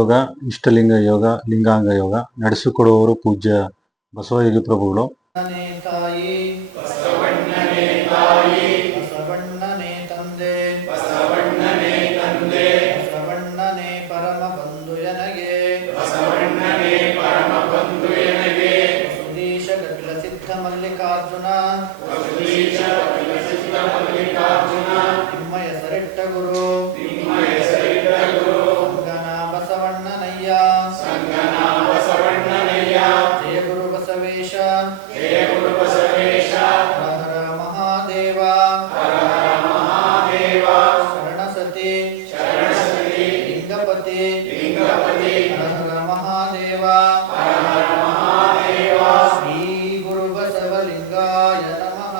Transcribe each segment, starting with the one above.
ಯೋಗ, ಇಷ್ಟಲಿಂಗ ಯೋಗ, ಲಿಂಗಾಂಗ ಯೋಗ ನಡೆಸಿಕೊಡುವವರು ಪೂಜ್ಯ ಬಸವಯೋಗಿ ಪ್ರಭುಗಳು. ಬಸವಣ್ಣನೇ ತಂದೆ, ಬಸವಣ್ಣನೇ ಪರಮ ಬಂಧು ಎನಗೆ, ವಸುದೀಶ ಕಪಿಲ ಸಿದ್ಧ ಮಲ್ಲಿಕಾರ್ಜುನ, ನಿಮ್ಮಯ ಸರಿಟ್ಟ ಗುರು ಸಂಗನ ಬಸವಣ್ಣನಯ್ಯ, ಜಯ ಗುರು ಬಸವೇಶ, ಹರ ಹರ ಮಹಾದೇವ, ಶರಣ ಸತಿ, ಲಿಂಗಪತಿ, ಹರ ಹರ ಮಹಾದೇವ, ಶ್ರೀ ಗುರು ಬಸವಲಿಂಗಾಯ ನಮಃ.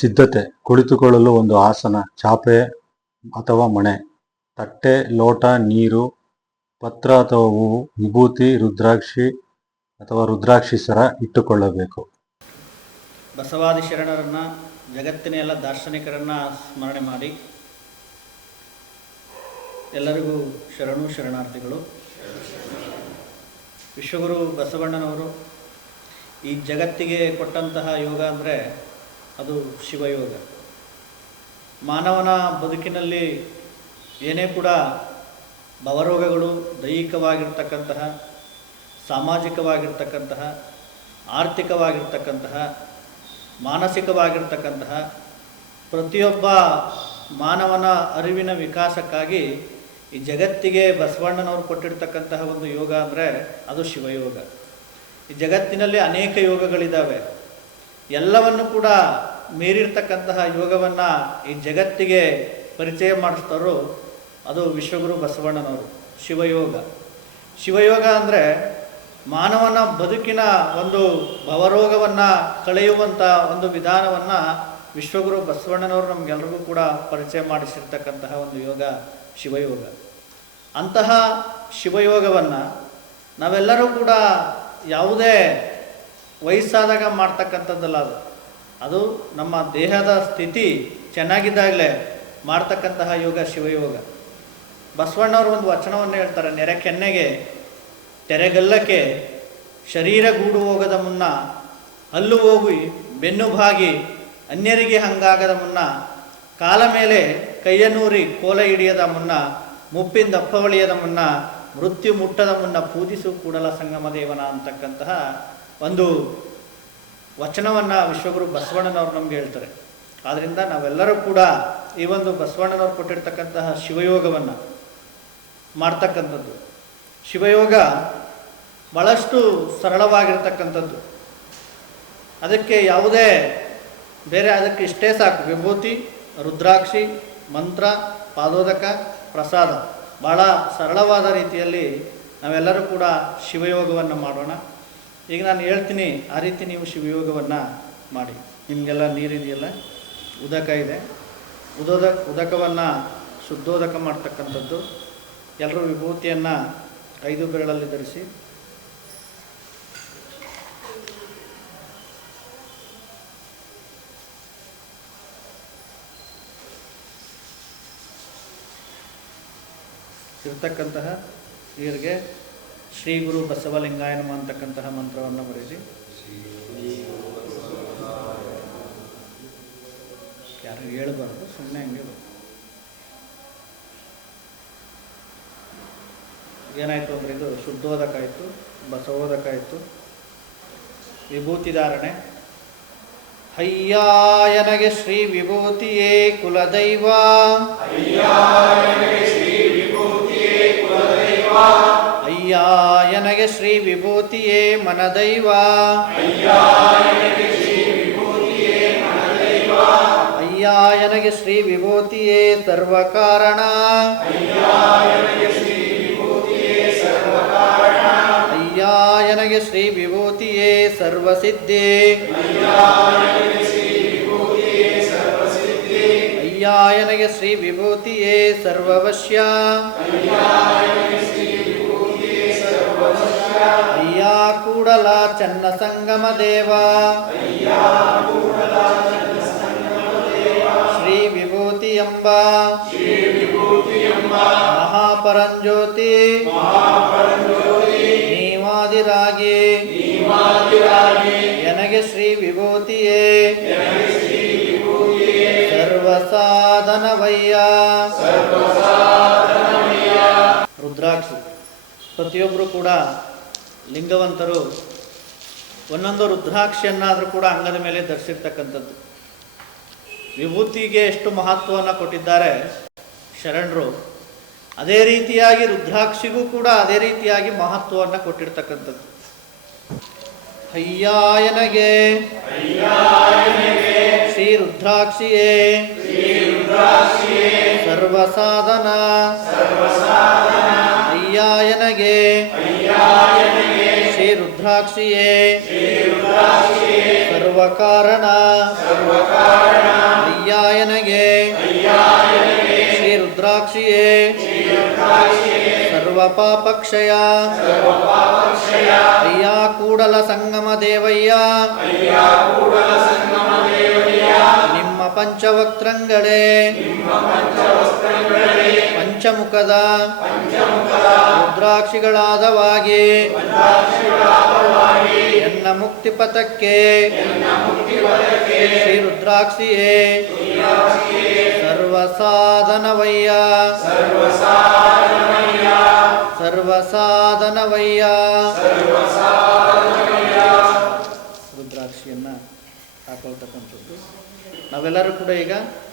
ಸಿದ್ಧತೆ: ಕುಳಿತುಕೊಳ್ಳಲು ಒಂದು ಆಸನ, ಚಾಪೆ ಅಥವಾ ಮಣೆ, ತಟ್ಟೆ, ಲೋಟ, ನೀರು, ಪತ್ರ ಅಥವಾ ಹೂವು, ವಿಭೂತಿ, ರುದ್ರಾಕ್ಷಿ ಅಥವಾ ರುದ್ರಾಕ್ಷಿ ಸರ ಇಟ್ಟುಕೊಳ್ಳಬೇಕು. ಬಸವಾದಿ ಶರಣರನ್ನ, ಜಗತ್ತಿನ ಎಲ್ಲ ದಾರ್ಶನಿಕರನ್ನ ಸ್ಮರಣೆ ಮಾಡಿ. ಎಲ್ಲರಿಗೂ ಶರಣಾರ್ಥಿಗಳು. ವಿಶ್ವಗುರು ಬಸವಣ್ಣನವರು ಈ ಜಗತ್ತಿಗೆ ಕೊಟ್ಟಂತಹ ಯೋಗ ಅಂದರೆ ಅದು ಶಿವಯೋಗ. ಮಾನವನ ಬದುಕಿನಲ್ಲಿ ಏನೇ ಕೂಡ ಭವರೋಗಗಳು, ದೈಹಿಕವಾಗಿರ್ತಕ್ಕಂತಹ, ಸಾಮಾಜಿಕವಾಗಿರ್ತಕ್ಕಂತಹ, ಆರ್ಥಿಕವಾಗಿರ್ತಕ್ಕಂತಹ, ಮಾನಸಿಕವಾಗಿರ್ತಕ್ಕಂತಹ ಪ್ರತಿಯೊಬ್ಬ ಮಾನವನ ಅರಿವಿನ ವಿಕಾಸಕ್ಕಾಗಿ ಈ ಜಗತ್ತಿಗೆ ಬಸವಣ್ಣನವರು ಕೊಟ್ಟಿರ್ತಕ್ಕಂತಹ ಒಂದು ಯೋಗ ಅಂದರೆ ಅದು ಶಿವಯೋಗ. ಈ ಜಗತ್ತಿನಲ್ಲಿ ಅನೇಕ ಯೋಗಗಳಿದ್ದಾವೆ. ಎಲ್ಲವನ್ನು ಕೂಡ ಮೀರಿರ್ತಕ್ಕಂತಹ ಯೋಗವನ್ನು ಈ ಜಗತ್ತಿಗೆ ಪರಿಚಯ ಮಾಡಿಸ್ತಾರೋ ಅದು ವಿಶ್ವಗುರು ಬಸವಣ್ಣನವರು. ಶಿವಯೋಗ ಅಂದರೆ ಮಾನವನ ಬದುಕಿನ ಒಂದು ಭವರೋಗವನ್ನು ಕಳೆಯುವಂಥ ಒಂದು ವಿಧಾನವನ್ನು ವಿಶ್ವಗುರು ಬಸವಣ್ಣನವರು ನಮಗೆಲ್ಲರಿಗೂ ಕೂಡ ಪರಿಚಯ ಮಾಡಿಸಿರ್ತಕ್ಕಂತಹ ಒಂದು ಯೋಗ ಶಿವಯೋಗ. ಅಂತಹ ಶಿವಯೋಗವನ್ನು ನಾವೆಲ್ಲರೂ ಕೂಡ ಯಾವುದೇ ವಯಸ್ಸಾದಾಗ ಮಾಡ್ತಕ್ಕಂಥದ್ದಲ್ಲ. ಅದು ನಮ್ಮ ದೇಹದ ಸ್ಥಿತಿ ಚೆನ್ನಾಗಿದ್ದಾಗಲೇ ಮಾಡ್ತಕ್ಕಂತಹ ಯೋಗ ಶಿವಯೋಗ. ಬಸವಣ್ಣವರು ಒಂದು ವಚನವನ್ನು ಹೇಳ್ತಾರೆ, ನೆರೆ ಕೆನ್ನೆಗೆ ತೆರೆಗಲ್ಲಕ್ಕೆ ಶರೀರ ಗೂಡು ಹೋಗದ ಮುನ್ನ, ಹಲ್ಲು ಹೋಗಿ ಬೆನ್ನು ಬಾಗಿ ಅನ್ಯರಿಗೆ ಹಂಗಾಗದ ಮುನ್ನ, ಕಾಲ ಮೇಲೆ ಕೈಯನೂರಿ ಕೋಲ ಹಿಡಿಯದ ಮುನ್ನ, ಮುಪ್ಪಿಂದ ಅಪ್ಪವಳಿಯದ ಮುನ್ನ, ಮೃತ್ಯು ಮುಟ್ಟದ ಮುನ್ನ ಪೂಜಿಸು ಕೂಡಲ ಸಂಗಮ ದೇವನ ಅಂತಕ್ಕಂತಹ ಒಂದು ವಚನವನ್ನು ವಿಶ್ವಗುರು ಬಸವಣ್ಣನವರು ನಮಗೆ ಹೇಳ್ತಾರೆ. ಆದ್ದರಿಂದ ನಾವೆಲ್ಲರೂ ಕೂಡ ಈ ಒಂದು ಬಸವಣ್ಣನವರು ಕೊಟ್ಟಿರ್ತಕ್ಕಂತಹ ಶಿವಯೋಗವನ್ನು ಮಾಡ್ತಕ್ಕಂಥದ್ದು. ಶಿವಯೋಗ ಭಾಳಷ್ಟು ಸರಳವಾಗಿರ್ತಕ್ಕಂಥದ್ದು. ಅದಕ್ಕೆ ಯಾವುದೇ ಬೇರೆ, ಅದಕ್ಕೆ ಇಷ್ಟೇ ಸಾಕು: ವಿಭೂತಿ, ರುದ್ರಾಕ್ಷಿ, ಮಂತ್ರ, ಪಾದೋದಕ, ಪ್ರಸಾದ. ಭಾಳ ಸರಳವಾದ ರೀತಿಯಲ್ಲಿ ನಾವೆಲ್ಲರೂ ಕೂಡ ಶಿವಯೋಗವನ್ನು ಮಾಡೋಣ. ಈಗ ನಾನು ಹೇಳ್ತೀನಿ, ಆ ರೀತಿ ನೀವು ಶಿವಯೋಗವನ್ನು ಮಾಡಿ. ನಿಮಗೆಲ್ಲ ನೀರಿದೆಯಲ್ಲ, ಉದಕ ಇದೆ, ಉದಕವನ್ನು ಶುದ್ಧೋದಕ ಮಾಡ್ತಕ್ಕಂಥದ್ದು. ಎಲ್ಲರೂ ವಿಭೂತಿಯನ್ನು 5 ಬೆರಳಲ್ಲಿ ಧರಿಸಿ ಇರ್ತಕ್ಕಂತಹ ನೀರಿಗೆ ಶ್ರೀ ಗುರು ಬಸವಲಿಂಗಾಯ ನಮಃ ಅಂತಕ್ಕಂತಹ ಮಂತ್ರವನ್ನು ಬರೆಸಿ. ಯಾರು ಹೇಳಬಾರ್ದು, ಸುಮ್ಮನೆ ಹಂಗೆ ಏನಾಯಿತು ಅಂದರೆ ಇದು ಶುದ್ಧೋದಕ ಆಯಿತು, ಬಸವೋದಕ ಆಯಿತು. ವಿಭೂತಿ ಧಾರಣೆ. ಹಯ್ಯಾಯನಗೆ ಶ್ರೀ ವಿಭೂತಿಯೇ ಕುಲದೈವ, ಅಯ್ಯಾಯನಗೆ ಶ್ರೀ ವಿಭೂತಿಯೇ ಮನದೈವ, ಅಯ್ಯಾಯನಗೆ ಶ್ರೀ ವಿಭೂತಿಯೇ ಸರ್ವಕಾರಣ, ಅಯ್ಯಾಯನಗೆ ಶ್ರೀ ವಿಭೂತಿಯೇ ಸರ್ವಸಿದ್ಧಿ, ಅಯ್ಯಾಯನಗೆ ಶ್ರೀ ವಿಭೂತಿಯೇ ಸರ್ವವಶ್ಯ, ಅಯ್ಯಾ ಕೂಡಲ ಚನ್ನ ಸಂಗಮ ದೇವ, ಶ್ರೀ ವಿಭೂತಿ ಎಂಬ ಮಹಾಪರಂಜ್ಯೋತಿ ನೀವಾದಿರಾಗಿ ಎನಗೆ ಶ್ರೀ ವಿಭೂತಿಯೇ ಸರ್ವಸಾಧನವಯ್ಯ. ರುದ್ರಾಕ್ಷಿ ಪ್ರತಿಯೊಬ್ಬರು ಕೂಡ ಲಿಂಗವಂತರು ಒಂದೊಂದು ರುದ್ರಾಕ್ಷಿಯನ್ನಾದರೂ ಕೂಡ ಅಂಗದ ಮೇಲೆ ಧರಿಸಿರ್ತಕ್ಕಂಥದ್ದು. ವಿಭೂತಿಗೆ ಎಷ್ಟು ಮಹತ್ವವನ್ನು ಕೊಟ್ಟಿದ್ದಾರೆ ಶರಣರು, ಅದೇ ರೀತಿಯಾಗಿ ರುದ್ರಾಕ್ಷಿಗೂ ಕೂಡ ಅದೇ ರೀತಿಯಾಗಿ ಮಹತ್ವವನ್ನು ಕೊಟ್ಟಿರ್ತಕ್ಕಂಥದ್ದು. ಅಯ್ಯಾಯನಗೆ ಶ್ರೀ ರುದ್ರಾಕ್ಷಿಯೇ ಸರ್ವಸಾಧನ, ಅಯ್ಯಾಯನಗೆ ಶ್ರೀ ರುದ್ರಾಕ್ಷಿಯೇ ಸರ್ವಕಾರಣ, ಅಯ್ಯಾಯನಗೆ ಶ್ರೀ ರುದ್ರಾಕ್ಷಿಯೇ ಸರ್ವಪಾಪಕ್ಷಯ, ಅಯ್ಯಾ ಕೂಡಲ ಸಂಗಮ ದೇವಯ್ಯ ನಿಮ್ಮ ಪಂಚವಕ್ತ್ರಗಳೇ ಪಂಚಮುಖದ ರುದ್ರಾಕ್ಷಿಗಳಾದವಾಗಿ ಎನ್ನ ಮುಕ್ತಿ ಪಥಕ್ಕೆ ಶ್ರೀ ರುದ್ರಾಕ್ಷಿಯೇ ಸರ್ವಸಾಧನವಯ್ಯ, ಸರ್ವಸಾಧನವಯ್ಯ. ರುದ್ರಾಕ್ಷಿಯನ್ನು ಹಾಕೊಳ್ತಕ್ಕಂಥದ್ದು. ನಾವೆಲ್ಲರೂ ಕೂಡ ಈಗ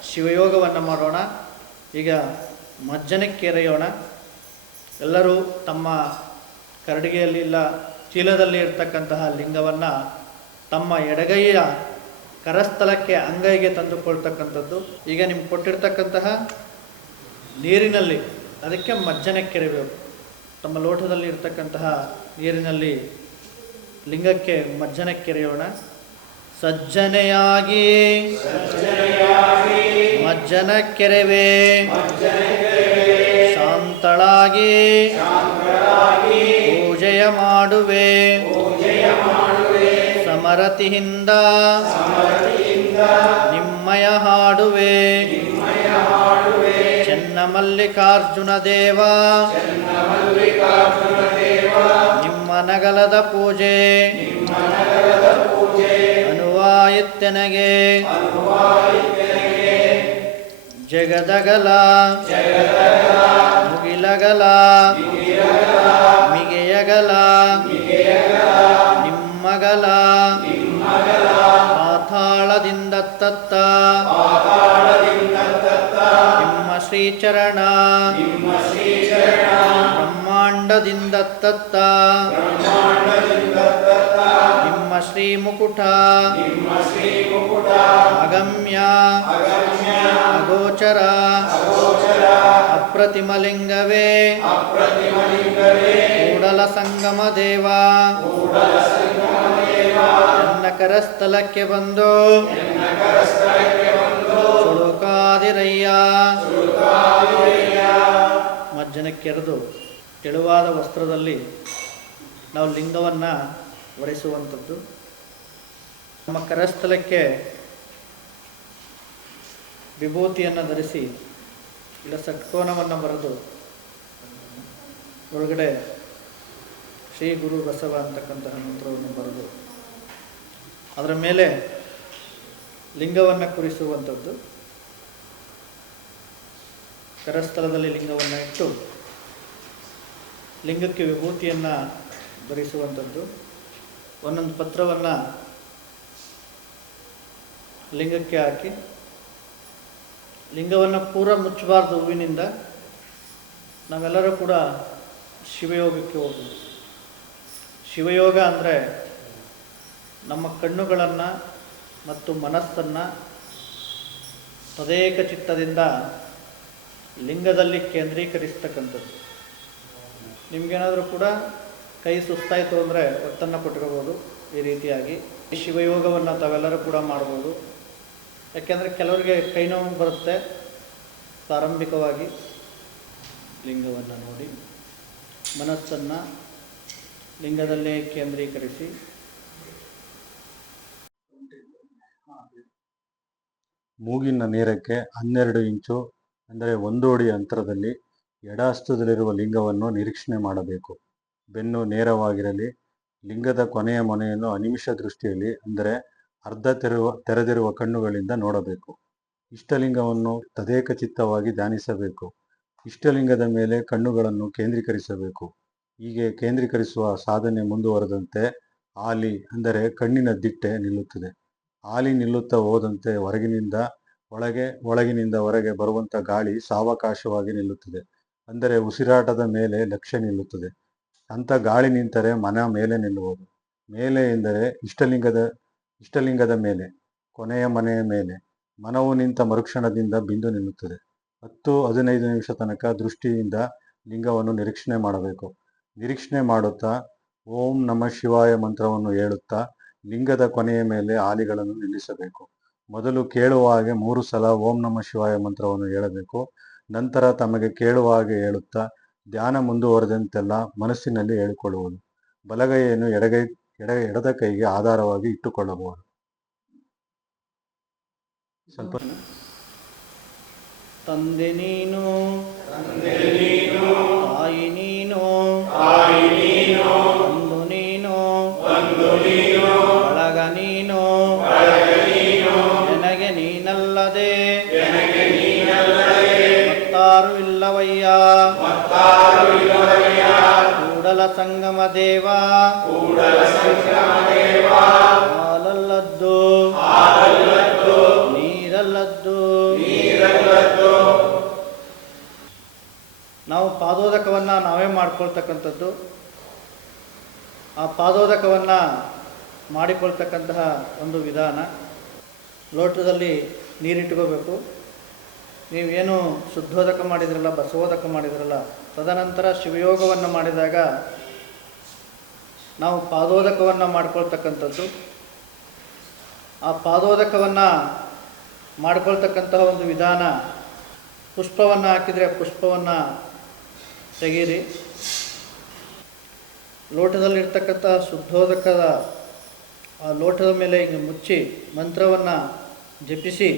ಶಿವಯೋಗವನ್ನು ಮಾಡೋಣ. ಈಗ ಮಜ್ಜನಕ್ಕೆರೆಯೋಣ. ಎಲ್ಲರೂ ತಮ್ಮ ಕರಡಿಗೆಯಲ್ಲಿ ಇಲ್ಲ ಚೀಲದಲ್ಲಿ ಇರ್ತಕ್ಕಂತಹ ಲಿಂಗವನ್ನು ತಮ್ಮ ಎಡಗೈಯ ಕರಸ್ಥಲಕ್ಕೆ ಅಂಗೈಗೆ ತಂದುಕೊಳ್ತಕ್ಕಂಥದ್ದು. ಈಗ ನಿಮ್ಗೆ ಕೊಟ್ಟಿರ್ತಕ್ಕಂತಹ ನೀರಿನಲ್ಲಿ ಅದಕ್ಕೆ ಮಜ್ಜನಕ್ಕೆರೆಯಬೇಕು. ತಮ್ಮ ಲೋಟದಲ್ಲಿ ಇರ್ತಕ್ಕಂತಹ ನೀರಿನಲ್ಲಿ ಲಿಂಗಕ್ಕೆ ಮಜ್ಜನಕ್ಕೆರೆಯೋಣ. ಸಜ್ಜನೆಯಾಗಿ ಮಜ್ಜನಕ್ಕೆರೆವೆ, ಶಾಂತಳಾಗಿ ಪೂಜೆಯ ಮಾಡುವೆ, ಸಮರತಿಯಿಂದ ನಿಮ್ಮಯ ಹಾಡುವೆ, ಚೆನ್ನಮಲ್ಲಿಕಾರ್ಜುನ ದೇವ ನಿಮ್ಮ ನಗಲದ ಪೂಜೆ ಅನುವಾಯಿತ್ತೆನಗೆ, ಜಗದಗಲ ಮುಗಿಲಗಲ ಮಿಗೆಯಗಲ ನಿಮ್ಮಗಲ ಪಾತಾಳದಿಂದ ತತ್ತ ನಿಮ್ಮ ಶ್ರೀಚರಣ ಬ್ರಹ್ಮಾಂಡದಿಂದ ತತ್ತ ನಿಮ್ಮ ಶ್ರೀ ಮುಕುಟ ಅಗಮ್ಯ ಅಗೋಚರ ಅಪ್ರತಿಮಲಿಂಗವೇ ಕೂಡಲ ಸಂಗಮ ದೇವ ನನ್ನ ಕರಸ್ಥಲಕ್ಕೆ ಬಂದು ಸುಳುಕಾದಿರಯ್ಯ. ಮಜ್ಜನಕ್ಕೆರೆದು ತೆಳುವಾದ ವಸ್ತ್ರದಲ್ಲಿ ನಾವು ಲಿಂಗವನ್ನು ಒರೆಸುವಂಥದ್ದು. ನಮ್ಮ ಕರಸ್ಥಲಕ್ಕೆ ವಿಭೂತಿಯನ್ನು ಧರಿಸಿ ಇಲ್ಲ ಷಟ್ಕೋನವನ್ನು ಬರೆದು ಒಳಗಡೆ ಶ್ರೀ ಗುರು ಬಸವ ಅಂತಕ್ಕಂತಹ ಮಂತ್ರವನ್ನು ಬರೆದು ಅದರ ಮೇಲೆ ಲಿಂಗವನ್ನು ಕುರಿಸುವಂಥದ್ದು. ಕರಸ್ಥಲದಲ್ಲಿ ಲಿಂಗವನ್ನು ಇಟ್ಟು ಲಿಂಗಕ್ಕೆ ವಿಭೂತಿಯನ್ನು ಧರಿಸುವಂಥದ್ದು. ಒಂದೊಂದು ಪತ್ರವನ್ನು ಲಿಂಗಕ್ಕೆ ಹಾಕಿ, ಲಿಂಗವನ್ನು ಪೂರ ಮುಚ್ಚಬಾರ್ದು ಹೂವಿನಿಂದ. ನಾವೆಲ್ಲರೂ ಕೂಡ ಶಿವಯೋಗಕ್ಕೆ ಹೋಗ್ಬೋದು. ಶಿವಯೋಗ ಅಂದರೆ ನಮ್ಮ ಕಣ್ಣುಗಳನ್ನು ಮತ್ತು ಮನಸ್ಸನ್ನು ತದೇಕ ಚಿತ್ತದಿಂದ ಲಿಂಗದಲ್ಲಿ ಕೇಂದ್ರೀಕರಿಸ್ತಕ್ಕಂಥದ್ದು. ನಿಮಗೇನಾದರೂ ಕೂಡ ಕೈ ಸುಸ್ತಾಯಿತು ಅಂದರೆ ಒತ್ತನ್ನು ಕೊಟ್ಕೋಬೋದು. ಈ ರೀತಿಯಾಗಿ ಈ ಶಿವಯೋಗವನ್ನು ತಾವೆಲ್ಲರೂ ಕೂಡ ಮಾಡ್ಬೋದು. ಯಾಕೆಂದರೆ ಕೆಲವರಿಗೆ ಕೈ ನೋವು ಬರುತ್ತೆ. ಪ್ರಾರಂಭಿಕವಾಗಿ ಲಿಂಗವನ್ನು ನೋಡಿ ಮನಸ್ಸನ್ನು ಲಿಂಗದಲ್ಲೇ ಕೇಂದ್ರೀಕರಿಸಿ ಮೂಗಿನ ನೇರಕ್ಕೆ 12 ಇಂಚು ಅಂದರೆ 1 ಅಡಿ ಅಂತರದಲ್ಲಿ ಎಡಹಸ್ತದಲ್ಲಿರುವ ಲಿಂಗವನ್ನು ನಿರೀಕ್ಷಣೆ ಮಾಡಬೇಕು. ಬೆನ್ನು ನೇರವಾಗಿರಲಿ. ಲಿಂಗದ ಕೊನೆಯ ಮೊನೆಯನ್ನು ಅನಿಮಿಷ ದೃಷ್ಟಿಯಲ್ಲಿ ಅಂದರೆ ಅರ್ಧ ತೆರೆದಿರುವ ಕಣ್ಣುಗಳಿಂದ ನೋಡಬೇಕು. ಇಷ್ಟಲಿಂಗವನ್ನು ತದೇಕ ಚಿತ್ತವಾಗಿ ಧ್ಯಾನಿಸಬೇಕು. ಇಷ್ಟಲಿಂಗದ ಮೇಲೆ ಕಣ್ಣುಗಳನ್ನು ಕೇಂದ್ರೀಕರಿಸಬೇಕು. ಹೀಗೆ ಕೇಂದ್ರೀಕರಿಸುವ ಸಾಧನೆ ಮುಂದುವರೆದಂತೆ ಆಲಿ ಅಂದರೆ ಕಣ್ಣಿನ ದಿಟ್ಟೆ ನಿಲ್ಲುತ್ತದೆ. ಆಲಿ ನಿಲ್ಲುತ್ತಾ ಹೋದಂತೆ ಹೊರಗಿನಿಂದ ಒಳಗೆ, ಒಳಗಿನಿಂದ ಹೊರಗೆ ಬರುವಂಥ ಗಾಳಿ ಸಾವಕಾಶವಾಗಿ ನಿಲ್ಲುತ್ತದೆ. ಅಂದರೆ ಉಸಿರಾಟದ ಮೇಲೆ ಲಕ್ಷ್ಯ ನಿಲ್ಲುತ್ತದೆ. ಅಂಥ ಗಾಳಿ ನಿಂತರೆ ಮನ ಮೇಲೆ ನಿಲ್ಲುವುದು. ಮೇಲೆ ಎಂದರೆ ಇಷ್ಟಲಿಂಗದ ಮೇಲೆ, ಕೊನೆಯ ಮನೆಯ ಮೇಲೆ. ಮನವು ನಿಂತ ಮರುಕ್ಷಣದಿಂದ ಬಿಂದು ನಿಲ್ಲುತ್ತದೆ. 10-15 ನಿಮಿಷ ತನಕ ದೃಷ್ಟಿಯಿಂದ ಲಿಂಗವನ್ನು ನಿರೀಕ್ಷಣೆ ಮಾಡಬೇಕು. ನಿರೀಕ್ಷಣೆ ಮಾಡುತ್ತಾ ಓಂ ನಮಃ ಶಿವಾಯ ಮಂತ್ರವನ್ನು ಹೇಳುತ್ತಾ ಲಿಂಗದ ಕೊನೆಯ ಮೇಲೆ ಆಲಿಗಳನ್ನು ನಿಲ್ಲಿಸಬೇಕು. ಮೊದಲು ಕೇಳುವ ಹಾಗೆ 3 ಸಲ ಓಂ ನಮಃ ಶಿವಾಯ ಮಂತ್ರವನ್ನು ಹೇಳಬೇಕು. ನಂತರ ತಮಗೆ ಕೇಳುವ ಹಾಗೆ ಹೇಳುತ್ತಾ ಧ್ಯಾನ ಮುಂದುವರೆದಂತೆಲ್ಲ ಮನಸ್ಸಿನಲ್ಲಿ ಹೇಳಿಕೊಳ್ಳುವುದು. ಬಲಗೈಯನ್ನು ಎಡದ ಕೈಗೆ ಆಧಾರವಾಗಿ ಇಟ್ಟುಕೊಳ್ಳಬಹುದು. ಸ್ವಲ್ಪ ತಂದೆ ನೀನು, ತಾಯಿ ನೀನು, ಬಂಧು ನೀನು, ಬಳಗ ನೀನು, ನನಗೆ ನೀನಲ್ಲದೆ ಮತ್ತಾರು ಇಲ್ಲವಯ್ಯ. ಕೂಡಲ ಸಂಗಮ ದೇವ ಹಾಲಲ್ಲದ್ದು ನೀರಲ್ಲದ್ದು. ನಾವು ಪಾದೋದಕವನ್ನು ನಾವೇ ಮಾಡ್ಕೊಳ್ತಕ್ಕಂಥದ್ದು. ಆ ಪಾದೋದಕವನ್ನು ಮಾಡಿಕೊಳ್ತಕ್ಕಂತಹ ಒಂದು ವಿಧಾನ. ಲೋಟದಲ್ಲಿ ನೀರಿಟ್ಕೋಬೇಕು. ನೀವೇನು ಶುದ್ಧೋದಕ ಮಾಡಿದ್ರಲ್ಲ, ಬಸವೋದಕ ಮಾಡಿದ್ರಲ್ಲ, ತದನಂತರ ಶಿವಯೋಗವನ್ನು ಮಾಡಿದಾಗ ನಾವು ಪಾದೋದಕವನ್ನು ಮಾಡ್ಕೊಳ್ತಕ್ಕಂಥದ್ದು. ಆ ಪಾದೋದಕವನ್ನು ಮಾಡ್ಕೊಳ್ತಕ್ಕಂತಹ ಒಂದು ವಿಧಾನ, ಪುಷ್ಪವನ್ನು ಹಾಕಿದರೆ ಪುಷ್ಪವನ್ನು ತೆಗೀರಿ. ಲೋಟದಲ್ಲಿರ್ತಕ್ಕಂಥ ಶುದ್ಧೋದಕದ ಆ ಲೋಟದ ಮೇಲೆ ಹಿಂಗೆ ಮುಚ್ಚಿ ಮಂತ್ರವನ್ನು ಜಪಿಸಿ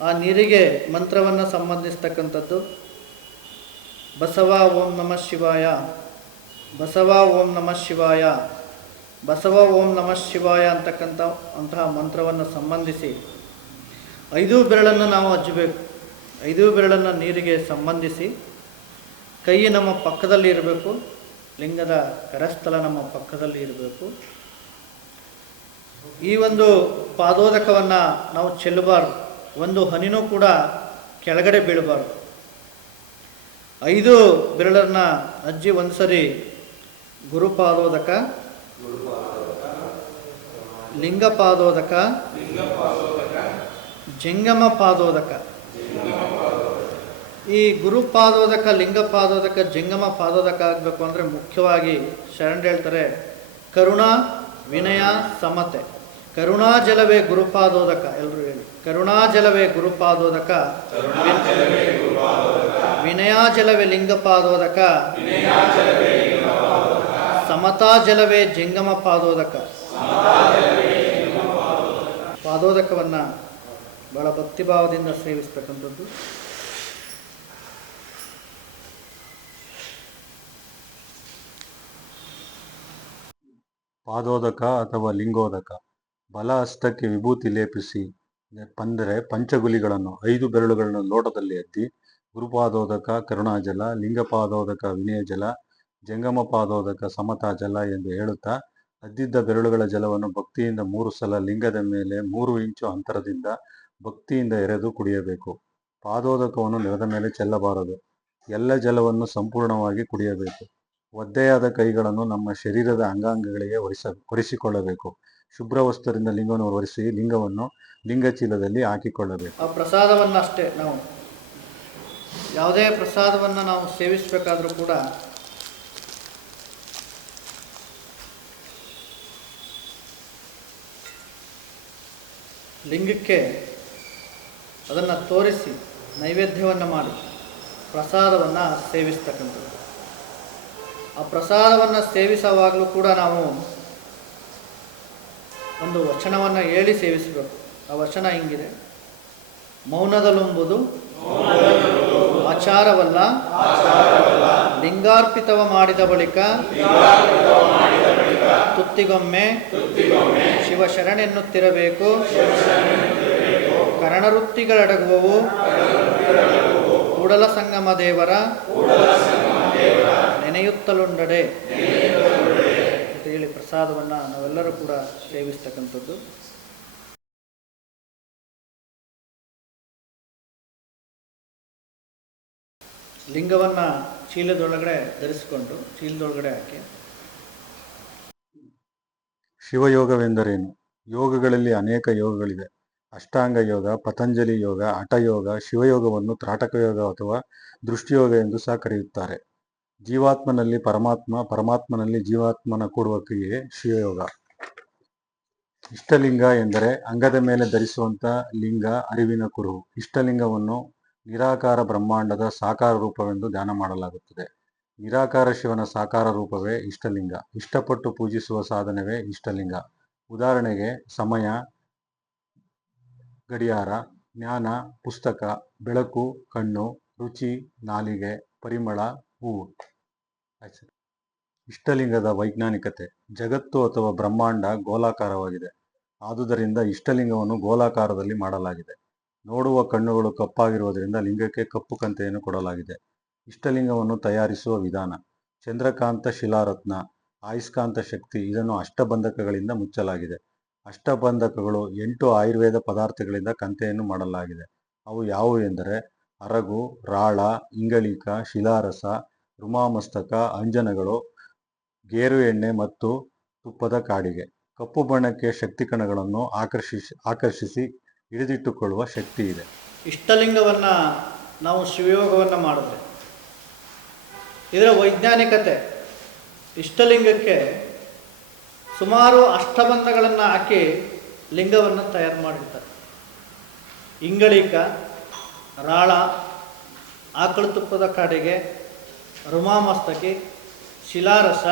ಆ ನೀರಿಗೆ ಮಂತ್ರವನ್ನು ಸಂಬಂಧಿಸ್ತಕ್ಕಂಥದ್ದು. ಬಸವ ಓಂ ನಮಃ ಶಿವಾಯ, ಬಸವ ಓಂ ನಮಃ ಶಿವಾಯ, ಬಸವ ಓಂ ನಮಃ ಶಿವಾಯ ಅಂತಹ ಮಂತ್ರವನ್ನು ಸಂಬಂಧಿಸಿ 5 ಬೆರಳನ್ನು ನಾವು ಹಚ್ಚಬೇಕು. 5 ಬೆರಳನ್ನು ನೀರಿಗೆ ಸಂಬಂಧಿಸಿ ಕೈ ನಮ್ಮ ಪಕ್ಕದಲ್ಲಿ ಇರಬೇಕು. ಲಿಂಗದ ಕರಸ್ಥಲ ನಮ್ಮ ಪಕ್ಕದಲ್ಲಿ ಇರಬೇಕು. ಈ ಒಂದು ಪಾದೋದಕವನ್ನು ನಾವು ಚೆಲ್ಲಬಾರ್ದು. ಒಂದು ಹನಿನೂ ಕೂಡ ಕೆಳಗಡೆ ಬೀಳಬಾರ್ದು. 5 ಬೆರಳನ್ನು ಅಜ್ಜಿ ಒಂದು ಸರಿ ಗುರುಪಾದೋದಕ, ಲಿಂಗ ಪಾದೋದಕ, ಜಂಗಮ ಪಾದೋದಕ. ಈ ಗುರುಪಾದೋದಕ, ಲಿಂಗ ಪಾದೋದಕ, ಜಂಗಮ ಪಾದೋದಕ ಆಗಬೇಕು ಅಂದರೆ ಮುಖ್ಯವಾಗಿ ಶರಣರು ಹೇಳ್ತಾರೆ ಕರುಣಾ ವಿನಯ ಸಮತೆ. ಕರುಣಾಜಲವೇ ಗುರುಪಾದೋದಕ. ಎಲ್ಲರೂ ಹೇಳಿ, ಕರುಣಾಜಲವೇ ಗುರುಪಾದೋದಕ, ವಿನಯಾಜಲವೇ ಲಿಂಗಪಾದೋದಕ, ಸಮತಾಜಲವೇ ಜಂಗಮ ಪಾದೋದಕ. ಪಾದೋದಕವನ್ನು ಬಹಳ ಭಕ್ತಿಭಾವದಿಂದ ಸೇವಿಸ್ತಕ್ಕಂಥದ್ದು. ಪಾದೋದಕ ಅಥವಾ ಲಿಂಗೋದಕ. ಬಲ ಹಸ್ತಕ್ಕೆ ವಿಭೂತಿ ಲೇಪಿಸಿ ಅಂದರೆ ಪಂಚಗುಲಿಗಳನ್ನು 5 ಬೆರಳುಗಳನ್ನು ಲೋಟದಲ್ಲಿ ಎತ್ತಿ ಗುರುಪಾದೋದಕ ಕರುಣಾಜಲ, ಲಿಂಗಪಾದೋದಕ ವಿನಯಜಲ, ಜಂಗಮ ಪಾದೋದಕ ಸಮತಾ ಜಲ ಎಂದು ಹೇಳುತ್ತಾ ಅದ್ದಿದ್ದ ಬೆರಳುಗಳ ಜಲವನ್ನು ಭಕ್ತಿಯಿಂದ 3 ಸಲ ಲಿಂಗದ ಮೇಲೆ 3 ಇಂಚು ಅಂತರದಿಂದ ಭಕ್ತಿಯಿಂದ ಎರೆದು ಕುಡಿಯಬೇಕು. ಪಾದೋದಕವನ್ನು ನೆಲದ ಮೇಲೆ ಚೆಲ್ಲಬಾರದು. ಎಲ್ಲ ಜಲವನ್ನು ಸಂಪೂರ್ಣವಾಗಿ ಕುಡಿಯಬೇಕು. ಒದ್ದೆಯಾದ ಕೈಗಳನ್ನು ನಮ್ಮ ಶರೀರದ ಅಂಗಾಂಗಗಳಿಗೆ ಒರೆಸಿಕೊಳ್ಳಬೇಕು. ಶುಭ್ರ ವಸ್ತ್ರದಿಂದ ಲಿಂಗವನ್ನು ಒರೆಸಿ ಲಿಂಗವನ್ನು ಲಿಂಗಚೀಲದಲ್ಲಿ ಹಾಕಿಕೊಳ್ಳಬೇಕು. ಆ ಪ್ರಸಾದವನ್ನಷ್ಟೇ ನಾವು ಯಾವುದೇ ಪ್ರಸಾದವನ್ನು ನಾವು ಸೇವಿಸಬೇಕಾದ್ರೂ ಕೂಡ ಲಿಂಗಕ್ಕೆ ಅದನ್ನು ತೋರಿಸಿ ನೈವೇದ್ಯವನ್ನು ಮಾಡಿ ಪ್ರಸಾದವನ್ನು ಸೇವಿಸ್ತಕ್ಕಂಥದ್ದು. ಆ ಪ್ರಸಾದವನ್ನು ಸೇವಿಸುವಾಗಲೂ ಕೂಡ ನಾವು ಒಂದು ವಚನವನ್ನು ಹೇಳಿ ಸೇವಿಸಬೇಕು. ಆ ವಚನ ಹಿಂಗಿದೆ: ಮೌನದಲ್ಲುಂಬುದು ಆಚಾರವಲ್ಲ, ಲಿಂಗಾರ್ಪಿತವ ಮಾಡಿದ ಬಳಿಕ ತುತ್ತಿಗೊಮ್ಮೆ ಶಿವಶರಣೆನ್ನುತ್ತಿರಬೇಕು. ಕರಣವೃತ್ತಿಗಳಡಗುವವು ಕೂಡಲ ಸಂಗಮ ದೇವರ ನೆನೆಯುತ್ತಲುಂಡಡೆ ಅಂತ ಹೇಳಿ ಪ್ರಸಾದವನ್ನು ನಾವೆಲ್ಲರೂ ಕೂಡ ಸೇವಿಸ್ತಕ್ಕಂಥದ್ದು. ಲಿಂಗವನ್ನು ಚೀಲದೊಳಗಡೆ ಧರಿಸಿಕೊಂಡು ಚೀಲದೊಳಗಡೆ ಹಾಕಿ. ಶಿವಯೋಗವೆಂದರೇನು? ಯೋಗಗಳಲ್ಲಿ ಅನೇಕ ಯೋಗಗಳಿವೆ. ಅಷ್ಟಾಂಗ ಯೋಗ, ಪತಂಜಲಿ ಯೋಗ, ಹಠಯೋಗ, ಶಿವಯೋಗವನ್ನು ತ್ರಾಟಕ ಯೋಗ ಅಥವಾ ದೃಷ್ಟಿಯೋಗ ಎಂದು ಸಹ ಕರೆಯುತ್ತಾರೆ. ಜೀವಾತ್ಮನಲ್ಲಿ ಪರಮಾತ್ಮ, ಪರಮಾತ್ಮನಲ್ಲಿ ಜೀವಾತ್ಮನ ಕೂಡುವ ಕ್ರಿಯೆ ಶಿವಯೋಗ. ಇಷ್ಟಲಿಂಗ ಎಂದರೆ ಅಂಗದ ಮೇಲೆ ಧರಿಸುವಂತ ಲಿಂಗ, ಅರಿವಿನ ಕುರುಹು. ಇಷ್ಟಲಿಂಗವನ್ನು ನಿರಾಕಾರ ಬ್ರಹ್ಮಾಂಡದ ಸಾಕಾರ ರೂಪವೆಂದು ಧ್ಯಾನ ಮಾಡಲಾಗುತ್ತದೆ. ನಿರಾಕಾರ ಶಿವನ ಸಾಕಾರ ರೂಪವೇ ಇಷ್ಟಲಿಂಗ. ಇಷ್ಟಪಟ್ಟು ಪೂಜಿಸುವ ಸಾಧನವೇ ಇಷ್ಟಲಿಂಗ. ಉದಾಹರಣೆಗೆ ಸಮಯ, ಗಡಿಯಾರ, ಜ್ಞಾನ, ಪುಸ್ತಕ, ಬೆಳಕು, ಕಣ್ಣು, ರುಚಿ, ನಾಲಿಗೆ, ಪರಿಮಳ, ಹೂವು. ಇಷ್ಟಲಿಂಗದ ವೈಜ್ಞಾನಿಕತೆ. ಜಗತ್ತು ಅಥವಾ ಬ್ರಹ್ಮಾಂಡ ಗೋಲಾಕಾರವಾಗಿದೆ. ಆದುದರಿಂದ ಇಷ್ಟಲಿಂಗವನ್ನು ಗೋಲಾಕಾರದಲ್ಲಿ ಮಾಡಲಾಗಿದೆ. ನೋಡುವ ಕಣ್ಣುಗಳು ಕಪ್ಪಾಗಿರುವುದರಿಂದ ಲಿಂಗಕ್ಕೆ ಕಪ್ಪು ಕಂತೆಯನ್ನು ಕೊಡಲಾಗಿದೆ. ಇಷ್ಟಲಿಂಗವನ್ನು ತಯಾರಿಸುವ ವಿಧಾನ: ಚಂದ್ರಕಾಂತ ಶಿಲಾರತ್ನ, ಆಯುಷ್ಕಾಂತ ಶಕ್ತಿ. ಇದನ್ನು ಅಷ್ಟಬಂಧಕಗಳಿಂದ ಮುಚ್ಚಲಾಗಿದೆ. ಅಷ್ಟಬಂಧಕಗಳು 8 ಆಯುರ್ವೇದ ಪದಾರ್ಥಗಳಿಂದ ಕಂತೆಯನ್ನು ಮಾಡಲಾಗಿದೆ. ಅವು ಯಾವುವು ಎಂದರೆ ಅರಗು, ರಾಳ, ಇಂಗಳಿಕ, ಶಿಲಾರಸ, ರುಮಾಮಸ್ತಕ, ಅಂಜನಗಳು, ಗೇರು ಎಣ್ಣೆ ಮತ್ತು ತುಪ್ಪದ ಕಾಡಿಗೆ. ಕಪ್ಪು ಬಣ್ಣಕ್ಕೆ ಶಕ್ತಿ ಕಣಗಳನ್ನು ಆಕರ್ಷಿಸಿ ಹಿಡಿದಿಟ್ಟುಕೊಳ್ಳುವ ಶಕ್ತಿ ಇದೆ. ಇಷ್ಟಲಿಂಗವನ್ನು ನಾವು ಶಿವಯೋಗವನ್ನು ಮಾಡಿದ್ರೆ ಇದರ ವೈಜ್ಞಾನಿಕತೆ: ಇಷ್ಟಲಿಂಗಕ್ಕೆ ಸುಮಾರು ಅಷ್ಟಬಂಧಗಳನ್ನು ಹಾಕಿ ಲಿಂಗವನ್ನು ತಯಾರು ಮಾಡಿರ್ತಾರೆ. ಇಂಗಳಿಕ, ರಾಳ, ಆಕಳು ತುಪ್ಪದ ಕಾಡಿಗೆ, ರುಮಾಮಸ್ತಕಿ, ಶಿಲಾರಸ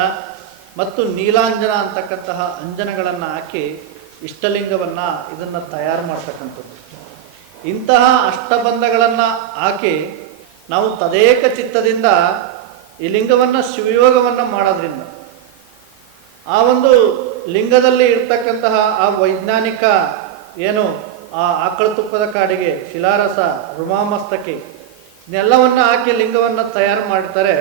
ಮತ್ತು ನೀಲಾಂಜನ ಅಂತಕ್ಕಂತಹ ಅಂಜನಗಳನ್ನು ಹಾಕಿ ಇಷ್ಟಲಿಂಗವನ್ನು ಇದನ್ನು ತಯಾರು ಮಾಡ್ತಕ್ಕಂಥದ್ದು. ಇಂತಹ ಅಷ್ಟಬಂಧಗಳನ್ನು ಹಾಕಿ ನಾವು ತದೇಕ ಚಿತ್ತದಿಂದ ಈ ಲಿಂಗವನ್ನು ಶಿವಯೋಗವನ್ನು ಮಾಡೋದ್ರಿಂದ ಆ ಒಂದು ಲಿಂಗದಲ್ಲಿ ಇರ್ತಕ್ಕಂತಹ ಆ ವೈಜ್ಞಾನಿಕ ಏನು ಆ ಆಕಳು ತುಪ್ಪದ ಕಾಡಿಗೆ, ಶಿಲಾರಸ, ರುಮಾಮಸ್ತಕಿ ಇದೆಲ್ಲವನ್ನು ಹಾಕಿ ಲಿಂಗವನ್ನು ತಯಾರು ಮಾಡ್ತಾರೆ.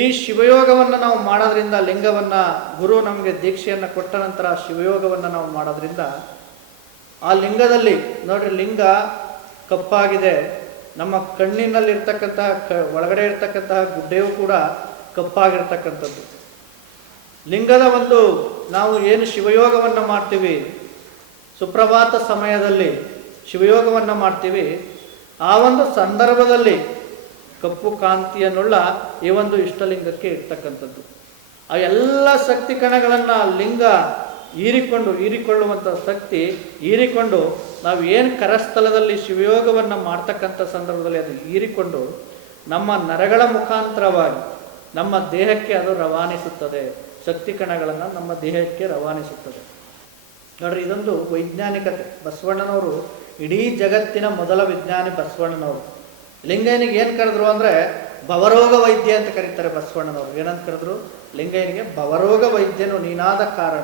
ಈ ಶಿವಯೋಗವನ್ನು ನಾವು ಮಾಡೋದ್ರಿಂದ, ಲಿಂಗವನ್ನು ಗುರು ನಮಗೆ ದೀಕ್ಷೆಯನ್ನು ಕೊಟ್ಟ ನಂತರ ಶಿವಯೋಗವನ್ನು ನಾವು ಮಾಡೋದ್ರಿಂದ ಆ ಲಿಂಗದಲ್ಲಿ ನೋಡ್ರಿ, ಲಿಂಗ ಕಪ್ಪಾಗಿದೆ. ನಮ್ಮ ಕಣ್ಣಿನಲ್ಲಿರ್ತಕ್ಕಂತಹ ಒಳಗಡೆ ಇರ್ತಕ್ಕಂತಹ ಗುಡ್ಡೆಯೂ ಕೂಡ ಕಪ್ಪಾಗಿರ್ತಕ್ಕಂಥದ್ದು. ಲಿಂಗದ ಒಂದು ನಾವು ಏನು ಶಿವಯೋಗವನ್ನು ಮಾಡ್ತೀವಿ, ಸುಪ್ರಭಾತ ಸಮಯದಲ್ಲಿ ಶಿವಯೋಗವನ್ನು ಮಾಡ್ತೀವಿ, ಆ ಒಂದು ಸಂದರ್ಭದಲ್ಲಿ ಕಪ್ಪು ಕಾಂತಿಯನ್ನುಳ್ಳ ಈ ಒಂದು ಇಷ್ಟಲಿಂಗಕ್ಕೆ ಇರ್ತಕ್ಕಂಥದ್ದು. ಆ ಎಲ್ಲ ಶಕ್ತಿ ಕಣಗಳನ್ನು ಲಿಂಗ ಹೀರಿಕೊಳ್ಳುವಂಥ ಶಕ್ತಿ ಹೀರಿಕೊಂಡು ನಾವು ಏನು ಕರಸ್ಥಲದಲ್ಲಿ ಶಿವಯೋಗವನ್ನು ಮಾಡ್ತಕ್ಕಂಥ ಸಂದರ್ಭದಲ್ಲಿ ಅದು ಹೀರಿಕೊಂಡು ನಮ್ಮ ನರಗಳ ಮುಖಾಂತರವಾಗಿ ನಮ್ಮ ದೇಹಕ್ಕೆ ಅದು ರವಾನಿಸುತ್ತದೆ. ಶಕ್ತಿ ಕಣಗಳನ್ನು ನಮ್ಮ ದೇಹಕ್ಕೆ ರವಾನಿಸುತ್ತದೆ. ನೋಡ್ರಿ, ಇದೊಂದು ವೈಜ್ಞಾನಿಕತೆ. ಬಸವಣ್ಣನವರು ಇಡೀ ಜಗತ್ತಿನ ಮೊದಲ ವಿಜ್ಞಾನಿ ಬಸವಣ್ಣನವರು. ಲಿಂಗಯ್ಯನಿಗೆ ಏನು ಕರೆದ್ರು ಅಂದರೆ ಭವರೋಗ ವೈದ್ಯ ಅಂತ ಕರೀತಾರೆ ಬಸವಣ್ಣನವರು. ಏನಂತ ಕರೆದ್ರು? ಲಿಂಗಯ್ಯನಿಗೆ ಭವರೋಗ ವೈದ್ಯನು ನೀನಾದ ಕಾರಣ.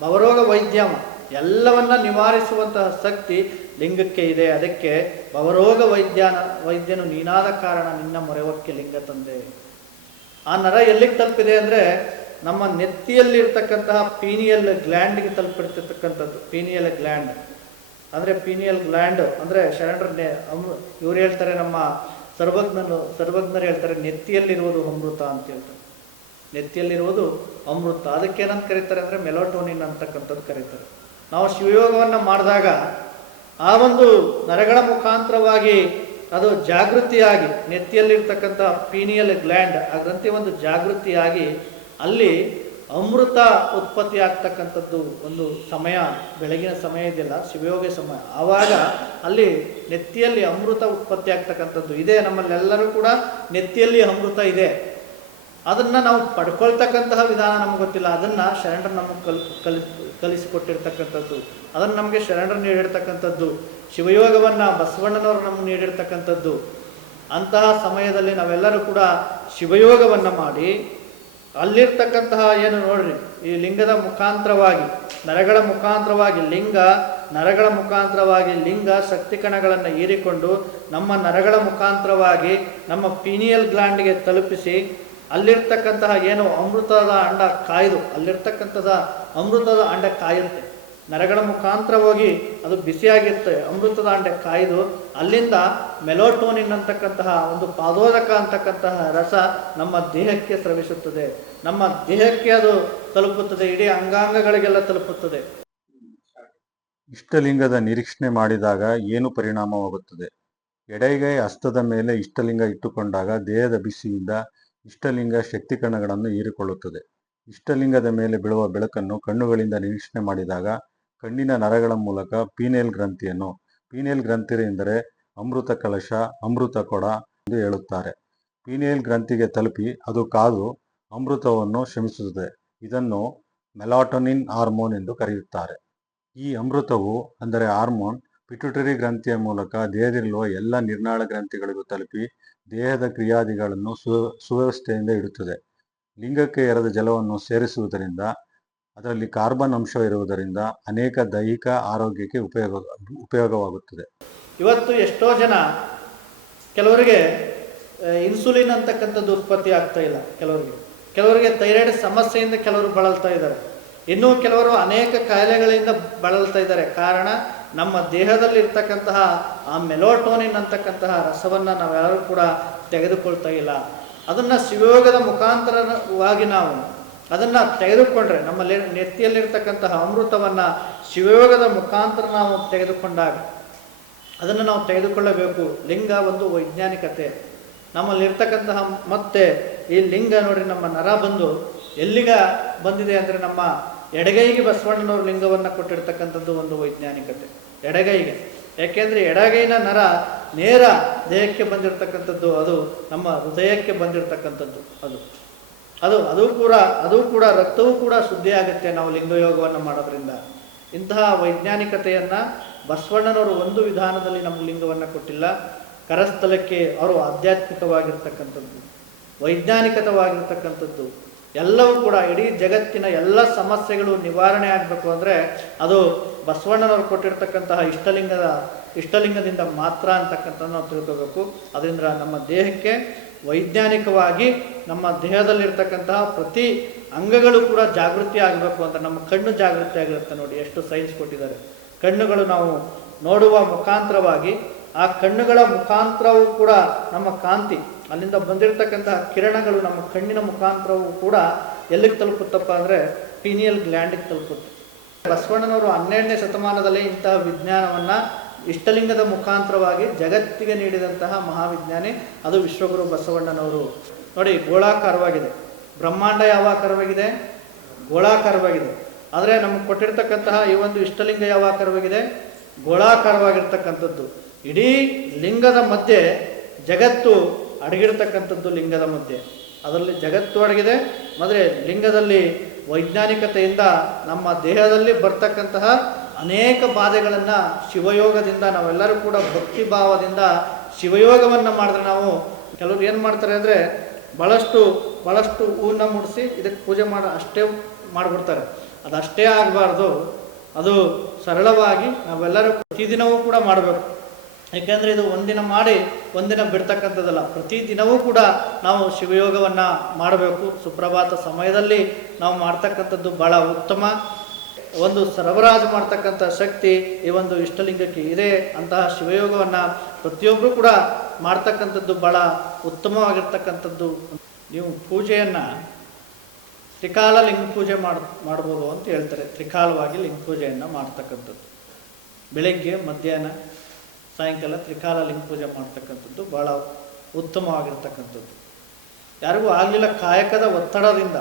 ಭವರೋಗ ವೈದ್ಯಮ ಎಲ್ಲವನ್ನ ನಿವಾರಿಸುವಂತಹ ಶಕ್ತಿ ಲಿಂಗಕ್ಕೆ ಇದೆ. ಅದಕ್ಕೆ ಭವರೋಗ ವೈದ್ಯನು ನೀನಾದ ಕಾರಣ ನಿನ್ನ ಮೊರೆವಕ್ಕೆ ಲಿಂಗ ತಂದೆ. ಆ ನರ ಎಲ್ಲಿಗೆ ತಲುಪಿದೆ ಅಂದರೆ ನಮ್ಮ ನೆತ್ತಿಯಲ್ಲಿರ್ತಕ್ಕಂತಹ ಪೀನಿಯಲ್ ಗ್ಲ್ಯಾಂಡ್ಗೆ ತಲುಪಿರ್ತಕ್ಕಂಥದ್ದು. ಪೀನಿಯಲ್ ಗ್ಲ್ಯಾಂಡ್ ಅಂದರೆ ಶರಣರನ್ನೇ ಇವ್ರು ಹೇಳ್ತಾರೆ, ನಮ್ಮ ಸರ್ವಜ್ಞರು ಹೇಳ್ತಾರೆ, ನೆತ್ತಿಯಲ್ಲಿರುವುದು ಅಮೃತ ಅಂತ ಹೇಳ್ತಾರೆ. ನೆತ್ತಿಯಲ್ಲಿರುವುದು ಅಮೃತ. ಅದಕ್ಕೇನಂತ ಕರೀತಾರೆ ಅಂದರೆ ಮೆಲೋಟೋನಿನ್ ಅಂತಕ್ಕಂಥದ್ದು ಕರೀತಾರೆ. ನಾವು ಶಿವಯೋಗವನ್ನು ಮಾಡಿದಾಗ ಆ ಒಂದು ನರಗಳ ಮುಖಾಂತರವಾಗಿ ಅದು ಜಾಗೃತಿಯಾಗಿ ನೆತ್ತಿಯಲ್ಲಿರ್ತಕ್ಕಂಥ ಪೀನಿಯಲ್ ಗ್ಲ್ಯಾಂಡ್ ಆ ಗ್ರಂಥಿ ಒಂದು ಜಾಗೃತಿಯಾಗಿ ಅಲ್ಲಿ ಅಮೃತ ಉತ್ಪತ್ತಿ ಆಗ್ತಕ್ಕಂಥದ್ದು ಒಂದು ಸಮಯ, ಬೆಳಗಿನ ಸಮಯ ಇದೆಯಲ್ಲ ಶಿವಯೋಗ ಸಮಯ, ಆವಾಗ ಅಲ್ಲಿ ನೆತ್ತಿಯಲ್ಲಿ ಅಮೃತ ಉತ್ಪತ್ತಿ ಆಗ್ತಕ್ಕಂಥದ್ದು ಇದೆ. ನಮ್ಮಲ್ಲೆಲ್ಲರೂ ಕೂಡ ನೆತ್ತಿಯಲ್ಲಿ ಅಮೃತ ಇದೆ. ಅದನ್ನು ನಾವು ಪಡ್ಕೊಳ್ತಕ್ಕಂತಹ ವಿಧಾನ ನಮ್ಗೆ ಗೊತ್ತಿಲ್ಲ. ಅದನ್ನು ಶರಣರು ನಮಗೆ ಕಲಿಸಿಕೊಟ್ಟಿರ್ತಕ್ಕಂಥದ್ದು, ಅದನ್ನು ನಮಗೆ ಶರಣರು ನೀಡಿರ್ತಕ್ಕಂಥದ್ದು, ಶಿವಯೋಗವನ್ನು ಬಸವಣ್ಣನವರು ನಮಗೆ ನೀಡಿರ್ತಕ್ಕಂಥದ್ದು. ಅಂತಹ ಸಮಯದಲ್ಲಿ ನಾವೆಲ್ಲರೂ ಕೂಡ ಶಿವಯೋಗವನ್ನು ಮಾಡಿ ಅಲ್ಲಿರ್ತಕ್ಕಂತಹ ಏನು ನೋಡ್ರಿ, ಈ ಲಿಂಗದ ಮುಖಾಂತರವಾಗಿ ನರಗಳ ಮುಖಾಂತರವಾಗಿ ನರಗಳ ಮುಖಾಂತರವಾಗಿ ಲಿಂಗ ಶಕ್ತಿ ಕಣಗಳನ್ನು ಹೀರಿಕೊಂಡು ನಮ್ಮ ನರಗಳ ಮುಖಾಂತರವಾಗಿ ನಮ್ಮ ಪೀನಿಯಲ್ ಗ್ಲ್ಯಾಂಡ್ಗೆ ತಲುಪಿಸಿ ಅಲ್ಲಿರ್ತಕ್ಕಂತಹ ಏನು ಅಮೃತದ ಅಂಡ ಕಾಯ್ದು ಅಲ್ಲಿರ್ತಕ್ಕಂಥದ ಅಮೃತದ ಅಂಡ ಕಾಯುತ್ತೆ. ನರಗಳ ಮುಖಾಂತರ ಹೋಗಿ ಅದು ಬಿಸಿಯಾಗಿರುತ್ತೆ. ಅಮೃತದ ಅಂಡ ಕಾಯ್ದು ಅಲ್ಲಿಂದ ಮೆಲೋಟೋನಿನ್ ಅಂತಕ್ಕಂತಹ ಒಂದು ಪಾದೋದಕ ಅಂತಕ್ಕಂತಹ ರಸ ನಮ್ಮ ದೇಹಕ್ಕೆ ಸ್ರವಿಸುತ್ತದೆ. ನಮ್ಮ ದೇಹಕ್ಕೆ ಅದು ತಲುಪುತ್ತದೆ, ಇಡೀ ಅಂಗಾಂಗಗಳಿಗೆಲ್ಲ ತಲುಪುತ್ತದೆ. ಇಷ್ಟಲಿಂಗದ ನಿರೀಕ್ಷಣೆ ಮಾಡಿದಾಗ ಏನು ಪರಿಣಾಮವಾಗುತ್ತದೆ? ಎಡಗೈ ಹಸ್ತದ ಮೇಲೆ ಇಷ್ಟಲಿಂಗ ಇಟ್ಟುಕೊಂಡಾಗ ದೇಹದ ಬಿಸಿಯಿಂದ ಇಷ್ಟಲಿಂಗ ಶಕ್ತಿ ಕಣಗಳನ್ನು ಹೀರಿಕೊಳ್ಳುತ್ತದೆ. ಇಷ್ಟಲಿಂಗದ ಮೇಲೆ ಬೀಳುವ ಬೆಳಕನ್ನು ಕಣ್ಣುಗಳಿಂದ ನಿರೀಕ್ಷಣೆ ಮಾಡಿದಾಗ ಕಣ್ಣಿನ ನರಗಳ ಮೂಲಕ ಪೀನಿಯಲ್ ಗ್ರಂಥಿ ಎಂದರೆ ಅಮೃತ ಕಲಶ, ಅಮೃತ ಕೊಡ ಎಂದು ಹೇಳುತ್ತಾರೆ. ಪೀನಿಯಲ್ ಗ್ರಂಥಿಗೆ ತಲುಪಿ ಅದು ಕಾದು ಅಮೃತವನ್ನು ಶ್ರಮಿಸುತ್ತದೆ. ಇದನ್ನು ಮೆಲಾಟೋನಿನ್ ಹಾರ್ಮೋನ್ ಎಂದು ಕರೆಯುತ್ತಾರೆ. ಈ ಅಮೃತವು ಅಂದರೆ ಹಾರ್ಮೋನ್ ಪಿಟ್ಯುಟರಿ ಗ್ರಂಥಿಯ ಮೂಲಕ ದೇಹದಲ್ಲಿರುವ ಎಲ್ಲ ನಿರ್ನಾಳ ಗ್ರಂಥಿಗಳಿಗೂ ತಲುಪಿ ದೇಹದ ಕ್ರಿಯಾದಿಗಳನ್ನು ಸುವ್ಯವಸ್ಥೆಯಿಂದ ಇಡುತ್ತದೆ. ಲಿಂಗಕ್ಕೆ ಎರೆದ ಜಲವನ್ನು ಸೇರಿಸುವುದರಿಂದ ಅದರಲ್ಲಿ ಕಾರ್ಬನ್ ಅಂಶ ಇರುವುದರಿಂದ ಅನೇಕ ದೈಹಿಕ ಆರೋಗ್ಯಕ್ಕೆ ಉಪಯೋಗವಾಗುತ್ತದೆ. ಇವತ್ತು ಎಷ್ಟೋ ಜನ, ಕೆಲವರಿಗೆ ಇನ್ಸುಲಿನ್ ಅಂತಕ್ಕಂಥದ್ದು ಉತ್ಪತ್ತಿ ಆಗ್ತಾ ಇಲ್ಲ, ಕೆಲವರಿಗೆ ಥೈರಾಯ್ಡ್ ಸಮಸ್ಯೆಯಿಂದ ಕೆಲವರು ಬಳಲ್ತಾ ಇದ್ದಾರೆ, ಇನ್ನೂ ಕೆಲವರು ಅನೇಕ ಕಾಯಿಲೆಗಳಿಂದ ಬಳಲ್ತಾ ಇದ್ದಾರೆ. ಕಾರಣ ನಮ್ಮ ದೇಹದಲ್ಲಿ ಇರ್ತಕ್ಕಂತಹ ಆ ಮೆಲೋಟೋನಿನ್ ಅಂತಕ್ಕಂತಹ ರಸವನ್ನು ನಾವೆಲ್ಲರೂ ಕೂಡ ತೆಗೆದುಕೊಳ್ತಾ ಇಲ್ಲ. ಅದನ್ನು ಶಿವಯೋಗದ ಮುಖಾಂತರವಾಗಿ ನಾವು ಅದನ್ನು ತೆಗೆದುಕೊಂಡ್ರೆ, ನಮ್ಮ ನೆತ್ತಿಯಲ್ಲಿರ್ತಕ್ಕಂತಹ ಅಮೃತವನ್ನು ಶಿವಯೋಗದ ಮುಖಾಂತರ ನಾವು ತೆಗೆದುಕೊಂಡಾಗ ಅದನ್ನು ನಾವು ತೆಗೆದುಕೊಳ್ಳಬೇಕು. ಲಿಂಗ ಒಂದು ವೈಜ್ಞಾನಿಕತೆ ನಮ್ಮಲ್ಲಿರ್ತಕ್ಕಂತಹ, ಮತ್ತೆ ಈ ಲಿಂಗ ನೋಡ್ರಿ, ನಮ್ಮ ನರ ಬಂದು ಎಲ್ಲಿಗ ಬಂದಿದೆ ಅಂದರೆ ನಮ್ಮ ಎಡಗೈಗೆ ಬಸವಣ್ಣನವರು ಲಿಂಗವನ್ನು ಕೊಟ್ಟಿರ್ತಕ್ಕಂಥದ್ದು ಒಂದು ವೈಜ್ಞಾನಿಕತೆ. ಎಡಗೈಗೆ, ಯಾಕೆಂದರೆ ಎಡಗೈನ ನರ ನೇರ ದೇಹಕ್ಕೆ ಬಂದಿರತಕ್ಕಂಥದ್ದು, ಅದು ನಮ್ಮ ಹೃದಯಕ್ಕೆ ಬಂದಿರತಕ್ಕಂಥದ್ದು. ಅದು ಕೂಡ ರಕ್ತವೂ ಕೂಡ ಶುದ್ಧಿ ಆಗುತ್ತೆ ನಾವು ಲಿಂಗಯೋಗವನ್ನು ಮಾಡೋದ್ರಿಂದ. ಇಂತಹ ವೈಜ್ಞಾನಿಕತೆಯನ್ನು ಬಸವಣ್ಣನವರು ಒಂದು ವಿಧಾನದಲ್ಲಿ ನಮಗೆ ಲಿಂಗವನ್ನು ಕೊಟ್ಟಿಲ್ಲ. ಕರಸ್ಥಲಕ್ಕೆ ಅವರು ಆಧ್ಯಾತ್ಮಿಕವಾಗಿರ್ತಕ್ಕಂಥದ್ದು, ವೈಜ್ಞಾನಿಕವಾಗಿರ್ತಕ್ಕಂಥದ್ದು ಎಲ್ಲವೂ ಕೂಡ ಇಡೀ ಜಗತ್ತಿನ ಎಲ್ಲ ಸಮಸ್ಯೆಗಳು ನಿವಾರಣೆ ಆಗಬೇಕು ಅಂದರೆ ಅದು ಬಸವಣ್ಣನವರು ಕೊಟ್ಟಿರ್ತಕ್ಕಂತಹ ಇಷ್ಟಲಿಂಗದಿಂದ ಮಾತ್ರ ಅಂತಕ್ಕಂಥದ್ದು ನಾವು ತಿಳ್ಕೋಬೇಕು. ಅದರಿಂದ ನಮ್ಮ ದೇಹಕ್ಕೆ ವೈಜ್ಞಾನಿಕವಾಗಿ ನಮ್ಮ ದೇಹದಲ್ಲಿರ್ತಕ್ಕಂತಹ ಪ್ರತಿ ಅಂಗಗಳು ಕೂಡ ಜಾಗೃತಿ ಆಗಬೇಕು ಅಂತ. ನಮ್ಮ ಕಣ್ಣು ಜಾಗೃತಿ ಆಗಿರುತ್ತೆ ನೋಡಿ, ಎಷ್ಟು ಸೈನ್ಸ್ ಕೊಟ್ಟಿದ್ದಾರೆ. ಕಣ್ಣುಗಳು ನಾವು ನೋಡುವ ಮುಖಾಂತರವಾಗಿ, ಆ ಕಣ್ಣುಗಳ ಮುಖಾಂತರವೂ ಕೂಡ ನಮ್ಮ ಕಾಂತಿ, ಅಲ್ಲಿಂದ ಬಂದಿರತಕ್ಕಂತಹ ಕಿರಣಗಳು ನಮ್ಮ ಕಣ್ಣಿನ ಮುಖಾಂತರವೂ ಕೂಡ ಎಲ್ಲಿಗೆ ತಲುಪುತ್ತಪ್ಪ ಅಂದರೆ ಪೀನಿಯಲ್ ಗ್ಲ್ಯಾಂಡಿಗೆ ತಲುಪುತ್ತೆ. ಬಸವಣ್ಣನವರು 12ನೇ ಶತಮಾನದಲ್ಲಿ ಇಂತಹ ವಿಜ್ಞಾನವನ್ನು ಇಷ್ಟಲಿಂಗದ ಮುಖಾಂತರವಾಗಿ ಜಗತ್ತಿಗೆ ನೀಡಿದಂತಹ ಮಹಾವಿಜ್ಞಾನಿ ಅದು ವಿಶ್ವಗುರು ಬಸವಣ್ಣನವರು. ನೋಡಿ, ಗೋಳಾಕಾರವಾಗಿದೆ. ಬ್ರಹ್ಮಾಂಡ ಯಾವ ಆಕಾರವಾಗಿದೆ? ಗೋಳಾಕಾರವಾಗಿದೆ. ಆದರೆ ನಮಗೆ ಕೊಟ್ಟಿರ್ತಕ್ಕಂತಹ ಈ ಒಂದು ಇಷ್ಟಲಿಂಗ ಯಾವ ಆಕಾರವಾಗಿದೆ? ಗೋಳಾಕಾರವಾಗಿರ್ತಕ್ಕಂಥದ್ದು. ಇಡೀ ಲಿಂಗದ ಮಧ್ಯೆ ಜಗತ್ತು ಅಡಗಿರ್ತಕ್ಕಂಥದ್ದು. ಲಿಂಗದ ಮಧ್ಯೆ ಅದರಲ್ಲಿ ಜಗತ್ತು ಅಡಗಿದೆ. ಆದರೆ ಲಿಂಗದಲ್ಲಿ ವೈಜ್ಞಾನಿಕತೆಯಿಂದ ನಮ್ಮ ದೇಹದಲ್ಲಿ ಬರ್ತಕ್ಕಂತಹ ಅನೇಕ ಬಾಧೆಗಳನ್ನು ಶಿವಯೋಗದಿಂದ ನಾವೆಲ್ಲರೂ ಕೂಡ ಭಕ್ತಿ ಭಾವದಿಂದ ಶಿವಯೋಗವನ್ನು ಮಾಡಿದ್ರೆ, ನಾವು ಕೆಲವರು ಏನು ಮಾಡ್ತಾರೆ ಅಂದರೆ ಭಾಳಷ್ಟು ಹೂವನ್ನು ಮುಡಿಸಿ ಇದಕ್ಕೆ ಪೂಜೆ ಅಷ್ಟೇ ಮಾಡಿಬಿಡ್ತಾರೆ. ಅದಷ್ಟೇ ಆಗಬಾರ್ದು. ಅದು ಸರಳವಾಗಿ ನಾವೆಲ್ಲರೂ ಪ್ರತಿದಿನವೂ ಕೂಡ ಮಾಡಬೇಕು. ಏಕೆಂದರೆ ಇದು ಒಂದಿನ ಮಾಡಿ ಒಂದಿನ ಬಿಡ್ತಕ್ಕಂಥದ್ದಲ್ಲ, ಪ್ರತಿದಿನವೂ ಕೂಡ ನಾವು ಶಿವಯೋಗವನ್ನು ಮಾಡಬೇಕು. ಸುಪ್ರಭಾತ ಸಮಯದಲ್ಲಿ ನಾವು ಮಾಡ್ತಕ್ಕಂಥದ್ದು ಭಾಳ ಉತ್ತಮ. ಒಂದು ಸರಬರಾಜು ಮಾಡ್ತಕ್ಕಂಥ ಶಕ್ತಿ ಈ ಒಂದು ಇಷ್ಟಲಿಂಗಕ್ಕೆ ಇದೆ. ಅಂತಹ ಶಿವಯೋಗವನ್ನು ಪ್ರತಿಯೊಬ್ಬರು ಕೂಡ ಮಾಡ್ತಕ್ಕಂಥದ್ದು ಭಾಳ ಉತ್ತಮವಾಗಿರ್ತಕ್ಕಂಥದ್ದು. ನೀವು ಪೂಜೆಯನ್ನು ತ್ರಿಕಾಲ ಲಿಂಗ ಪೂಜೆ ಮಾಡ್ಬೋದು ಅಂತ ಹೇಳ್ತಾರೆ. ತ್ರಿಕಾಲವಾಗಿ ಲಿಂಗ ಪೂಜೆಯನ್ನು ಮಾಡ್ತಕ್ಕಂಥದ್ದು ಬೆಳಗ್ಗೆ, ಮಧ್ಯಾಹ್ನ, ಸಾಯಂಕಾಲ ತ್ರಿಕಾಲ ಲಿಂಗ ಪೂಜೆ ಮಾಡ್ತಕ್ಕಂಥದ್ದು ಭಾಳ ಉತ್ತಮವಾಗಿರ್ತಕ್ಕಂಥದ್ದು. ಯಾರಿಗೂ ಆಗಲಿಲ್ಲ ಕಾಯಕದ ಒತ್ತಡದಿಂದ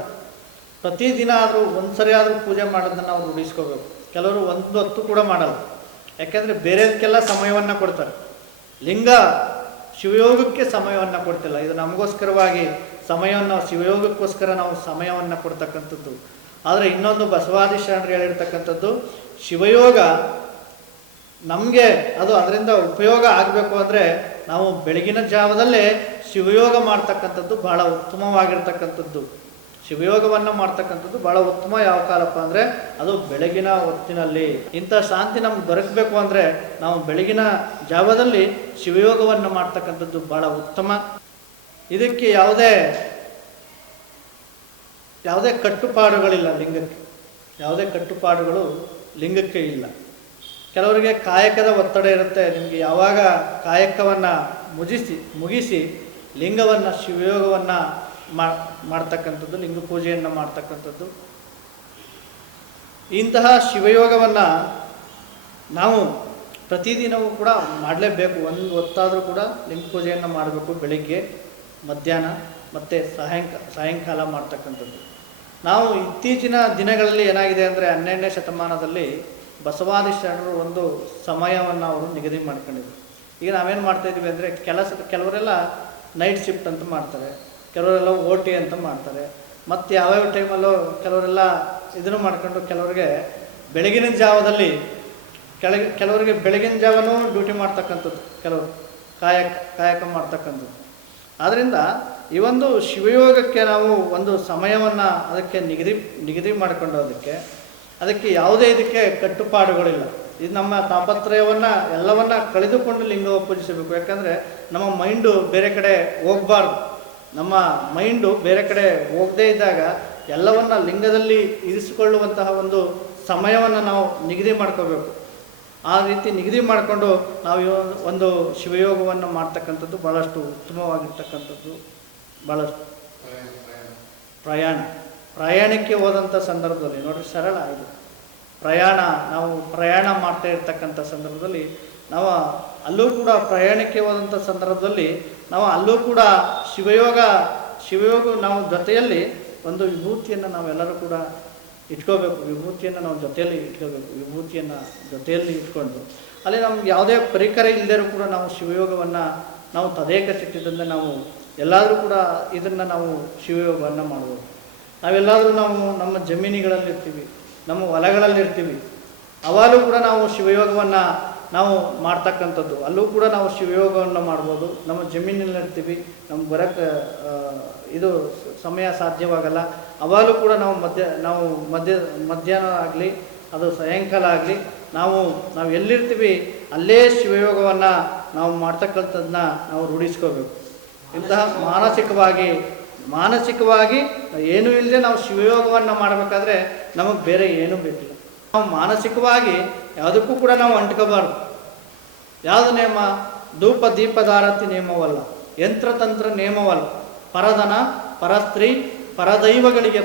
ಪ್ರತಿದಿನ ಆದರೂ ಒಂದು ಸರಿ ಆದರೂ ಪೂಜೆ ಮಾಡೋದನ್ನು ನಾವು ರೂಢಿಸ್ಕೋಬೇಕು. ಕೆಲವರು ಒಂದು ಹೊತ್ತು ಕೂಡ ಮಾಡಲ್ಲ, ಯಾಕೆಂದರೆ ಬೇರೆದಕ್ಕೆಲ್ಲ ಸಮಯವನ್ನು ಕೊಡ್ತಾರೆ. ಲಿಂಗ ಶಿವಯೋಗಕ್ಕೆ ಸಮಯವನ್ನು ಕೊಡ್ತಿಲ್ಲ. ಇದು ನಮಗೋಸ್ಕರವಾಗಿ ಸಮಯವನ್ನು, ಶಿವಯೋಗಕ್ಕೋಸ್ಕರ ನಾವು ಸಮಯವನ್ನು ಕೊಡ್ತಕ್ಕಂಥದ್ದು. ಆದರೆ ಇನ್ನೊಂದು ಬಸವಾದಿ ಶರಣರು ಹೇಳಿರ್ತಕ್ಕಂಥದ್ದು, ಶಿವಯೋಗ ನಮಗೆ ಅದು ಅದರಿಂದ ಉಪಯೋಗ ಆಗಬೇಕು ಅಂದರೆ ನಾವು ಬೆಳಗಿನ ಜಾವದಲ್ಲೇ ಶಿವಯೋಗ ಮಾಡ್ತಕ್ಕಂಥದ್ದು ಭಾಳ ಉತ್ತಮವಾಗಿರ್ತಕ್ಕಂಥದ್ದು. ಶಿವಯೋಗವನ್ನು ಮಾಡ್ತಕ್ಕಂಥದ್ದು ಭಾಳ ಉತ್ತಮ. ಯಾವ ಕಾಲಪ್ಪ ಅಂದರೆ ಅದು ಬೆಳಗಿನ ಹೊತ್ತಿನಲ್ಲಿ. ಇಂಥ ಶಾಂತಿ ನಮ್ಗೆ ದೊರಕಬೇಕು ಅಂದರೆ ನಾವು ಬೆಳಗಿನ ಜಾವದಲ್ಲಿ ಶಿವಯೋಗವನ್ನು ಮಾಡ್ತಕ್ಕಂಥದ್ದು ಭಾಳ ಉತ್ತಮ. ಇದಕ್ಕೆ ಯಾವುದೇ ಕಟ್ಟುಪಾಡುಗಳಿಲ್ಲ ಲಿಂಗಕ್ಕೆ. ಯಾವುದೇ ಕಟ್ಟುಪಾಡುಗಳು ಲಿಂಗಕ್ಕೆ ಇಲ್ಲ. ಕೆಲವರಿಗೆ ಕಾಯಕದ ಒತ್ತಡ ಇರುತ್ತೆ. ನಿಮಗೆ ಯಾವಾಗ ಕಾಯಕವನ್ನು ಮುಗಿಸಿ ಲಿಂಗವನ್ನು, ಶಿವಯೋಗವನ್ನು ಮಾಡ್ತಕ್ಕಂಥದ್ದು, ಲಿಂಗ ಪೂಜೆಯನ್ನು ಮಾಡ್ತಕ್ಕಂಥದ್ದು. ಇಂತಹ ಶಿವಯೋಗವನ್ನು ನಾವು ಪ್ರತಿದಿನವೂ ಕೂಡ ಮಾಡಲೇಬೇಕು. ಒಂದು ಹೊತ್ತಾದರೂ ಕೂಡ ಲಿಂಗ ಪೂಜೆಯನ್ನು ಮಾಡಬೇಕು. ಬೆಳಿಗ್ಗೆ, ಮಧ್ಯಾಹ್ನ ಮತ್ತು ಸಾಯಂಕಾಲ ಮಾಡ್ತಕ್ಕಂಥದ್ದು. ನಾವು ಇತ್ತೀಚಿನ ದಿನಗಳಲ್ಲಿ ಏನಾಗಿದೆ ಅಂದರೆ 12ನೇ ಶತಮಾನದಲ್ಲಿ ಬಸವಾದಿ ಶರಣರು ಒಂದು ಸಮಯವನ್ನು ಅವರು ನಿಗದಿ ಮಾಡ್ಕೊಂಡಿದ್ರು. ಈಗ ನಾವೇನು ಮಾಡ್ತಾಯಿದ್ವಿ ಅಂದರೆ ಕೆಲವರೆಲ್ಲ ನೈಟ್ ಶಿಫ್ಟ್ ಅಂತ ಮಾಡ್ತಾರೆ, ಕೆಲವರೆಲ್ಲ OT ಅಂತ ಮಾಡ್ತಾರೆ. ಮತ್ತು ಯಾವ್ಯಾವ ಟೈಮಲ್ಲೂ ಕೆಲವರೆಲ್ಲ ಇದನ್ನು ಮಾಡ್ಕೊಂಡು ಕೆಲವರಿಗೆ ಬೆಳಗಿನ ಜಾವದಲ್ಲಿ ಕೆಲವರಿಗೆ ಬೆಳಗಿನ ಜಾವನೂ ಡ್ಯೂಟಿ ಮಾಡ್ತಕ್ಕಂಥದ್ದು, ಕೆಲವರು ಕಾಯಕ ಮಾಡ್ತಕ್ಕಂಥದ್ದು. ಆದ್ದರಿಂದ ಈ ಒಂದು ಶಿವಯೋಗಕ್ಕೆ ನಾವು ಒಂದು ಸಮಯವನ್ನು ಅದಕ್ಕೆ ನಿಗದಿ ಮಾಡಿಕೊಂಡು ಅದಕ್ಕೆ ಯಾವುದೇ ಇದಕ್ಕೆ ಕಟ್ಟುಪಾಡುಗಳಿಲ್ಲ. ಇದು ನಮ್ಮ ತಾಪತ್ರಯವನ್ನು ಎಲ್ಲವನ್ನ ಕಳೆದುಕೊಂಡು ಲಿಂಗವ ಪೂಜಿಸಬೇಕು. ಯಾಕಂದರೆ ನಮ್ಮ ಮೈಂಡು ಬೇರೆ ಕಡೆ ಹೋಗಬಾರ್ದು. ನಮ್ಮ ಮೈಂಡು ಬೇರೆ ಕಡೆ ಹೋಗದೇ ಇದ್ದಾಗ ಎಲ್ಲವನ್ನ ಲಿಂಗದಲ್ಲಿ ಇರಿಸಿಕೊಳ್ಳುವಂತಹ ಒಂದು ಸಮಯವನ್ನು ನಾವು ನಿಗದಿ ಮಾಡ್ಕೋಬೇಕು. ಆ ರೀತಿ ನಿಗದಿ ಮಾಡಿಕೊಂಡು ನಾವು ಒಂದು ಶಿವಯೋಗವನ್ನು ಮಾಡ್ತಕ್ಕಂಥದ್ದು ಭಾಳಷ್ಟು ಉತ್ತಮವಾಗಿರ್ತಕ್ಕಂಥದ್ದು. ಭಾಳಷ್ಟು ಪ್ರಯಾಣಕ್ಕೆ ಹೋದಂಥ ಸಂದರ್ಭದಲ್ಲಿ ನೋಡ್ರಿ, ಸರಳ ಇದು ನಾವು ಪ್ರಯಾಣ ಮಾಡ್ತಾ ಇರ್ತಕ್ಕಂಥ ಸಂದರ್ಭದಲ್ಲಿ ನಾವು ಅಲ್ಲೂ ಕೂಡ ಪ್ರಯಾಣಕ್ಕೆ ಹೋದಂಥ ಸಂದರ್ಭದಲ್ಲಿ ನಾವು ಅಲ್ಲೂ ಕೂಡ ಶಿವಯೋಗ ನಾವು ಜೊತೆಯಲ್ಲಿ ಒಂದು ವಿಭೂತಿಯನ್ನು ನಾವೆಲ್ಲರೂ ಕೂಡ ಇಟ್ಕೋಬೇಕು. ವಿಭೂತಿಯನ್ನು ನಾವು ಜೊತೆಯಲ್ಲಿ ಇಟ್ಕೋಬೇಕು. ವಿಭೂತಿಯನ್ನು ಜೊತೆಯಲ್ಲಿ ಇಟ್ಕೊಂಡು ಅಲ್ಲಿ ನಮ್ಗೆ ಯಾವುದೇ ಪರಿಕರ ಇಲ್ಲದರೂ ಕೂಡ ನಾವು ಶಿವಯೋಗವನ್ನು ನಾವು ತದೇಕ ಚಿತ್ತದಿಂದ ನಾವು ಎಲ್ಲಾದರೂ ಕೂಡ ಇದನ್ನು ನಾವು ಶಿವಯೋಗವನ್ನು ಮಾಡ್ಬೋದು. ನಾವೆಲ್ಲಾದರೂ ನಾವು ನಮ್ಮ ಜಮೀನುಗಳಲ್ಲಿರ್ತೀವಿ, ನಮ್ಮ ಹೊಲಗಳಲ್ಲಿರ್ತೀವಿ, ಅವಾಗಲೂ ಕೂಡ ನಾವು ಶಿವಯೋಗವನ್ನು ನಾವು ಮಾಡ್ತಕ್ಕಂಥದ್ದು. ಅಲ್ಲೂ ಕೂಡ ನಾವು ಶಿವಯೋಗವನ್ನು ಮಾಡ್ಬೋದು. ನಮ್ಮ ಜಮೀನಿನಲ್ಲಿರ್ತೀವಿ, ನಮ್ಗೆ ಬರೋಕ್ಕೆ ಇದು ಸಮಯ ಸಾಧ್ಯವಾಗಲ್ಲ, ಅವಾಗಲೂ ಕೂಡ ನಾವು ಮಧ್ಯಾಹ್ನ ಆಗಲಿ ಅದು ಸಾಯಂಕಾಲ ಆಗಲಿ ನಾವು ಎಲ್ಲಿರ್ತೀವಿ ಅಲ್ಲೇ ಶಿವಯೋಗವನ್ನು ನಾವು ಮಾಡ್ತಕ್ಕಂಥದ್ದನ್ನ ನಾವು ರೂಢಿಸ್ಕೋಬೇಕು. ಇಂತಹ ಮಾನಸಿಕವಾಗಿ ಏನೂ ಇಲ್ಲದೆ ನಾವು ಶಿವಯೋಗವನ್ನು ಮಾಡಬೇಕಾದ್ರೆ ನಮಗೆ ಬೇರೆ ಏನೂ ಬೇಕಿಲ್ಲ. ನಾವು ಮಾನಸಿಕವಾಗಿ ಯಾವುದಕ್ಕೂ ಕೂಡ ನಾವು ಅಂಟ್ಕೋಬಾರ್ದು. ಯಾವುದು ನೇಮ? ಧೂಪ ದೀಪದಾರತಿ ನೇಮವಲ್ಲ, ಯಂತ್ರತಂತ್ರ ನೇಮವಲ್ಲ. ಪರಧನ ಪರಸ್ತ್ರೀ ಪರದೈವಗಳಿಗೆ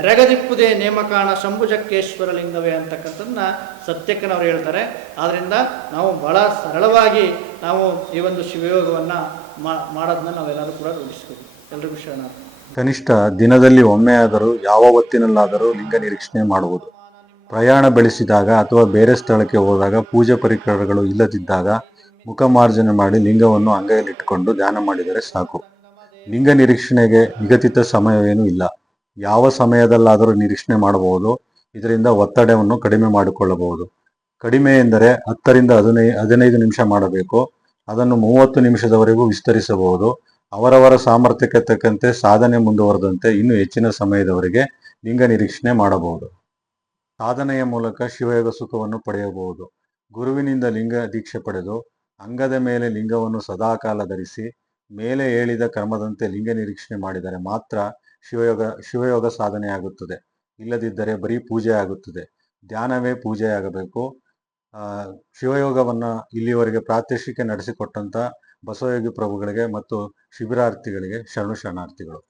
ಎರಗದಿಪ್ಪುದೇ ನೇಮಕಾಣ ಶಂಭುಜಕ್ಕೇಶ್ವರ ಲಿಂಗವೇ ಅಂತಕ್ಕಂಥದ್ದನ್ನ ಸತ್ಯಕ್ಕನವರು ಹೇಳ್ತಾರೆ. ಆದ್ದರಿಂದ ನಾವು ಬಹಳ ಸರಳವಾಗಿ ನಾವು ಈ ಒಂದು ಶಿವಯೋಗವನ್ನು ಮಾಡೋದನ್ನ ನಾವೆಲ್ಲರೂ ಕೂಡ ರೂಢಿಸ್ಬೇಕು. ಎಲ್ರಿಗೂ ಶರಣಾರ್ಥಿ. ಕನಿಷ್ಠ ದಿನದಲ್ಲಿ ಒಮ್ಮೆಯಾದರೂ ಯಾವ ಹೊತ್ತಿನಲ್ಲಾದರೂ ಲಿಂಗ ನಿರೀಕ್ಷಣೆ ಮಾಡುವುದು. ಪ್ರಯಾಣ ಬೆಳೆಸಿದಾಗ ಅಥವಾ ಬೇರೆ ಸ್ಥಳಕ್ಕೆ ಹೋದಾಗ ಪೂಜೆ ಪರಿಕರಗಳು ಇಲ್ಲದಿದ್ದಾಗ ಮುಖಮಾರ್ಜನೆ ಮಾಡಿ ಲಿಂಗವನ್ನು ಅಂಗೈಯಲ್ಲಿಟ್ಟುಕೊಂಡು ಧ್ಯಾನ ಮಾಡಿದರೆ ಸಾಕು. ಲಿಂಗ ನಿರೀಕ್ಷಣೆಗೆ ನಿಗದಿತ ಸಮಯವೇನೂ ಇಲ್ಲ. ಯಾವ ಸಮಯದಲ್ಲಾದರೂ ನಿರೀಕ್ಷಣೆ ಮಾಡಬಹುದು. ಇದರಿಂದ ಒತ್ತಡವನ್ನು ಕಡಿಮೆ ಮಾಡಿಕೊಳ್ಳಬಹುದು. ಕಡಿಮೆ ಎಂದರೆ 10 ರಿಂದ 15 ನಿಮಿಷ ಮಾಡಬೇಕು. ಅದನ್ನು 30 ನಿಮಿಷದವರೆಗೂ ವಿಸ್ತರಿಸಬಹುದು. ಅವರವರ ಸಾಮರ್ಥ್ಯಕ್ಕೆ ತಕ್ಕಂತೆ ಸಾಧನೆ ಮುಂದುವರೆದಂತೆ ಇನ್ನೂ ಹೆಚ್ಚಿನ ಸಮಯದವರೆಗೆ ಲಿಂಗ ನಿರೀಕ್ಷಣೆ ಮಾಡಬಹುದು. ಸಾಧನೆಯ ಮೂಲಕ ಶಿವಯೋಗ ಸುಖವನ್ನು ಪಡೆಯಬಹುದು. ಗುರುವಿನಿಂದ ಲಿಂಗ ದೀಕ್ಷೆ ಪಡೆದು ಅಂಗದ ಮೇಲೆ ಲಿಂಗವನ್ನು ಸದಾಕಾಲ ಧರಿಸಿ ಮೇಲೆ ಹೇಳಿದ ಕ್ರಮದಂತೆ ಲಿಂಗ ನಿರೀಕ್ಷಣೆ ಮಾಡಿದರೆ ಮಾತ್ರ ಶಿವಯೋಗ ಸಾಧನೆಯಾಗುತ್ತದೆ. ಇಲ್ಲದಿದ್ದರೆ ಬರೀ ಪೂಜೆ ಆಗುತ್ತದೆ. ಧ್ಯಾನವೇ ಪೂಜೆಯಾಗಬೇಕು. ಶಿವಯೋಗವನ್ನ ಇಲ್ಲಿವರೆಗೆ ಪ್ರಾತ್ಯಕ್ಷಿಕೆ ನಡೆಸಿಕೊಟ್ಟಂತ ಬಸವಯೋಗಿ ಪ್ರಭುಗಳಿಗೆ ಮತ್ತು ಶಿಬಿರಾರ್ಥಿಗಳಿಗೆ ಶರಣಾರ್ಥಿಗಳು.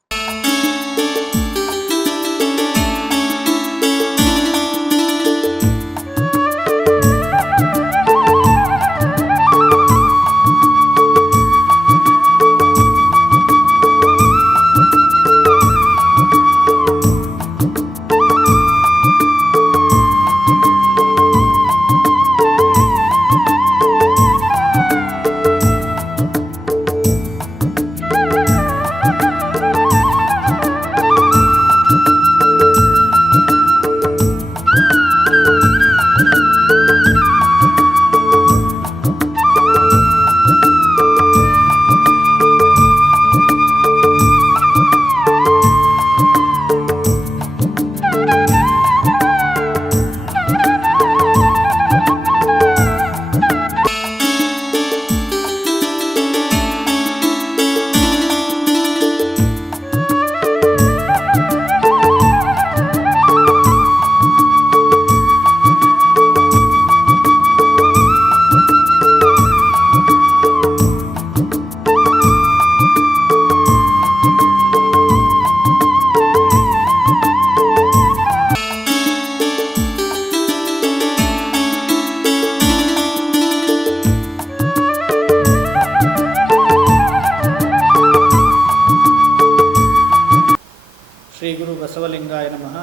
ಶ್ರೀ ಗುರು ಬಸವಲಿಂಗಾಯ ನಮಃ.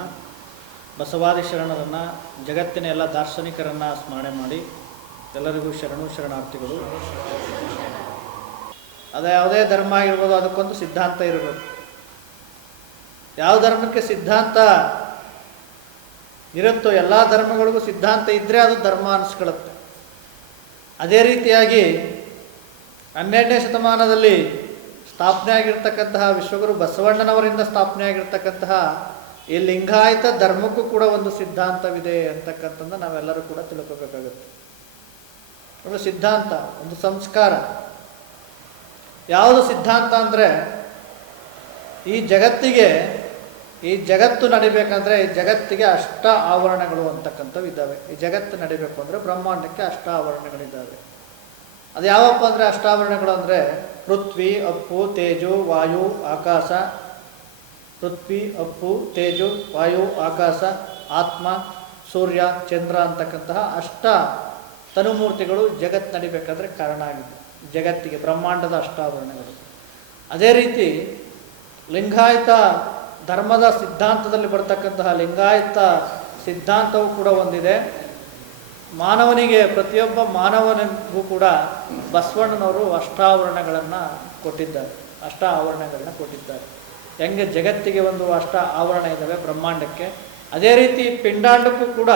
ಬಸವಾದಿ ಶರಣರನ್ನು, ಜಗತ್ತಿನ ಎಲ್ಲ ದಾರ್ಶನಿಕರನ್ನು ಸ್ಮರಣೆ ಮಾಡಿ ಎಲ್ಲರಿಗೂ ಶರಣಾರ್ಥಿಗಳು. ಅದು ಯಾವುದೇ ಧರ್ಮ ಆಗಿರ್ಬೋದು, ಅದಕ್ಕೊಂದು ಸಿದ್ಧಾಂತ ಇರಬೇಕು. ಯಾವ ಧರ್ಮಕ್ಕೆ ಸಿದ್ಧಾಂತ ಇರುತ್ತೋ ಎಲ್ಲ ಧರ್ಮಗಳಿಗೂ ಸಿದ್ಧಾಂತ ಇದ್ದರೆ ಅದು ಧರ್ಮ ಅನಿಸ್ಕೊಳ್ಳುತ್ತೆ. ಅದೇ ರೀತಿಯಾಗಿ 12ನೇ ಶತಮಾನದಲ್ಲಿ ಸ್ಥಾಪನೆ ಆಗಿರ್ತಕ್ಕಂತಹ ವಿಶ್ವಗುರು ಬಸವಣ್ಣನವರಿಂದ ಸ್ಥಾಪನೆ ಆಗಿರ್ತಕ್ಕಂತಹ ಈ ಲಿಂಗಾಯತ ಧರ್ಮಕ್ಕೂ ಕೂಡ ಒಂದು ಸಿದ್ಧಾಂತವಿದೆ ಅಂತಕ್ಕಂಥದ್ದು ನಾವೆಲ್ಲರೂ ಕೂಡ ತಿಳ್ಕೋಬೇಕಾಗುತ್ತೆ. ಒಂದು ಸಿದ್ಧಾಂತ, ಒಂದು ಸಂಸ್ಕಾರ. ಯಾವುದು ಸಿದ್ಧಾಂತ ಅಂದರೆ, ಈ ಜಗತ್ತು ನಡಿಬೇಕಂದ್ರೆ ಈ ಜಗತ್ತಿಗೆ ಅಷ್ಟ ಆವರಣಗಳು ಅಂತಕ್ಕಂಥವು ಇದ್ದಾವೆ. ಈ ಜಗತ್ತು ನಡಿಬೇಕು ಅಂದರೆ ಬ್ರಹ್ಮಾಂಡಕ್ಕೆ ಅಷ್ಟ ಆವರಣಗಳಿದ್ದಾವೆ. ಅದು ಯಾವಪ್ಪ ಅಂದರೆ ಅಷ್ಟಾವರಣಗಳು ಅಂದರೆ ಪೃಥ್ವಿ, ಅಪ್ಪು, ತೇಜು, ವಾಯು, ಆಕಾಶ. ಪೃಥ್ವಿ, ಅಪ್ಪು, ತೇಜು, ವಾಯು, ಆಕಾಶ, ಆತ್ಮ, ಸೂರ್ಯ, ಚಂದ್ರ ಅಂತಕ್ಕಂತಹ ಅಷ್ಟ ತನುಮೂರ್ತಿಗಳು ಜಗತ್ತು ನಡಿಬೇಕಾದ್ರೆ ಕಾರಣ ಆಗಿದೆ. ಜಗತ್ತಿಗೆ ಬ್ರಹ್ಮಾಂಡದ ಅಷ್ಟಾವರಣಗಳು. ಅದೇ ರೀತಿ ಲಿಂಗಾಯತ ಧರ್ಮದ ಸಿದ್ಧಾಂತದಲ್ಲಿ ಬರ್ತಕ್ಕಂತಹ ಲಿಂಗಾಯತ ಸಿದ್ಧಾಂತವೂ ಕೂಡ ಒಂದಿದೆ. ಮಾನವನಿಗೆ, ಪ್ರತಿಯೊಬ್ಬ ಮಾನವನಿಗೂ ಕೂಡ ಬಸವಣ್ಣನವರು ಅಷ್ಟಾವರಣಗಳನ್ನು ಕೊಟ್ಟಿದ್ದಾರೆ. ಹೆಂಗೆ ಜಗತ್ತಿಗೆ ಒಂದು ಅಷ್ಟ ಆವರಣ ಇದ್ದಾವೆ ಬ್ರಹ್ಮಾಂಡಕ್ಕೆ, ಅದೇ ರೀತಿ ಪಿಂಡಾಂಡಕ್ಕೂ ಕೂಡ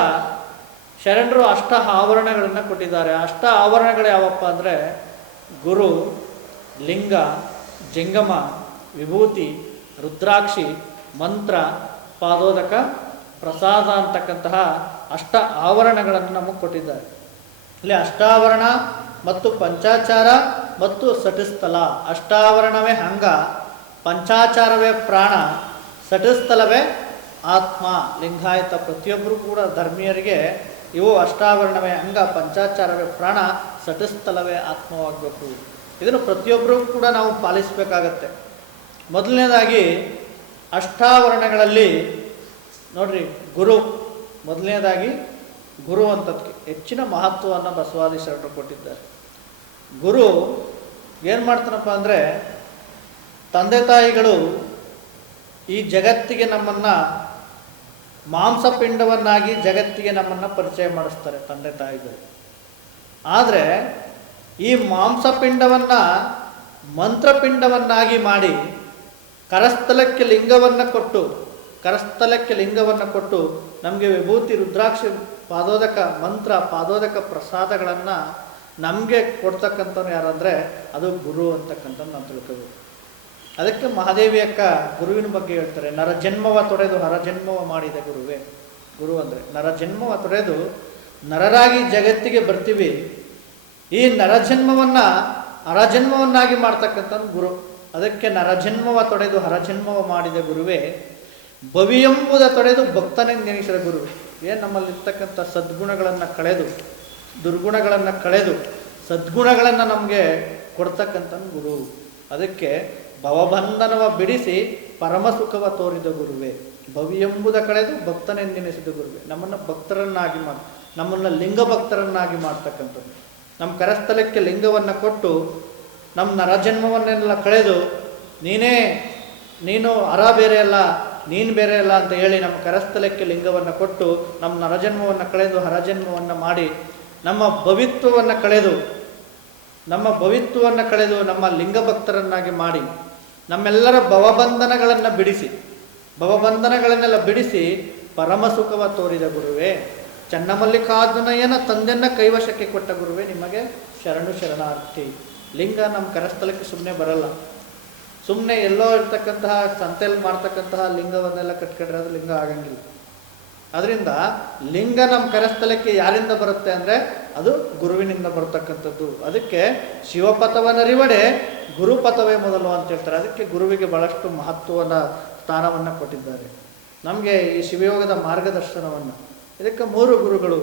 ಶರಣರು ಅಷ್ಟ ಆವರಣಗಳನ್ನು ಕೊಟ್ಟಿದ್ದಾರೆ. ಅಷ್ಟ ಆವರಣಗಳು ಯಾವಪ್ಪ ಅಂದರೆ ಗುರು, ಲಿಂಗ, ಜಂಗಮ, ವಿಭೂತಿ, ರುದ್ರಾಕ್ಷಿ, ಮಂತ್ರ, ಪಾದೋದಕ, ಪ್ರಸಾದ ಅಂತಕ್ಕಂತಹ ಅಷ್ಟ ಆವರಣಗಳನ್ನು ನಮಗೆ ಕೊಟ್ಟಿದ್ದಾರೆ. ಇಲ್ಲಿ ಅಷ್ಟಾವರಣ ಮತ್ತು ಪಂಚಾಚಾರ ಮತ್ತು ಸಟಿಸ್ಥಲ. ಅಷ್ಟಾವರಣವೇ ಅಂಗ, ಪಂಚಾಚಾರವೇ ಪ್ರಾಣ, ಸಟಿಸ್ಥಲವೇ ಆತ್ಮ. ಲಿಂಗಾಯತ ಪ್ರತಿಯೊಬ್ಬರೂ ಕೂಡ ಧರ್ಮೀಯರಿಗೆ ಇವು ಅಷ್ಟಾವರಣವೇ ಅಂಗ, ಪಂಚಾಚಾರವೇ ಪ್ರಾಣ, ಸಟಿಸ್ಥಲವೇ ಆತ್ಮವಾಗಬೇಕು. ಇದನ್ನು ಪ್ರತಿಯೊಬ್ಬರೂ ಕೂಡ ನಾವು ಪಾಲಿಸಬೇಕಾಗತ್ತೆ. ಮೊದಲನೇದಾಗಿ ಅಷ್ಟಾವರಣಗಳಲ್ಲಿ ನೋಡ್ರಿ, ಮೊದಲನೇದಾಗಿ ಗುರು ಅಂತದಕ್ಕೆ ಹೆಚ್ಚಿನ ಮಹತ್ವವನ್ನು ಬಸವಾದಿ ಶರಣರು ಕೊಟ್ಟಿದ್ದಾರೆ. ಗುರು ಏನು ಮಾಡ್ತಾನಪ್ಪ ಅಂದರೆ, ತಂದೆ ತಾಯಿಗಳು ಈ ಜಗತ್ತಿಗೆ ನಮ್ಮನ್ನು ಮಾಂಸಪಿಂಡವನ್ನಾಗಿ ಜಗತ್ತಿಗೆ ನಮ್ಮನ್ನು ಪರಿಚಯ ಮಾಡಿಸ್ತಾರೆ ತಂದೆ ತಾಯಿಗಳು. ಆದರೆ ಈ ಮಾಂಸಪಿಂಡವನ್ನು ಮಂತ್ರಪಿಂಡವನ್ನಾಗಿ ಮಾಡಿ ಕರಸ್ಥಲಕ್ಕೆ ಲಿಂಗವನ್ನು ಕೊಟ್ಟು ನಮಗೆ ವಿಭೂತಿ, ರುದ್ರಾಕ್ಷಿ, ಪಾದೋದಕ ಮಂತ್ರ, ಪಾದೋದಕ ಪ್ರಸಾದಗಳನ್ನು ನಮಗೆ ಕೊಡ್ತಕ್ಕಂಥವ್ರು ಯಾರಂದರೆ ಅದು ಗುರು ಅಂತಕ್ಕಂಥದ್ದು ನಾವು ತಿಳ್ಕೋಬೇಕು. ಅದಕ್ಕೆ ಮಹಾದೇವಿ ಅಕ್ಕ ಗುರುವಿನ ಬಗ್ಗೆ ಹೇಳ್ತಾರೆ, ನರಜನ್ಮವ ತೊಡೆದು ಹರಜನ್ಮವ ಮಾಡಿದ ಗುರುವೇ. ಗುರು ಅಂದರೆ ನರ ಜನ್ಮವ ತೊರೆದು ನರರಾಗಿ ಜಗತ್ತಿಗೆ ಬರ್ತೀವಿ. ಈ ನರಜನ್ಮವನ್ನು ಹರಜನ್ಮವನ್ನಾಗಿ ಮಾಡ್ತಕ್ಕಂಥ ಗುರು. ಅದಕ್ಕೆ ನರಜನ್ಮವ ತೊಡೆದು ಹರಜನ್ಮವ ಮಾಡಿದ ಗುರುವೇ, ಭವಿಯೆಂಬುದ ತೊಡೆದು ಭಕ್ತನೆಂದೆನಿಸಿದ ಗುರು. ಏನು ನಮ್ಮಲ್ಲಿರ್ತಕ್ಕಂಥ ಸದ್ಗುಣಗಳನ್ನು ಕಳೆದು ದುರ್ಗುಣಗಳನ್ನು ಕಳೆದು ಸದ್ಗುಣಗಳನ್ನು ನಮಗೆ ಕೊಡ್ತಕ್ಕಂಥ ಗುರು. ಅದಕ್ಕೆ ಭವಬಂಧನವ ಬಿಡಿಸಿ ಪರಮಸುಖವ ತೋರಿದ ಗುರುವೇ, ಭವಿಯೆಂಬುದ ಕಳೆದು ಭಕ್ತನೆಂದೆನಿಸಿದ ಗುರುವೇ. ನಮ್ಮನ್ನು ಭಕ್ತರನ್ನಾಗಿ ನಮ್ಮನ್ನು ಲಿಂಗ ಭಕ್ತರನ್ನಾಗಿ ಮಾಡ್ತಕ್ಕಂಥದ್ದು. ನಮ್ಮ ಕರಸ್ಥಲಕ್ಕೆ ಲಿಂಗವನ್ನು ಕೊಟ್ಟು ನಮ್ಮ ನರಜನ್ಮವನ್ನೆಲ್ಲ ಕಳೆದು ನೀನು ಹರ ಬೇರೆ ಅಲ್ಲ, ನೀನು ಬೇರೆ ಅಲ್ಲ ಅಂತ ಹೇಳಿ ನಮ್ಮ ಕರಸ್ಥಲಕ್ಕೆ ಲಿಂಗವನ್ನು ಕೊಟ್ಟು ನಮ್ಮ ನರಜನ್ಮವನ್ನು ಕಳೆದು ಹರಜನ್ಮವನ್ನು ಮಾಡಿ ನಮ್ಮ ಭವಿತ್ವವನ್ನು ಕಳೆದು ನಮ್ಮ ಲಿಂಗ ಭಕ್ತರನ್ನಾಗಿ ಮಾಡಿ ನಮ್ಮೆಲ್ಲರ ಭವಬಂಧನಗಳನ್ನೆಲ್ಲ ಬಿಡಿಸಿ ಪರಮಸುಖವ ತೋರಿದ ಗುರುವೇ, ಚನ್ನಮಲ್ಲಿಕಾರ್ಜುನಯ್ಯನ ತಂದೆನ್ನ ಕೈವಶಕ್ಕೆ ಕೊಟ್ಟ ಗುರುವೇ, ನಿಮಗೆ ಶರಣು ಶರಣಾರ್ಥಿ. ಲಿಂಗ ನಮ್ಮ ಕರಸ್ಥಲಕ್ಕೆ ಸುಮ್ಮನೆ ಬರಲ್ಲ. ಸುಮ್ಮನೆ ಎಲ್ಲೋ ಇರ್ತಕ್ಕಂತಹ ಸಂತೆಯಲ್ಲಿ ಮಾಡ್ತಕ್ಕಂತಹ ಲಿಂಗವನ್ನೆಲ್ಲ ಕಟ್ಕೊಂಡ್ರೆ ಅದು ಲಿಂಗ ಆಗಂಗಿಲ್ಲ. ಅದರಿಂದ ಲಿಂಗ ನಮ್ಮ ಕರಸ್ಥಲಕ್ಕೆ ಯಾರಿಂದ ಬರುತ್ತೆ ಅಂದರೆ ಅದು ಗುರುವಿನಿಂದ ಬರ್ತಕ್ಕಂಥದ್ದು. ಅದಕ್ಕೆ ಶಿವಪಥವನರಿವಡೆ ಗುರುಪಥವೇ ಮೊದಲು ಅಂತ ಹೇಳ್ತಾರೆ. ಅದಕ್ಕೆ ಗುರುವಿಗೆ ಬಹಳಷ್ಟು ಮಹತ್ವದ ಸ್ಥಾನವನ್ನು ಕೊಟ್ಟಿದ್ದಾರೆ. ನಮಗೆ ಈ ಶಿವಯೋಗದ ಮಾರ್ಗದರ್ಶನವನ್ನು ಇದಕ್ಕೆ 3 ಗುರುಗಳು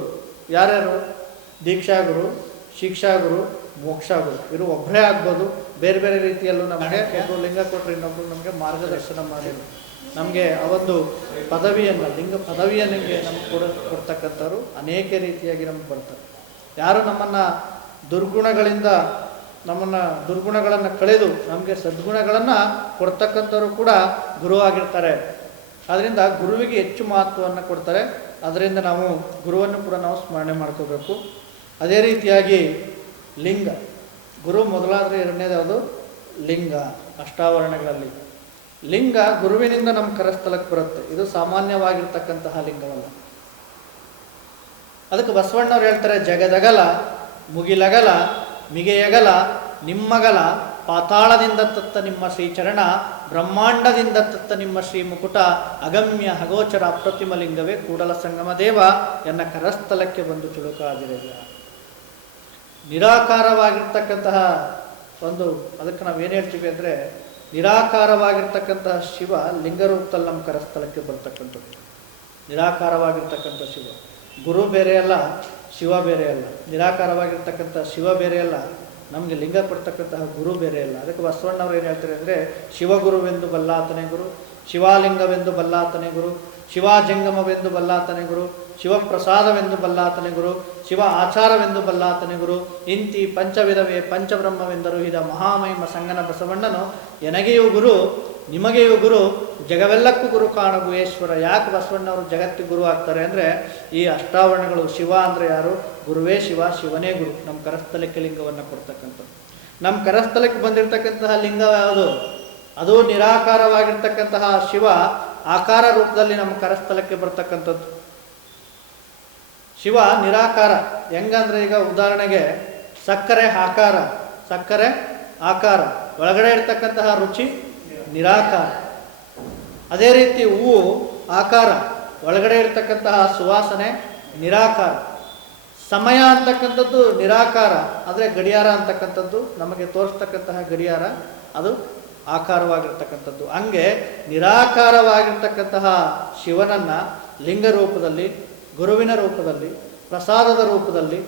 ಯಾರ್ಯಾರು? ದೀಕ್ಷಾಗುರು, ಶಿಕ್ಷಾಗುರು, ಮೋಕ್ಷಾಗುರು. ಇವರು ಒಬ್ಬರೇ ಆಗ್ಬೋದು, ಬೇರೆ ಬೇರೆ ರೀತಿಯಲ್ಲೂ ನಮಗೆ ಒಬ್ಬರು ಲಿಂಗ ಕೊಟ್ಟರೆ ಇನ್ನೊಬ್ಬರು ನಮಗೆ ಮಾರ್ಗದರ್ಶನ ಮಾಡಿದರು. ನಮಗೆ ಆ ಒಂದು ಪದವಿಯನ್ನು ಲಿಂಗ ಪದವಿಯನ್ನು ನಮಗೆ ಕೊಡ್ತಕ್ಕಂಥವ್ರು ಅನೇಕ ರೀತಿಯಾಗಿ ನಮಗೆ ಬರ್ತಾರೆ. ಯಾರು ನಮ್ಮನ್ನು ದುರ್ಗುಣಗಳನ್ನು ಕಳೆದು ನಮಗೆ ಸದ್ಗುಣಗಳನ್ನು ಕೊಡ್ತಕ್ಕಂಥವ್ರು ಕೂಡ ಗುರು ಆಗಿರ್ತಾರೆ. ಅದರಿಂದ ಗುರುವಿಗೆ ಹೆಚ್ಚು ಮಹತ್ವವನ್ನು ಕೊಡ್ತಾರೆ. ಅದರಿಂದ ನಾವು ಗುರುವನ್ನು ಕೂಡ ನಾವು ಸ್ಮರಣೆ ಮಾಡ್ಕೋಬೇಕು. ಅದೇ ರೀತಿಯಾಗಿ ಲಿಂಗ ಗುರು ಮೊದಲಾದರೆ ಎರಡನೇದು ಯಾವುದು? ಲಿಂಗ. ಅಷ್ಟಾವರಣಗಳಲ್ಲಿ ಲಿಂಗ ಗುರುವಿನಿಂದ ನಮ್ಮ ಕರಸ್ಥಲಕ್ಕೆ ಬರುತ್ತೆ. ಇದು ಸಾಮಾನ್ಯವಾಗಿರ್ತಕ್ಕಂತಹ ಲಿಂಗವಲ್ಲ. ಅದಕ್ಕೆ ಬಸವಣ್ಣವ್ರು ಹೇಳ್ತಾರೆ, ಜಗದಗಲ ಮುಗಿಲಗಲ ಮಿಗೆಯಗಲ ನಿಮ್ಮಗಲ ಪಾತಾಳದಿಂದ ತತ್ತ ನಿಮ್ಮ ಶ್ರೀಚರಣ ಬ್ರಹ್ಮಾಂಡದಿಂದ ತತ್ತ ನಿಮ್ಮ ಶ್ರೀ ಮುಕುಟ ಅಗಮ್ಯ ಅಗೋಚರ ಅಪ್ರತಿಮ ಲಿಂಗವೇ ಕೂಡಲ ಸಂಗಮ ದೇವ ಎನ್ನ ಕರಸ್ಥಲಕ್ಕೆ ಬಂದು ಚುಳುಕಾದಿರಲ್ಲ. ನಿರಾಕಾರವಾಗಿರ್ತಕ್ಕಂತಹ ಒಂದು ಅದಕ್ಕೆ ನಾವೇನು ಹೇಳ್ತೀವಿ ಅಂದರೆ, ನಿರಾಕಾರವಾಗಿರ್ತಕ್ಕಂತಹ ಶಿವ ಲಿಂಗರೂಪದಲ್ಲಿ ನಮ್ಮ ಕರಸ್ಥಲಕ್ಕೆ ಬರ್ತಕ್ಕಂಥದ್ದು. ನಿರಾಕಾರವಾಗಿರ್ತಕ್ಕಂಥ ಶಿವ ಗುರು ಬೇರೆ ಅಲ್ಲ, ಶಿವ ಬೇರೆ ಅಲ್ಲ. ನಿರಾಕಾರವಾಗಿರ್ತಕ್ಕಂಥ ಶಿವ ಬೇರೆ ಅಲ್ಲ, ನಮಗೆ ಲಿಂಗ ಕೊಡ್ತಕ್ಕಂತಹ ಗುರು ಬೇರೆ ಅಲ್ಲ. ಅದಕ್ಕೆ ಬಸವಣ್ಣವ್ರು ಏನು ಹೇಳ್ತಾರೆ ಅಂದರೆ, ಶಿವಗುರುವೆಂದು ಬಲ್ಲಾತನೇ ಗುರು, ಶಿವಾಲಿಂಗವೆಂದು ಬಲ್ಲಾತನೇ ಗುರು, ಶಿವಾಜಂಗಮವೆಂದು ಬಲ್ಲಾತನೇ ಗುರು, ಶಿವಪ್ರಸಾದವೆಂದು ಬಲ್ಲಾತನೇ ಗುರು, ಶಿವ ಆಚಾರವೆಂದು ಬಲ್ಲಾತನೇ ಗುರು, ಇಂತಿ ಪಂಚವಿಧವೇ ಪಂಚಬ್ರಹ್ಮವೆಂದರು ಇದ ಮಹಾಮಹಿಮ ಸಂಗನ ಬಸವಣ್ಣನು ಎನಗೆಯೂ ಗುರು ನಿಮಗೆಯೂ ಗುರು ಜಗವೆಲ್ಲಕ್ಕೂ ಗುರು ಕಾಣ ಗುಹೇಶ್ವರ. ಯಾಕೆ ಬಸವಣ್ಣವರು ಜಗತ್ತಿಗೆ ಗುರು ಆಗ್ತಾರೆ ಅಂದರೆ, ಈ ಅಷ್ಟಾವರಣಗಳು ಶಿವ ಅಂದರೆ ಯಾರು? ಗುರುವೇ ಶಿವ, ಶಿವನೇ ಗುರು. ನಮ್ಮ ಕರಸ್ಥಲಕ್ಕೆ ಲಿಂಗವನ್ನು ಕೊಡ್ತಕ್ಕಂಥದ್ದು. ನಮ್ಮ ಕರಸ್ಥಲಕ್ಕೆ ಬಂದಿರತಕ್ಕಂತಹ ಲಿಂಗ ಯಾವುದು? ಅದು ನಿರಾಕಾರವಾಗಿರ್ತಕ್ಕಂತಹ ಶಿವ ಆಕಾರ ರೂಪದಲ್ಲಿ ನಮ್ಮ ಕರಸ್ಥಲಕ್ಕೆ ಬರ್ತಕ್ಕಂಥದ್ದು. ಶಿವ ನಿರಾಕಾರ ಹೆಂಗಂದ್ರೆ, ಈಗ ಉದಾಹರಣೆಗೆ ಸಕ್ಕರೆ ಆಕಾರ ಒಳಗಡೆ ಇರ್ತಕ್ಕಂತಹ ರುಚಿ ನಿರಾಕಾರ. ಅದೇ ರೀತಿ ಹೂವು ಆಕಾರ ಒಳಗಡೆ ಇರ್ತಕ್ಕಂತಹ ಸುವಾಸನೆ ನಿರಾಕಾರ. ಸಮಯ ಅಂತಕ್ಕಂಥದ್ದು ನಿರಾಕಾರ, ಆದರೆ ಗಡಿಯಾರ ಅಂತಕ್ಕಂಥದ್ದು ನಮಗೆ ತೋರಿಸ್ತಕ್ಕಂತಹ ಗಡಿಯಾರ ಅದು ಆಕಾರವಾಗಿರ್ತಕ್ಕಂಥದ್ದು. ಹಂಗೆ ನಿರಾಕಾರವಾಗಿರ್ತಕ್ಕಂತಹ ಶಿವನನ್ನು ಲಿಂಗ ರೂಪದಲ್ಲಿ, ಗುರುವಿನ ರೂಪದಲ್ಲಿ, ಪ್ರಸಾದದ ರೂಪದಲ್ಲಿ,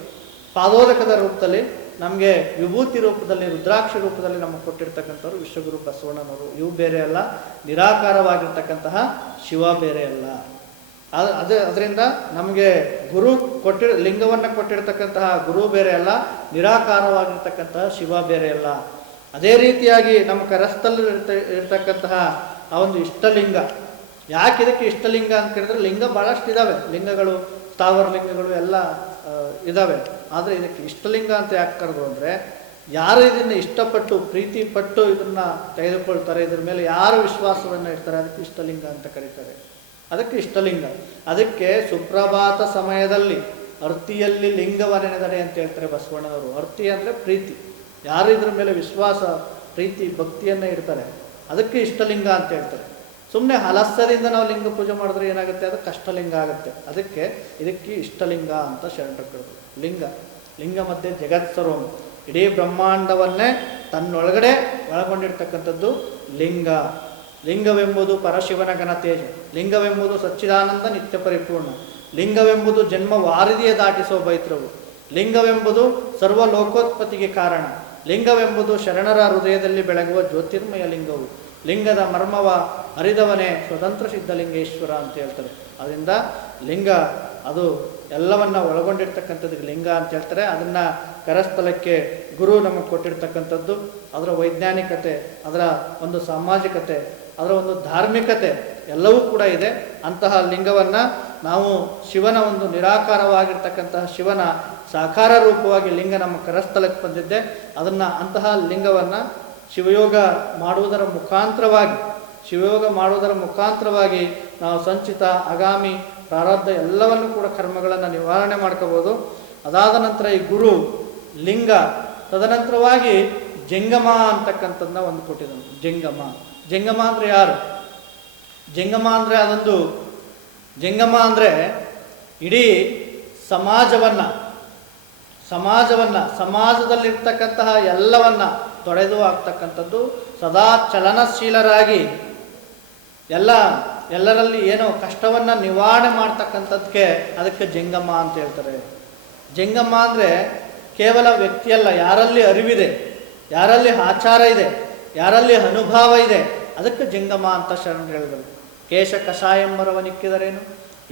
ಪಾದೋದಕದ ರೂಪದಲ್ಲಿ, ನಮಗೆ ವಿಭೂತಿ ರೂಪದಲ್ಲಿ, ರುದ್ರಾಕ್ಷಿ ರೂಪದಲ್ಲಿ ನಮಗೆ ಕೊಟ್ಟಿರ್ತಕ್ಕಂಥವ್ರು ವಿಶ್ವಗುರು ಬಸವಣ್ಣನವರು. ಇವು ಬೇರೆ ಅಲ್ಲ, ನಿರಾಕಾರವಾಗಿರ್ತಕ್ಕಂತಹ ಶಿವ ಬೇರೆ ಅಲ್ಲ. ಅದರಿಂದ ನಮಗೆ ಗುರು ಲಿಂಗವನ್ನು ಕೊಟ್ಟಿರ್ತಕ್ಕಂತಹ ಗುರು ಬೇರೆ ಅಲ್ಲ, ನಿರಾಕಾರವಾಗಿರ್ತಕ್ಕಂತಹ ಶಿವ ಬೇರೆ ಅಲ್ಲ. ಅದೇ ರೀತಿಯಾಗಿ ನಮ್ಮ ಕರಸ್ಥಲ್ಲಿ ಇರ್ತಕ್ಕಂತಹ ಆ ಒಂದು ಇಷ್ಟಲಿಂಗ. ಯಾಕೆ ಇದಕ್ಕೆ ಇಷ್ಟಲಿಂಗ ಅಂತ ಕೇಳಿದ್ರೆ, ಲಿಂಗ ಭಾಳಷ್ಟು ಇದ್ದಾವೆ, ಲಿಂಗಗಳು ಸ್ಥಾವರ ಲಿಂಗಗಳು ಎಲ್ಲ ಇದ್ದಾವೆ. ಆದರೆ ಇದಕ್ಕೆ ಇಷ್ಟಲಿಂಗ ಅಂತ ಯಾಕೆ ಕರೆದ್ರು ಅಂದರೆ, ಯಾರು ಇದನ್ನು ಇಷ್ಟಪಟ್ಟು ಪ್ರೀತಿ ಪಟ್ಟು ಇದನ್ನು ತೆಗೆದುಕೊಳ್ತಾರೆ, ಇದ್ರ ಮೇಲೆ ಯಾರು ವಿಶ್ವಾಸವನ್ನು ಇಡ್ತಾರೆ, ಅದಕ್ಕೆ ಇಷ್ಟಲಿಂಗ ಅಂತ ಕರೀತಾರೆ. ಅದಕ್ಕೆ ಇಷ್ಟಲಿಂಗ. ಅದಕ್ಕೆ ಸುಪ್ರಭಾತ ಸಮಯದಲ್ಲಿ ಅರ್ತಿಯಲ್ಲಿ ಲಿಂಗವನೆನೆದರೆ ಅಂತ ಹೇಳ್ತಾರೆ ಬಸವಣ್ಣನವರು. ಅರ್ತಿ ಅಂದರೆ ಪ್ರೀತಿ. ಯಾರು ಇದ್ರ ಮೇಲೆ ವಿಶ್ವಾಸ, ಪ್ರೀತಿ, ಭಕ್ತಿಯನ್ನು ಇಡ್ತಾರೆ ಅದಕ್ಕೆ ಇಷ್ಟಲಿಂಗ ಅಂತ ಹೇಳ್ತಾರೆ. ಸುಮ್ಮನೆ ಹಲಸ್ಯದಿಂದ ನಾವು ಲಿಂಗ ಪೂಜೆ ಮಾಡಿದ್ರೆ ಏನಾಗುತ್ತೆ, ಅದು ಕಷ್ಟಲಿಂಗ ಆಗುತ್ತೆ. ಇದಕ್ಕೆ ಇಷ್ಟಲಿಂಗ ಅಂತ ಶರಣರು ಕರೆದರು. ಲಿಂಗ ಮಧ್ಯೆ ಜಗತ್ಸರ್ವಂ, ಇಡೀ ಬ್ರಹ್ಮಾಂಡವನ್ನೇ ತನ್ನೊಳಗಡೆ ಒಳಗೊಂಡಿರ್ತಕ್ಕಂಥದ್ದು ಲಿಂಗ. ಲಿಂಗವೆಂಬುದು ಪರಶಿವನ ಘನತೇಜ, ಲಿಂಗವೆಂಬುದು ಸಚ್ಚಿದಾನಂದ ನಿತ್ಯ ಪರಿಪೂರ್ಣ, ಲಿಂಗವೆಂಬುದು ಜನ್ಮ ವಾರಿದಿಯ ದಾಟಿಸೋ ಬೈತ್ರವು, ಲಿಂಗವೆಂಬುದು ಸರ್ವ ಲೋಕೋತ್ಪತ್ತಿಗೆ ಕಾರಣ, ಲಿಂಗವೆಂಬುದು ಶರಣರ ಹೃದಯದಲ್ಲಿ ಬೆಳಗುವ ಜ್ಯೋತಿರ್ಮಯ ಲಿಂಗವು, ಲಿಂಗದ ಮರ್ಮವ ಅರಿದವನೇ ಸ್ವತಂತ್ರ ಸಿದ್ಧಲಿಂಗೇಶ್ವರ ಅಂತ ಹೇಳ್ತಾರೆ. ಅದರಿಂದ ಲಿಂಗ ಅದು ಎಲ್ಲವನ್ನ ಒಳಗೊಂಡಿರ್ತಕ್ಕಂಥದ್ದು ಲಿಂಗ ಅಂತ ಹೇಳ್ತಾರೆ. ಅದನ್ನು ಕರಸ್ಥಲಕ್ಕೆ ಗುರು ನಮಗೆ ಕೊಟ್ಟಿರ್ತಕ್ಕಂಥದ್ದು. ಅದರ ವೈಜ್ಞಾನಿಕತೆ, ಅದರ ಒಂದು ಸಾಮಾಜಿಕತೆ, ಅದರ ಒಂದು ಧಾರ್ಮಿಕತೆ ಎಲ್ಲವೂ ಕೂಡ ಇದೆ. ಅಂತಹ ಲಿಂಗವನ್ನು ನಾವು ಶಿವನ ಒಂದು ನಿರಾಕಾರವಾಗಿರ್ತಕ್ಕಂತಹ ಶಿವನ ಸಾಕಾರ ರೂಪವಾಗಿ ಲಿಂಗ ನಮ್ಮ ಕರಸ್ಥಲಕ್ಕೆ ಬಂದಿದ್ದೆ. ಅಂತಹ ಲಿಂಗವನ್ನು ಶಿವಯೋಗ ಮಾಡುವುದರ ಮುಖಾಂತರವಾಗಿ ನಾವು ಸಂಚಿತ ಆಗಾಮಿ ಪ್ರಾರಬ್ಧ ಎಲ್ಲವನ್ನು ಕೂಡ ಕರ್ಮಗಳನ್ನು ನಿವಾರಣೆ ಮಾಡ್ಕೋಬೋದು. ಅದಾದ ನಂತರ ಈ ಗುರು ಲಿಂಗ, ತದನಂತರವಾಗಿ ಜಂಗಮ ಅಂತಕ್ಕಂಥದ್ದನ್ನ ಒಂದು ಕೊಟ್ಟಿದ್ದಾನೆ. ಜಂಗಮ ಅಂದರೆ ಯಾರು? ಜಂಗಮ ಅಂದರೆ ಇಡೀ ಸಮಾಜದಲ್ಲಿರ್ತಕ್ಕಂತಹ ಎಲ್ಲವನ್ನ ತೊಡೆದು ಆಗ್ತಕ್ಕಂಥದ್ದು, ಸದಾ ಚಲನಶೀಲರಾಗಿ ಎಲ್ಲರಲ್ಲಿ ಏನೋ ಕಷ್ಟವನ್ನು ನಿವಾರಣೆ ಮಾಡ್ತಕ್ಕಂಥದ್ದಕ್ಕೆ ಅದಕ್ಕೆ ಜಂಗಮ ಅಂತ ಹೇಳ್ತಾರೆ. ಜಂಗಮ ಅಂದರೆ ಕೇವಲ ವ್ಯಕ್ತಿಯಲ್ಲ, ಯಾರಲ್ಲಿ ಅರಿವಿದೆ, ಯಾರಲ್ಲಿ ಆಚಾರ ಇದೆ, ಯಾರಲ್ಲಿ ಅನುಭವ ಇದೆ, ಅದಕ್ಕೆ ಜಂಗಮ ಅಂತ ಶರಣರು ಹೇಳಿದರು. ಕೇಶ ಕಷಾಯಂಬರವನಿಕ್ಕಿದರೇನು,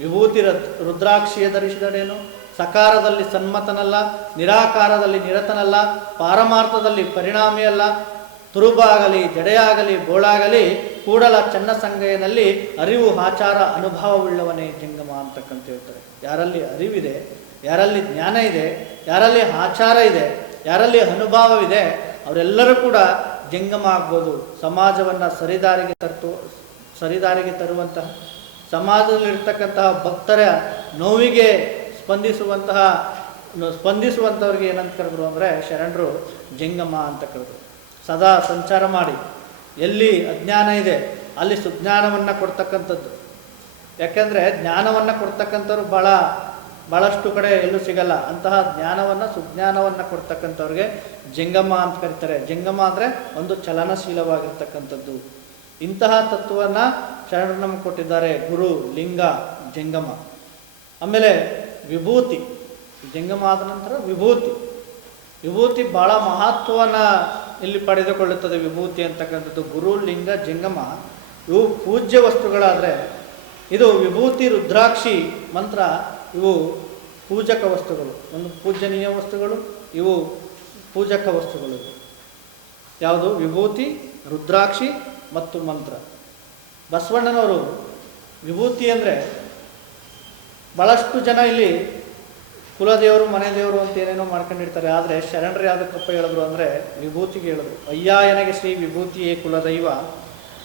ವಿಭೂತಿ ರುದ್ರಾಕ್ಷಿಯ ಧರಿಸಿದರೇನು, ಸಕಾರದಲ್ಲಿ ಸನ್ಮತನಲ್ಲ, ನಿರಾಕಾರದಲ್ಲಿ ನಿರತನಲ್ಲ, ಪಾರಮಾರ್ಥದಲ್ಲಿ ಪರಿಣಾಮಿಯಲ್ಲ, ತುರುಬಾಗಲಿ ಜಡೆಯಾಗಲಿ ಬೋಳಾಗಲಿ ಕೂಡಲ ಚನ್ನಸಂಗಯನಲ್ಲಿ ಅರಿವು ಆಚಾರ ಅನುಭವವುಳ್ಳವನೇ ಜಂಗಮ ಅಂತಕ್ಕಂತ ಹೇಳ್ತಾರೆ. ಯಾರಲ್ಲಿ ಅರಿವಿದೆ, ಯಾರಲ್ಲಿ ಜ್ಞಾನ ಇದೆ, ಯಾರಲ್ಲಿ ಆಚಾರ ಇದೆ, ಯಾರಲ್ಲಿ ಅನುಭವವಿದೆ, ಅವರೆಲ್ಲರೂ ಕೂಡ ಜಂಗಮ ಆಗ್ಬೋದು. ಸಮಾಜವನ್ನು ಸರಿದಾರಿಗೆ ತರುವಂತಹ, ಸಮಾಜದಲ್ಲಿರ್ತಕ್ಕಂತಹ ಭಕ್ತರ ನೋವಿಗೆ ಸ್ಪಂದಿಸುವಂಥವ್ರಿಗೆ ಏನಂತ ಕರೆದ್ರು ಅಂದರೆ ಶರಣರು ಜಂಗಮ ಅಂತ ಕರೆದ್ರು. ಸದಾ ಸಂಚಾರ ಮಾಡಿ ಎಲ್ಲಿ ಅಜ್ಞಾನ ಇದೆ ಅಲ್ಲಿ ಸುಜ್ಞಾನವನ್ನು ಕೊಡ್ತಕ್ಕಂಥದ್ದು. ಯಾಕೆಂದರೆ ಜ್ಞಾನವನ್ನು ಕೊಡ್ತಕ್ಕಂಥವ್ರು ಭಾಳಷ್ಟು ಕಡೆ ಎಲ್ಲೂ ಸಿಗಲ್ಲ. ಅಂತಹ ಸುಜ್ಞಾನವನ್ನು ಕೊಡ್ತಕ್ಕಂಥವ್ರಿಗೆ ಜಂಗಮ ಅಂತ ಕರೀತಾರೆ. ಜಂಗಮ ಅಂದರೆ ಒಂದು ಚಲನಶೀಲವಾಗಿರ್ತಕ್ಕಂಥದ್ದು. ಇಂತಹ ತತ್ವವನ್ನು ಶರಣರು ನಮಗೆ ಕೊಟ್ಟಿದ್ದಾರೆ. ಗುರು, ಲಿಂಗ, ಜಂಗಮ. ಆಮೇಲೆ ವಿಭೂತಿ. ಜಂಗಮ ಆದ ನಂತರ ವಿಭೂತಿ ಭಾಳ ಮಹತ್ವವನ್ನು ಇಲ್ಲಿ ಪಡೆದುಕೊಳ್ಳುತ್ತದೆ. ವಿಭೂತಿ ಅಂತಕ್ಕಂಥದ್ದು ಗುರು, ಲಿಂಗ, ಜಂಗಮ ಇವು ಪೂಜ್ಯ ವಸ್ತುಗಳಾದರೆ, ಇದು ವಿಭೂತಿ, ರುದ್ರಾಕ್ಷಿ ಮಂತ್ರ ಇವು ಪೂಜಕ ವಸ್ತುಗಳು. ಒಂದು ಪೂಜನೀಯ ವಸ್ತುಗಳು, ಇವು ಪೂಜಕ ವಸ್ತುಗಳು. ಯಾವುದು? ವಿಭೂತಿ, ರುದ್ರಾಕ್ಷಿ ಮತ್ತು ಮಂತ್ರ. ಬಸವಣ್ಣನವರು ವಿಭೂತಿ ಅಂದರೆ ಭಾಳಷ್ಟು ಜನ ಇಲ್ಲಿ ಕುಲದೇವರು, ಮನೆ ದೇವರು ಅಂತ ಏನೇನೋ ಮಾಡ್ಕೊಂಡಿರ್ತಾರೆ. ಆದರೆ ಶರಣರು ಯಾವುದಕ್ಕಪ್ಪ ಹೇಳಿದ್ರು ಅಂದರೆ ವಿಭೂತಿಗೆ ಹೇಳಿದ್ರು. ಅಯ್ಯಾಯನಗೆ ಶ್ರೀ ವಿಭೂತಿಯೇ ಕುಲದೈವ,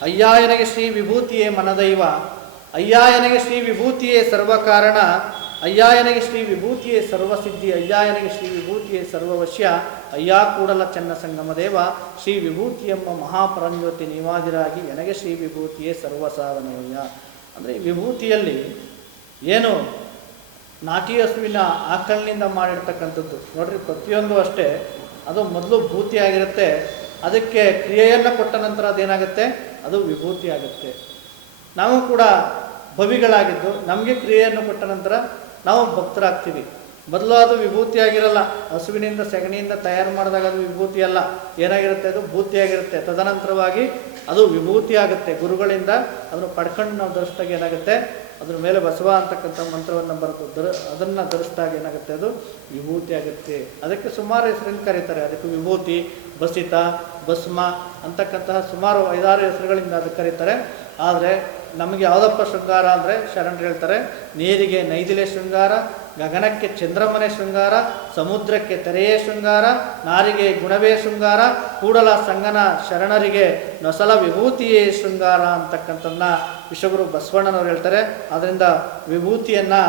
ಅಯ್ಯಾಯನಗೆ ಶ್ರೀ ವಿಭೂತಿಯೇ ಮನದೈವ, ಅಯ್ಯಾಯನಗೆ ಶ್ರೀ ವಿಭೂತಿಯೇ ಸರ್ವಕಾರಣ, ಅಯ್ಯಾಯನಗೆ ಶ್ರೀ ವಿಭೂತಿಯೇ ಸರ್ವಸಿದ್ಧಿ, ಅಯ್ಯಾಯನಗೆ ಶ್ರೀ ವಿಭೂತಿಯೇ ಸರ್ವವಶ್ಯ, ಅಯ್ಯಾ ಕೂಡಲ ಚನ್ನ ಸಂಗಮದೇವ, ಶ್ರೀ ವಿಭೂತಿಯೆಂಬ ಮಹಾಪರಂಜ್ಯೋತಿ ನಿವಾದಿರಾಗಿ ನನಗೆ ಶ್ರೀ ವಿಭೂತಿಯೇ ಸರ್ವಸಾಧನವಯ್ಯ. ಅಂದರೆ ಈ ವಿಭೂತಿಯಲ್ಲಿ ಏನು ನಾಟಿ ಹಸುವಿನ ಆಕಳಿನಿಂದ ಮಾಡಿರ್ತಕ್ಕಂಥದ್ದು ನೋಡ್ರಿ. ಪ್ರತಿಯೊಂದು ಅಷ್ಟೇ ಅದು ಮೊದಲು ಭೂತಿ ಆಗಿರುತ್ತೆ. ಅದಕ್ಕೆ ಕ್ರಿಯೆಯನ್ನು ಕೊಟ್ಟ ನಂತರ ಅದೇನಾಗುತ್ತೆ? ಅದು ವಿಭೂತಿ ಆಗುತ್ತೆ. ನಾವು ಕೂಡ ಭವಿಗಳಾಗಿದ್ದು ನಮಗೆ ಕ್ರಿಯೆಯನ್ನು ಕೊಟ್ಟ ನಂತರ ನಾವು ಭಕ್ತರಾಗ್ತೀವಿ. ಮೊದಲು ಅದು ವಿಭೂತಿ ಆಗಿರಲ್ಲ. ಹಸುವಿನಿಂದ ಸೆಗಣಿಯಿಂದ ತಯಾರು ಮಾಡಿದಾಗ ಅದು ವಿಭೂತಿ ಅಲ್ಲ, ಏನಾಗಿರುತ್ತೆ? ಅದು ಭೂತಿಯಾಗಿರುತ್ತೆ. ತದನಂತರವಾಗಿ ಅದು ವಿಭೂತಿ ಆಗುತ್ತೆ. ಗುರುಗಳಿಂದ ಅದನ್ನು ಪಡ್ಕೊಂಡು ನಾವು ಧರಿಸಿದಾಗ ಏನಾಗುತ್ತೆ? ಅದ್ರ ಮೇಲೆ ಬಸವ ಅಂತಕ್ಕಂಥ ಮಂತ್ರವನ್ನು ಬರೆದು ಅದನ್ನು ಧರಿಸಿದಾಗ ಏನಾಗುತ್ತೆ? ಅದು ವಿಭೂತಿ ಆಗುತ್ತೆ. ಅದಕ್ಕೆ ಸುಮಾರು ಹೆಸರನ್ನು ಕರೀತಾರೆ. ಅದಕ್ಕೆ ವಿಭೂತಿ, ಬಸಿತ, ಭಸ್ಮ ಅಂತಕ್ಕಂತಹ ಸುಮಾರು 5-6 ಹೆಸರುಗಳಿಂದ ಅದಕ್ಕೆ ಕರೀತಾರೆ. ಆದರೆ ನಮಗೆ ಯಾವುದಪ್ಪ ಶೃಂಗಾರ ಅಂದರೆ ಶರಣರು ಹೇಳ್ತಾರೆ, ನೀರಿಗೆ ನೈದಿಲೆ ಶೃಂಗಾರ, ಗಗನಕ್ಕೆ ಚಂದ್ರಮನೆ ಶೃಂಗಾರ, ಸಮುದ್ರಕ್ಕೆ ತೆರೆಯೇ ಶೃಂಗಾರ, ನಾರಿಗೆ ಗುಣವೇ ಶೃಂಗಾರ, ಕೂಡಲ ಸಂಗನ ಶರಣರಿಗೆ ನೊಸಲ ವಿಭೂತಿಯೇ ಶೃಂಗಾರ ಅಂತಕ್ಕಂಥದ್ದನ್ನ ವಿಶ್ವಗುರು ಬಸವಣ್ಣನವರು ಹೇಳ್ತಾರೆ. ಆದ್ದರಿಂದ ವಿಭೂತಿಯನ್ನು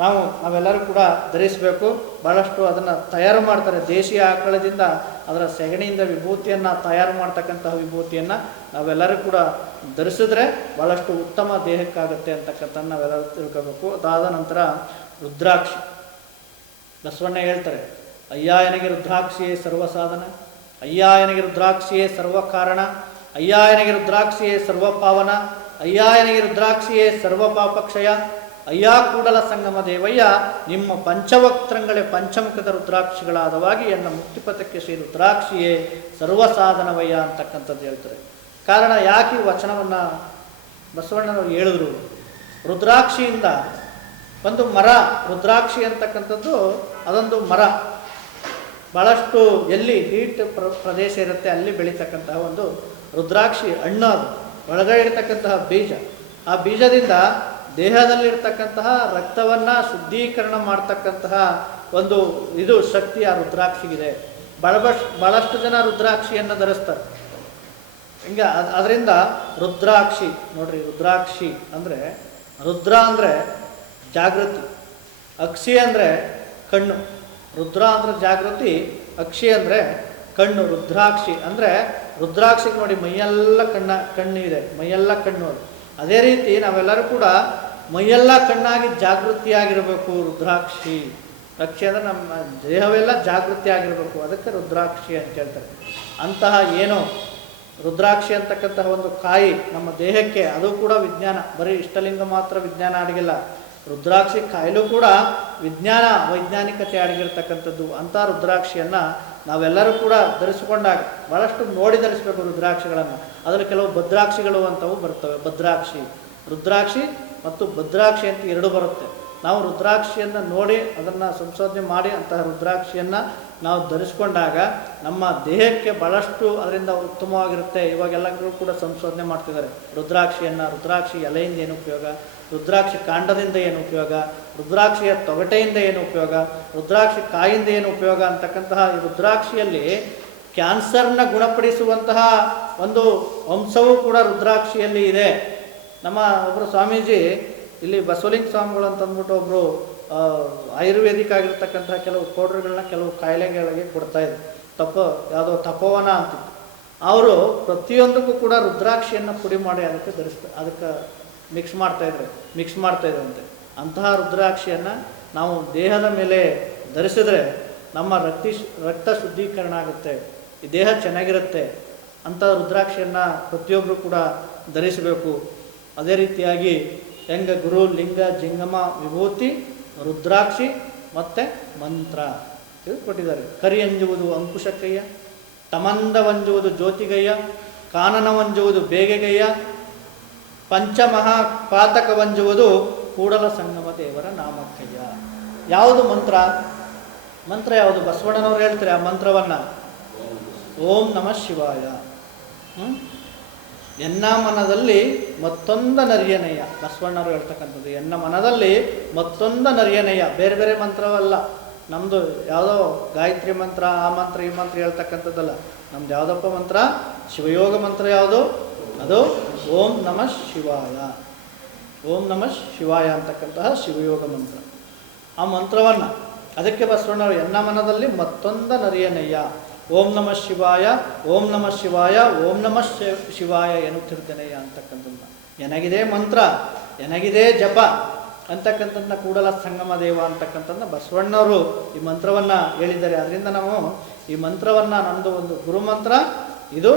ನಾವೆಲ್ಲರೂ ಕೂಡ ಧರಿಸಬೇಕು. ಭಾಳಷ್ಟು ಅದನ್ನು ತಯಾರು ಮಾಡ್ತಾರೆ. ದೇಶೀಯ ಆಕಳದಿಂದ ಅದರ ಸೆಗಣಿಯಿಂದ ವಿಭೂತಿಯನ್ನು ತಯಾರು ಮಾಡ್ತಕ್ಕಂತಹ ವಿಭೂತಿಯನ್ನು ನಾವೆಲ್ಲರೂ ಕೂಡ ಧರಿಸಿದ್ರೆ ಭಾಳಷ್ಟು ಉತ್ತಮ ದೇಹಕ್ಕಾಗುತ್ತೆ ಅಂತಕ್ಕಂಥ ನಾವೆಲ್ಲರೂ ತಿಳ್ಕೋಬೇಕು. ಅದಾದ ನಂತರ ರುದ್ರಾಕ್ಷಿ. ಬಸವಣ್ಣ ಹೇಳ್ತಾರೆ, ಅಯ್ಯ ಎನಗೆ ರುದ್ರಾಕ್ಷಿಯೇ ಸರ್ವ ಸಾಧನ, ಅಯ್ಯ ಎನಗೆ ರುದ್ರಾಕ್ಷಿಯೇ ಸರ್ವ ಕಾರಣ, ಅಯ್ಯ ಎನಗೆ ರುದ್ರಾಕ್ಷಿಯೇ ಸರ್ವ ಪಾವನ, ಅಯ್ಯ ಎನಗೆ ರುದ್ರಾಕ್ಷಿಯೇ ಸರ್ವ ಪಾಪಕ್ಷಯ, ಅಯ್ಯ ಕೂಡಲ ಸಂಗಮ ದೇವಯ್ಯ ನಿಮ್ಮ ಪಂಚವಕ್ತೃಗಳೇ ಪಂಚಮುಖದ ರುದ್ರಾಕ್ಷಿಗಳಾದವಾಗಿ ಎನ್ನ ಮುಕ್ತಿಪಥಕ್ಕೆ ಶ್ರೀ ರುದ್ರಾಕ್ಷಿಯೇ ಸರ್ವ ಸಾಧನವಯ್ಯ ಅಂತಕ್ಕಂಥದ್ದು ಹೇಳ್ತಾರೆ. ಕಾರಣ ಯಾಕೆ ಈ ವಚನವನ್ನು ಬಸವಣ್ಣನವರು ಹೇಳಿದ್ರು? ರುದ್ರಾಕ್ಷಿಯಿಂದ ಒಂದು ಮರ, ರುದ್ರಾಕ್ಷಿ ಅಂತಕ್ಕಂಥದ್ದು ಅದೊಂದು ಮರ, ಭಾಳಷ್ಟು ಎಲ್ಲಿ ಹೀಟ್ ಪ್ರದೇಶ ಇರುತ್ತೆ ಅಲ್ಲಿ ಬೆಳೀತಕ್ಕಂತಹ ಒಂದು ರುದ್ರಾಕ್ಷಿ ಹಣ್ಣು. ಅದು ಒಳಗಡೆ ಇರತಕ್ಕಂತಹ ಬೀಜ, ಆ ಬೀಜದಿಂದ ದೇಹದಲ್ಲಿರ್ತಕ್ಕಂತಹ ರಕ್ತವನ್ನು ಶುದ್ಧೀಕರಣ ಮಾಡ್ತಕ್ಕಂತಹ ಒಂದು ಇದು ಶಕ್ತಿ ಆ ರುದ್ರಾಕ್ಷಿಗಿದೆ. ಭಾಳಷ್ಟು ಜನ ರುದ್ರಾಕ್ಷಿಯನ್ನು ಧರಿಸ್ತಾರೆ. ಹಿಂಗೆ ಅದರಿಂದ ರುದ್ರಾಕ್ಷಿ ನೋಡ್ರಿ, ರುದ್ರಾಕ್ಷಿ ಅಂದರೆ ರುದ್ರ ಅಂದರೆ ಜಾಗೃತಿ, ಅಕ್ಷಿ ಅಂದರೆ ಕಣ್ಣು. ರುದ್ರ ಅಂದರೆ ಜಾಗೃತಿ, ಅಕ್ಷಿ ಅಂದರೆ ಕಣ್ಣು. ರುದ್ರಾಕ್ಷಿ ಅಂದರೆ ರುದ್ರಾಕ್ಷಿಗೆ ನೋಡಿ ಮೈಯೆಲ್ಲ ಕಣ್ಣು ಇದೆ, ಮೈಯೆಲ್ಲ ಕಣ್ಣು. ಅದು ಅದೇ ರೀತಿ ನಾವೆಲ್ಲರೂ ಕೂಡ ಮೈಯೆಲ್ಲ ಕಣ್ಣಾಗಿ ಜಾಗೃತಿಯಾಗಿರಬೇಕು. ರುದ್ರಾಕ್ಷಿ ಅಕ್ಷಿ ಅಂದರೆ ನಮ್ಮ ದೇಹವೆಲ್ಲ ಜಾಗೃತಿ ಆಗಿರಬೇಕು, ಅದಕ್ಕೆ ರುದ್ರಾಕ್ಷಿ ಅಂತ ಹೇಳ್ತಾರೆ. ಅಂತಹ ಏನೋ ರುದ್ರಾಕ್ಷಿ ಅಂತಕ್ಕಂತಹ ಒಂದು ಕಾಯಿ ನಮ್ಮ ದೇಹಕ್ಕೆ, ಅದು ಕೂಡ ವಿಜ್ಞಾನ, ಬರೀ ಇಷ್ಟಲಿಂಗ ಮಾತ್ರ ವಿಜ್ಞಾನ ಅಡಗಿಲ್ಲ, ರುದ್ರಾಕ್ಷಿ ಕಾಯಿಲು ಕೂಡ ವಿಜ್ಞಾನ ವೈಜ್ಞಾನಿಕತೆ ಅಡಗಿರ್ತಕ್ಕಂಥದ್ದು. ಅಂಥ ರುದ್ರಾಕ್ಷಿಯನ್ನು ನಾವೆಲ್ಲರೂ ಕೂಡ ಧರಿಸಿಕೊಂಡಾಗ ಭಾಳಷ್ಟು ನೋಡಿ ಧರಿಸಬೇಕು ರುದ್ರಾಕ್ಷಿಗಳನ್ನು. ಅದರಲ್ಲಿ ಕೆಲವು ಭದ್ರಾಕ್ಷಿಗಳು ಅಂತವು ಬರ್ತವೆ. ಭದ್ರಾಕ್ಷಿ, ರುದ್ರಾಕ್ಷಿ ಮತ್ತು ಭದ್ರಾಕ್ಷಿ ಅಂತ ಎರಡು ಬರುತ್ತೆ. ನಾವು ರುದ್ರಾಕ್ಷಿಯನ್ನು ನೋಡಿ ಅದನ್ನು ಸಂಶೋಧನೆ ಮಾಡಿ ಅಂತಹ ರುದ್ರಾಕ್ಷಿಯನ್ನು ನಾವು ಧರಿಸ್ಕೊಂಡಾಗ ನಮ್ಮ ದೇಹಕ್ಕೆ ಭಾಳಷ್ಟು ಅದರಿಂದ ಉತ್ತಮವಾಗಿರುತ್ತೆ. ಇವಾಗೆಲ್ಲರೂ ಕೂಡ ಸಂಶೋಧನೆ ಮಾಡ್ತಿದ್ದಾರೆ ರುದ್ರಾಕ್ಷಿಯನ್ನು. ರುದ್ರಾಕ್ಷಿ ಎಲೆಯಿಂದ ಏನು ಉಪಯೋಗ, ರುದ್ರಾಕ್ಷಿ ಕಾಂಡದಿಂದ ಏನು ಉಪಯೋಗ, ರುದ್ರಾಕ್ಷಿಯ ತೊಗಟೆಯಿಂದ ಏನು ಉಪಯೋಗ, ರುದ್ರಾಕ್ಷಿ ಕಾಯಿಂದ ಏನು ಉಪಯೋಗ ಅಂತಕ್ಕಂತಹ ಈ ರುದ್ರಾಕ್ಷಿಯಲ್ಲಿ ಕ್ಯಾನ್ಸರ್ನ ಗುಣಪಡಿಸುವಂತಹ ಒಂದು ಅಂಶವೂ ಕೂಡ ರುದ್ರಾಕ್ಷಿಯಲ್ಲಿ ಇದೆ. ನಮ್ಮ ಒಬ್ಬರು ಸ್ವಾಮೀಜಿ ಇಲ್ಲಿ ಬಸವಲಿಂಗ ಸ್ವಾಮಿಗಳು ಅಂತಂದ್ಬಿಟ್ಟು ಒಬ್ಬರು ಆಯುರ್ವೇದಿಕ್ ಆಗಿರ್ತಕ್ಕಂತಹ ಕೆಲವು ಪೌಡ್ರ್ಗಳನ್ನ ಕೆಲವು ಕಾಯಿಲೆಗಳಿಗೆ ಕೊಡ್ತಾಯಿದ್ರು. ಯಾವುದೋ ತಪೋವನ ಅಂತಿತ್ತು. ಅವರು ಪ್ರತಿಯೊಂದಕ್ಕೂ ಕೂಡ ರುದ್ರಾಕ್ಷಿಯನ್ನು ಪುಡಿ ಮಾಡಿ ಅದಕ್ಕೆ ಮಿಕ್ಸ್ ಮಾಡ್ತಾಯಿದ್ರಂತೆ. ಅಂತಹ ರುದ್ರಾಕ್ಷಿಯನ್ನು ನಾವು ದೇಹದ ಮೇಲೆ ಧರಿಸಿದ್ರೆ ನಮ್ಮ ರಕ್ತ ಶುದ್ಧೀಕರಣ ಆಗುತ್ತೆ, ಈ ದೇಹ ಚೆನ್ನಾಗಿರುತ್ತೆ. ಅಂಥ ರುದ್ರಾಕ್ಷಿಯನ್ನು ಪ್ರತಿಯೊಬ್ಬರು ಕೂಡ ಧರಿಸಬೇಕು. ಅದೇ ರೀತಿಯಾಗಿ ಹೆಂಗೆ ಗುರು, ಲಿಂಗ, ಜಂಗಮ, ವಿಭೂತಿ, ರುದ್ರಾಕ್ಷಿ ಮತ್ತು ಮಂತ್ರ ಇದು ಕೊಟ್ಟಿದ್ದಾರೆ. ಕರಿಯಂಜುವುದು ಅಂಕುಶಕ್ಕಯ್ಯ, ತಮಂದವಂಜುವುದು ಜ್ಯೋತಿಗಯ್ಯ, ಕಾನನವಂಜುವುದು ಬೇಗೆಗಯ್ಯ, ಪಂಚಮಹಾಪಾತಕವಂಜುವುದು ಕೂಡಲ ಸಂಗಮ ದೇವರ ನಾಮಕ್ಕಯ್ಯ. ಯಾವುದು ಮಂತ್ರ? ಮಂತ್ರ ಯಾವುದು? ಬಸವಣ್ಣನವರು ಹೇಳ್ತಾರೆ ಆ ಮಂತ್ರವನ್ನು, ಓಂ ನಮಃ ಶಿವಾಯ. ಎನ್ನ ಮನದಲ್ಲಿ ಮತ್ತೊಂದ ನರಿಯನಯ್ಯ. ಬಸವಣ್ಣವರು ಹೇಳ್ತಕ್ಕಂಥದ್ದು ಎನ್ನ ಮನದಲ್ಲಿ ಮತ್ತೊಂದ ನರಿಯನಯ್ಯ. ಬೇರೆ ಬೇರೆ ಮಂತ್ರವಲ್ಲ ನಮ್ಮದು, ಯಾವುದೋ ಗಾಯತ್ರಿ ಮಂತ್ರ, ಆ ಮಂತ್ರ ಈ ಮಂತ್ರ ಹೇಳ್ತಕ್ಕಂಥದ್ದಲ್ಲ. ನಮ್ದು ಯಾವುದಪ್ಪ ಮಂತ್ರ? ಶಿವಯೋಗ ಮಂತ್ರ. ಯಾವುದು ಅದು? ಓಂ ನಮಃ ಶಿವಾಯ. ಓಂ ನಮಃ ಶಿವಾಯ ಅಂತಕ್ಕಂತಹ ಶಿವಯೋಗ ಮಂತ್ರ. ಆ ಮಂತ್ರವನ್ನು ಅದಕ್ಕೆ ಬಸವಣ್ಣವರು ಎನ್ನ ಮನದಲ್ಲಿ ಮತ್ತೊಂದ ನರಿಯನಯ್ಯ, ಓಂ ನಮಃ ಶಿವಾಯ, ಓಂ ನಮಃ ಶಿವಾಯ, ಓಂ ನಮಃ ಶಿವಾಯ ಎನ್ನುತ್ತಿರ್ತೇನೆಯ್ಯ ಅಂತಕ್ಕಂಥದ್ದು. ಎನಗಿದೆ ಮಂತ್ರ, ಎನಗಿದೆ ಜಪ ಅಂತಕ್ಕಂಥದ್ದನ್ನ ಕೂಡಲ ಸಂಗಮ ದೇವ ಅಂತಕ್ಕಂಥದ್ದನ್ನ ಬಸವಣ್ಣವರು ಈ ಮಂತ್ರವನ್ನು ಹೇಳಿದ್ದಾರೆ. ಅದರಿಂದ ನಾವು ಈ ಮಂತ್ರವನ್ನು, ನಮ್ಮದು ಒಂದು ಗುರುಮಂತ್ರ ಇದು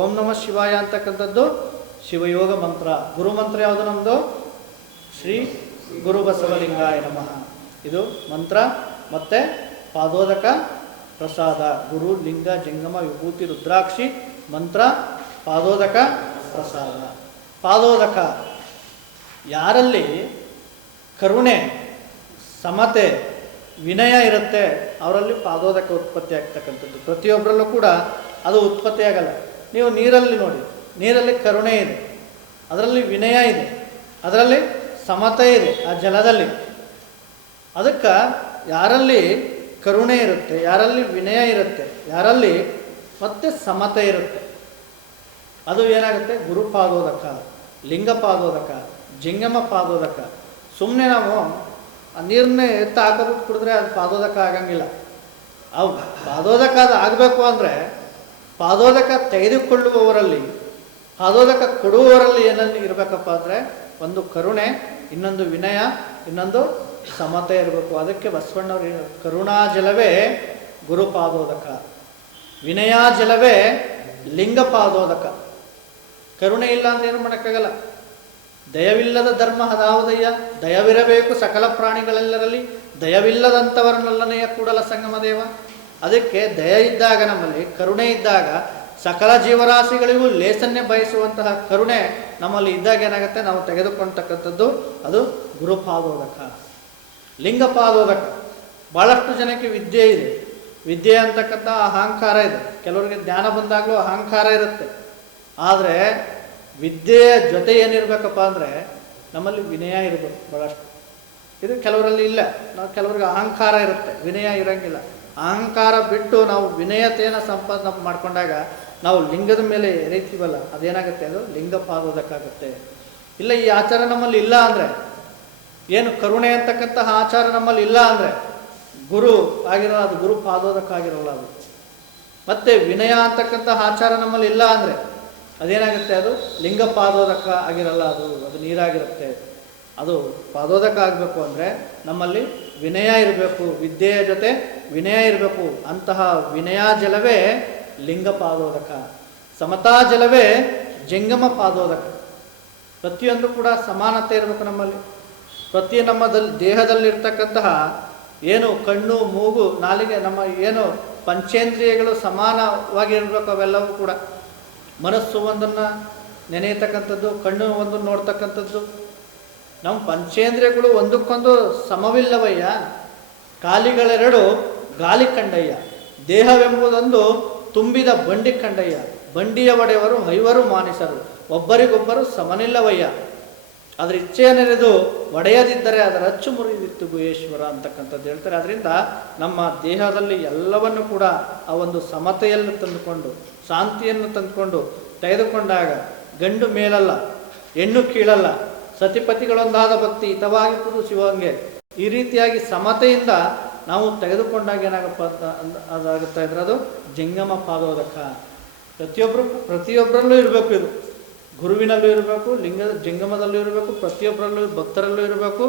ಓಂ ನಮಃ ಶಿವಾಯ ಅಂತಕ್ಕಂಥದ್ದು ಶಿವಯೋಗ ಮಂತ್ರ. ಗುರುಮಂತ್ರ ಯಾವುದು ನಮ್ಮದು? ಶ್ರೀ ಗುರು ಬಸವಲಿಂಗಾಯ ನಮಃ ಇದು ಮಂತ್ರ. ಮತ್ತು ಪಾದೋದಕ ಪ್ರಸಾದ, ಗುರು, ಲಿಂಗ, ಜಂಗಮ, ವಿಭೂತಿ, ರುದ್ರಾಕ್ಷಿ, ಮಂತ್ರ, ಪಾದೋದಕ, ಪ್ರಸಾದ. ಪಾದೋದಕ ಯಾರಲ್ಲಿ ಕರುಣೆ, ಸಮತೆ, ವಿನಯ ಇರುತ್ತೆ ಅವರಲ್ಲಿ ಪಾದೋದಕ ಉತ್ಪತ್ತಿ ಆಗ್ತಕ್ಕಂಥದ್ದು. ಪ್ರತಿಯೊಬ್ಬರಲ್ಲೂ ಕೂಡ ಅದು ಉತ್ಪತ್ತಿ ಆಗಲ್ಲ. ನೀವು ನೀರಲ್ಲಿ ನೋಡಿ, ನೀರಲ್ಲಿ ಕರುಣೆ ಇದೆ, ಅದರಲ್ಲಿ ವಿನಯ ಇದೆ, ಅದರಲ್ಲಿ ಸಮತೆ ಇದೆ ಆ ಜಲದಲ್ಲಿ. ಅದಕ್ಕೆ ಯಾರಲ್ಲಿ ಕರುಣೆ ಇರುತ್ತೆ, ಯಾರಲ್ಲಿ ವಿನಯ ಇರುತ್ತೆ, ಯಾರಲ್ಲಿ ಮತ್ತೆ ಸಮತೆ ಇರುತ್ತೆ, ಅದು ಏನಾಗುತ್ತೆ? ಗುರುಪಾದೋದಕ, ಲಿಂಗಪಾದೋದಕ, ಜಂಗಮ ಪಾದೋದಕ. ಸುಮ್ಮನೆ ನಾವು ಆ ನೀರನ್ನೇ ಎತ್ತ ಹಾಕೋಬಿಟ್ಟು ಕುಡಿದ್ರೆ ಅದು ಪಾದೋದಕ ಆಗಂಗಿಲ್ಲ. ಅವು ಪಾದೋದಕ ಅದು ಆಗಬೇಕು ಅಂದರೆ ಪಾದೋದಕ ತೆಗೆದುಕೊಳ್ಳುವವರಲ್ಲಿ, ಪಾದೋದಕ ಕೊಡುವವರಲ್ಲಿ ಏನಲ್ಲಿ ಇರಬೇಕಪ್ಪ ಅಂದರೆ ಒಂದು ಕರುಣೆ, ಇನ್ನೊಂದು ವಿನಯ, ಇನ್ನೊಂದು ಸಮತೆ ಇರಬೇಕು. ಅದಕ್ಕೆ ಬಸವಣ್ಣವರು ಕರುಣಾಜಲವೇ ಗುರುಪಾದೋದಕ, ವಿನಯಾಜಲವೇ ಲಿಂಗಪಾದೋದಕ. ಕರುಣೆ ಇಲ್ಲ ಅಂತ ಏನು ಮಾಡೋಕ್ಕಾಗಲ್ಲ. ದಯವಿಲ್ಲದ ಧರ್ಮ ಅದಾವುದಯ್ಯ, ದಯವಿರಬೇಕು ಸಕಲ ಪ್ರಾಣಿಗಳೆಲ್ಲರಲ್ಲಿ, ದಯವಿಲ್ಲದಂಥವರನ್ನೆಲ್ಲನೆಯ ಕೂಡಲ ಸಂಗಮ ದೇವ. ಅದಕ್ಕೆ ದಯ ಇದ್ದಾಗ, ನಮ್ಮಲ್ಲಿ ಕರುಣೆ ಇದ್ದಾಗ, ಸಕಲ ಜೀವರಾಶಿಗಳಿಗೂ ಲೇಸನ್ನೇ ಬಯಸುವಂತಹ ಕರುಣೆ ನಮ್ಮಲ್ಲಿ ಇದ್ದಾಗ ಏನಾಗುತ್ತೆ, ನಾವು ತೆಗೆದುಕೊಳ್ತಕ್ಕಂಥದ್ದು ಅದು ಗುರುಪಾದೋದಕ. ಲಿಂಗಪಾದೋದಕ, ಭಾಳಷ್ಟು ಜನಕ್ಕೆ ವಿದ್ಯೆ ಇದೆ, ವಿದ್ಯೆ ಅಂತಕ್ಕಂಥ ಅಹಂಕಾರ ಇದೆ. ಕೆಲವರಿಗೆ ಜ್ಞಾನ ಬಂದಾಗಲೂ ಅಹಂಕಾರ ಇರುತ್ತೆ. ಆದರೆ ವಿದ್ಯೆಯ ಜೊತೆ ಏನಿರಬೇಕಪ್ಪ ಅಂದರೆ ನಮ್ಮಲ್ಲಿ ವಿನಯ ಇರಬೇಕು ಭಾಳಷ್ಟು. ಇದು ಕೆಲವರಲ್ಲಿ ಇಲ್ಲ. ನಾವು ಕೆಲವರಿಗೆ ಅಹಂಕಾರ ಇರುತ್ತೆ, ವಿನಯ ಇರೋಂಗಿಲ್ಲ. ಅಹಂಕಾರ ಬಿಟ್ಟು ನಾವು ವಿನಯತೆಯನ್ನು ಸಂಪಾದನೆ ಮಾಡಿಕೊಂಡಾಗ ನಾವು ಲಿಂಗದ ಮೇಲೆ ಎರೀತೀವಲ್ಲ, ಅದೇನಾಗುತ್ತೆ, ಅದು ಲಿಂಗಪಾದೋದಕ ಆಗುತ್ತೆ. ಇಲ್ಲ ಈ ಆಚಾರ ನಮ್ಮಲ್ಲಿ ಇಲ್ಲ ಅಂದರೆ, ಏನು ಕರುಣೆ ಅಂತಕ್ಕಂತಹ ಆಚಾರ ನಮ್ಮಲ್ಲಿ ಇಲ್ಲ ಅಂದರೆ ಗುರು ಆಗಿರೋಲ್ಲ, ಅದು ಗುರು ಪಾದೋದಕ ಆಗಿರೋಲ್ಲ ಅದು. ಮತ್ತು ವಿನಯ ಅಂತಕ್ಕಂತಹ ಆಚಾರ ನಮ್ಮಲ್ಲಿ ಇಲ್ಲ ಅಂದರೆ ಅದೇನಾಗುತ್ತೆ, ಅದು ಲಿಂಗ ಪಾದೋದಕ ಆಗಿರಲ್ಲ, ಅದು ನೀರಾಗಿರುತ್ತೆ. ಅದು ಪಾದೋದಕ ಆಗಬೇಕು ಅಂದರೆ ನಮ್ಮಲ್ಲಿ ವಿನಯ ಇರಬೇಕು, ವಿದ್ಯೆಯ ಜೊತೆ ವಿನಯ ಇರಬೇಕು. ಅಂತಹ ವಿನಯಾಜಲವೇ ಲಿಂಗ ಪಾದೋದಕ, ಸಮತಾ ಜಲವೇ ಜಂಗಮ ಪಾದೋದಕ. ಪ್ರತಿಯೊಂದು ಕೂಡ ಸಮಾನತೆ ಇರಬೇಕು ನಮ್ಮಲ್ಲಿ. ಪ್ರತಿ ದೇಹದಲ್ಲಿರ್ತಕ್ಕಂತಹ ಏನು ಕಣ್ಣು, ಮೂಗು, ನಾಲಿಗೆ, ನಮ್ಮ ಏನು ಪಂಚೇಂದ್ರಿಯಗಳು ಸಮಾನವಾಗಿರಬೇಕು. ಅವೆಲ್ಲವೂ ಕೂಡ ಮನಸ್ಸು ಒಂದನ್ನು ನೆನೆಯತಕ್ಕಂಥದ್ದು, ಕಣ್ಣು ಒಂದನ್ನು ನೋಡ್ತಕ್ಕಂಥದ್ದು. ನಮ್ಮ ಪಂಚೇಂದ್ರಿಯಗಳು ಒಂದಕ್ಕೊಂದು ಸಮವಿಲ್ಲವಯ್ಯ. ಕಾಲಿಗಳೆರಡು ಗಾಲಿ ಕಂಡಯ್ಯ, ದೇಹವೆಂಬುದೊಂದು ತುಂಬಿದ ಬಂಡಿ ಕಂಡಯ್ಯ. ಬಂಡಿಯ ಒಡೆಯವರು ಐವರು ಮಾನಿಸರು, ಒಬ್ಬರಿಗೊಬ್ಬರು ಸಮನಿಲ್ಲವಯ್ಯ. ಅದರ ಇಚ್ಛೆಯನ್ನೆರೆದು ಒಡೆಯದಿದ್ದರೆ ಅದರ ಅಚ್ಚು ಮುರಿದಿತ್ತು ಗುಹೇಶ್ವರ ಅಂತಕ್ಕಂಥದ್ದು ಹೇಳ್ತಾರೆ. ಅದರಿಂದ ನಮ್ಮ ದೇಹದಲ್ಲಿ ಎಲ್ಲವನ್ನು ಕೂಡ ಆ ಒಂದು ಸಮತೆಯನ್ನು ತಂದುಕೊಂಡು, ಶಾಂತಿಯನ್ನು ತಂದುಕೊಂಡು ತೆಗೆದುಕೊಂಡಾಗ ಗಂಡು ಮೇಲಲ್ಲ, ಹೆಣ್ಣು ಕೀಳಲ್ಲ, ಸತಿಪತಿಗಳೊಂದಾದ ಭಕ್ತಿ ಹಿತವಾಗಿರುವುದು ಶಿವಂಗೆ, ಈ ರೀತಿಯಾಗಿ ಸಮತೆಯಿಂದ ನಾವು ತೆಗೆದುಕೊಂಡಾಗ ಏನಾಗಪ್ಪ ಅಂತ ಅದಾಗುತ್ತಾ ಇದ್ರೆ ಅದು ಜಂಗಮ ಪಾದೋದಕ. ಪ್ರತಿಯೊಬ್ಬರಲ್ಲೂ ಇರಬೇಕು. ಇದು ಗುರುವಿನಲ್ಲೂ ಇರಬೇಕು, ಜಂಗಮದಲ್ಲೂ ಇರಬೇಕು, ಪ್ರತಿಯೊಬ್ಬರಲ್ಲೂ ಭಕ್ತರಲ್ಲೂ ಇರಬೇಕು.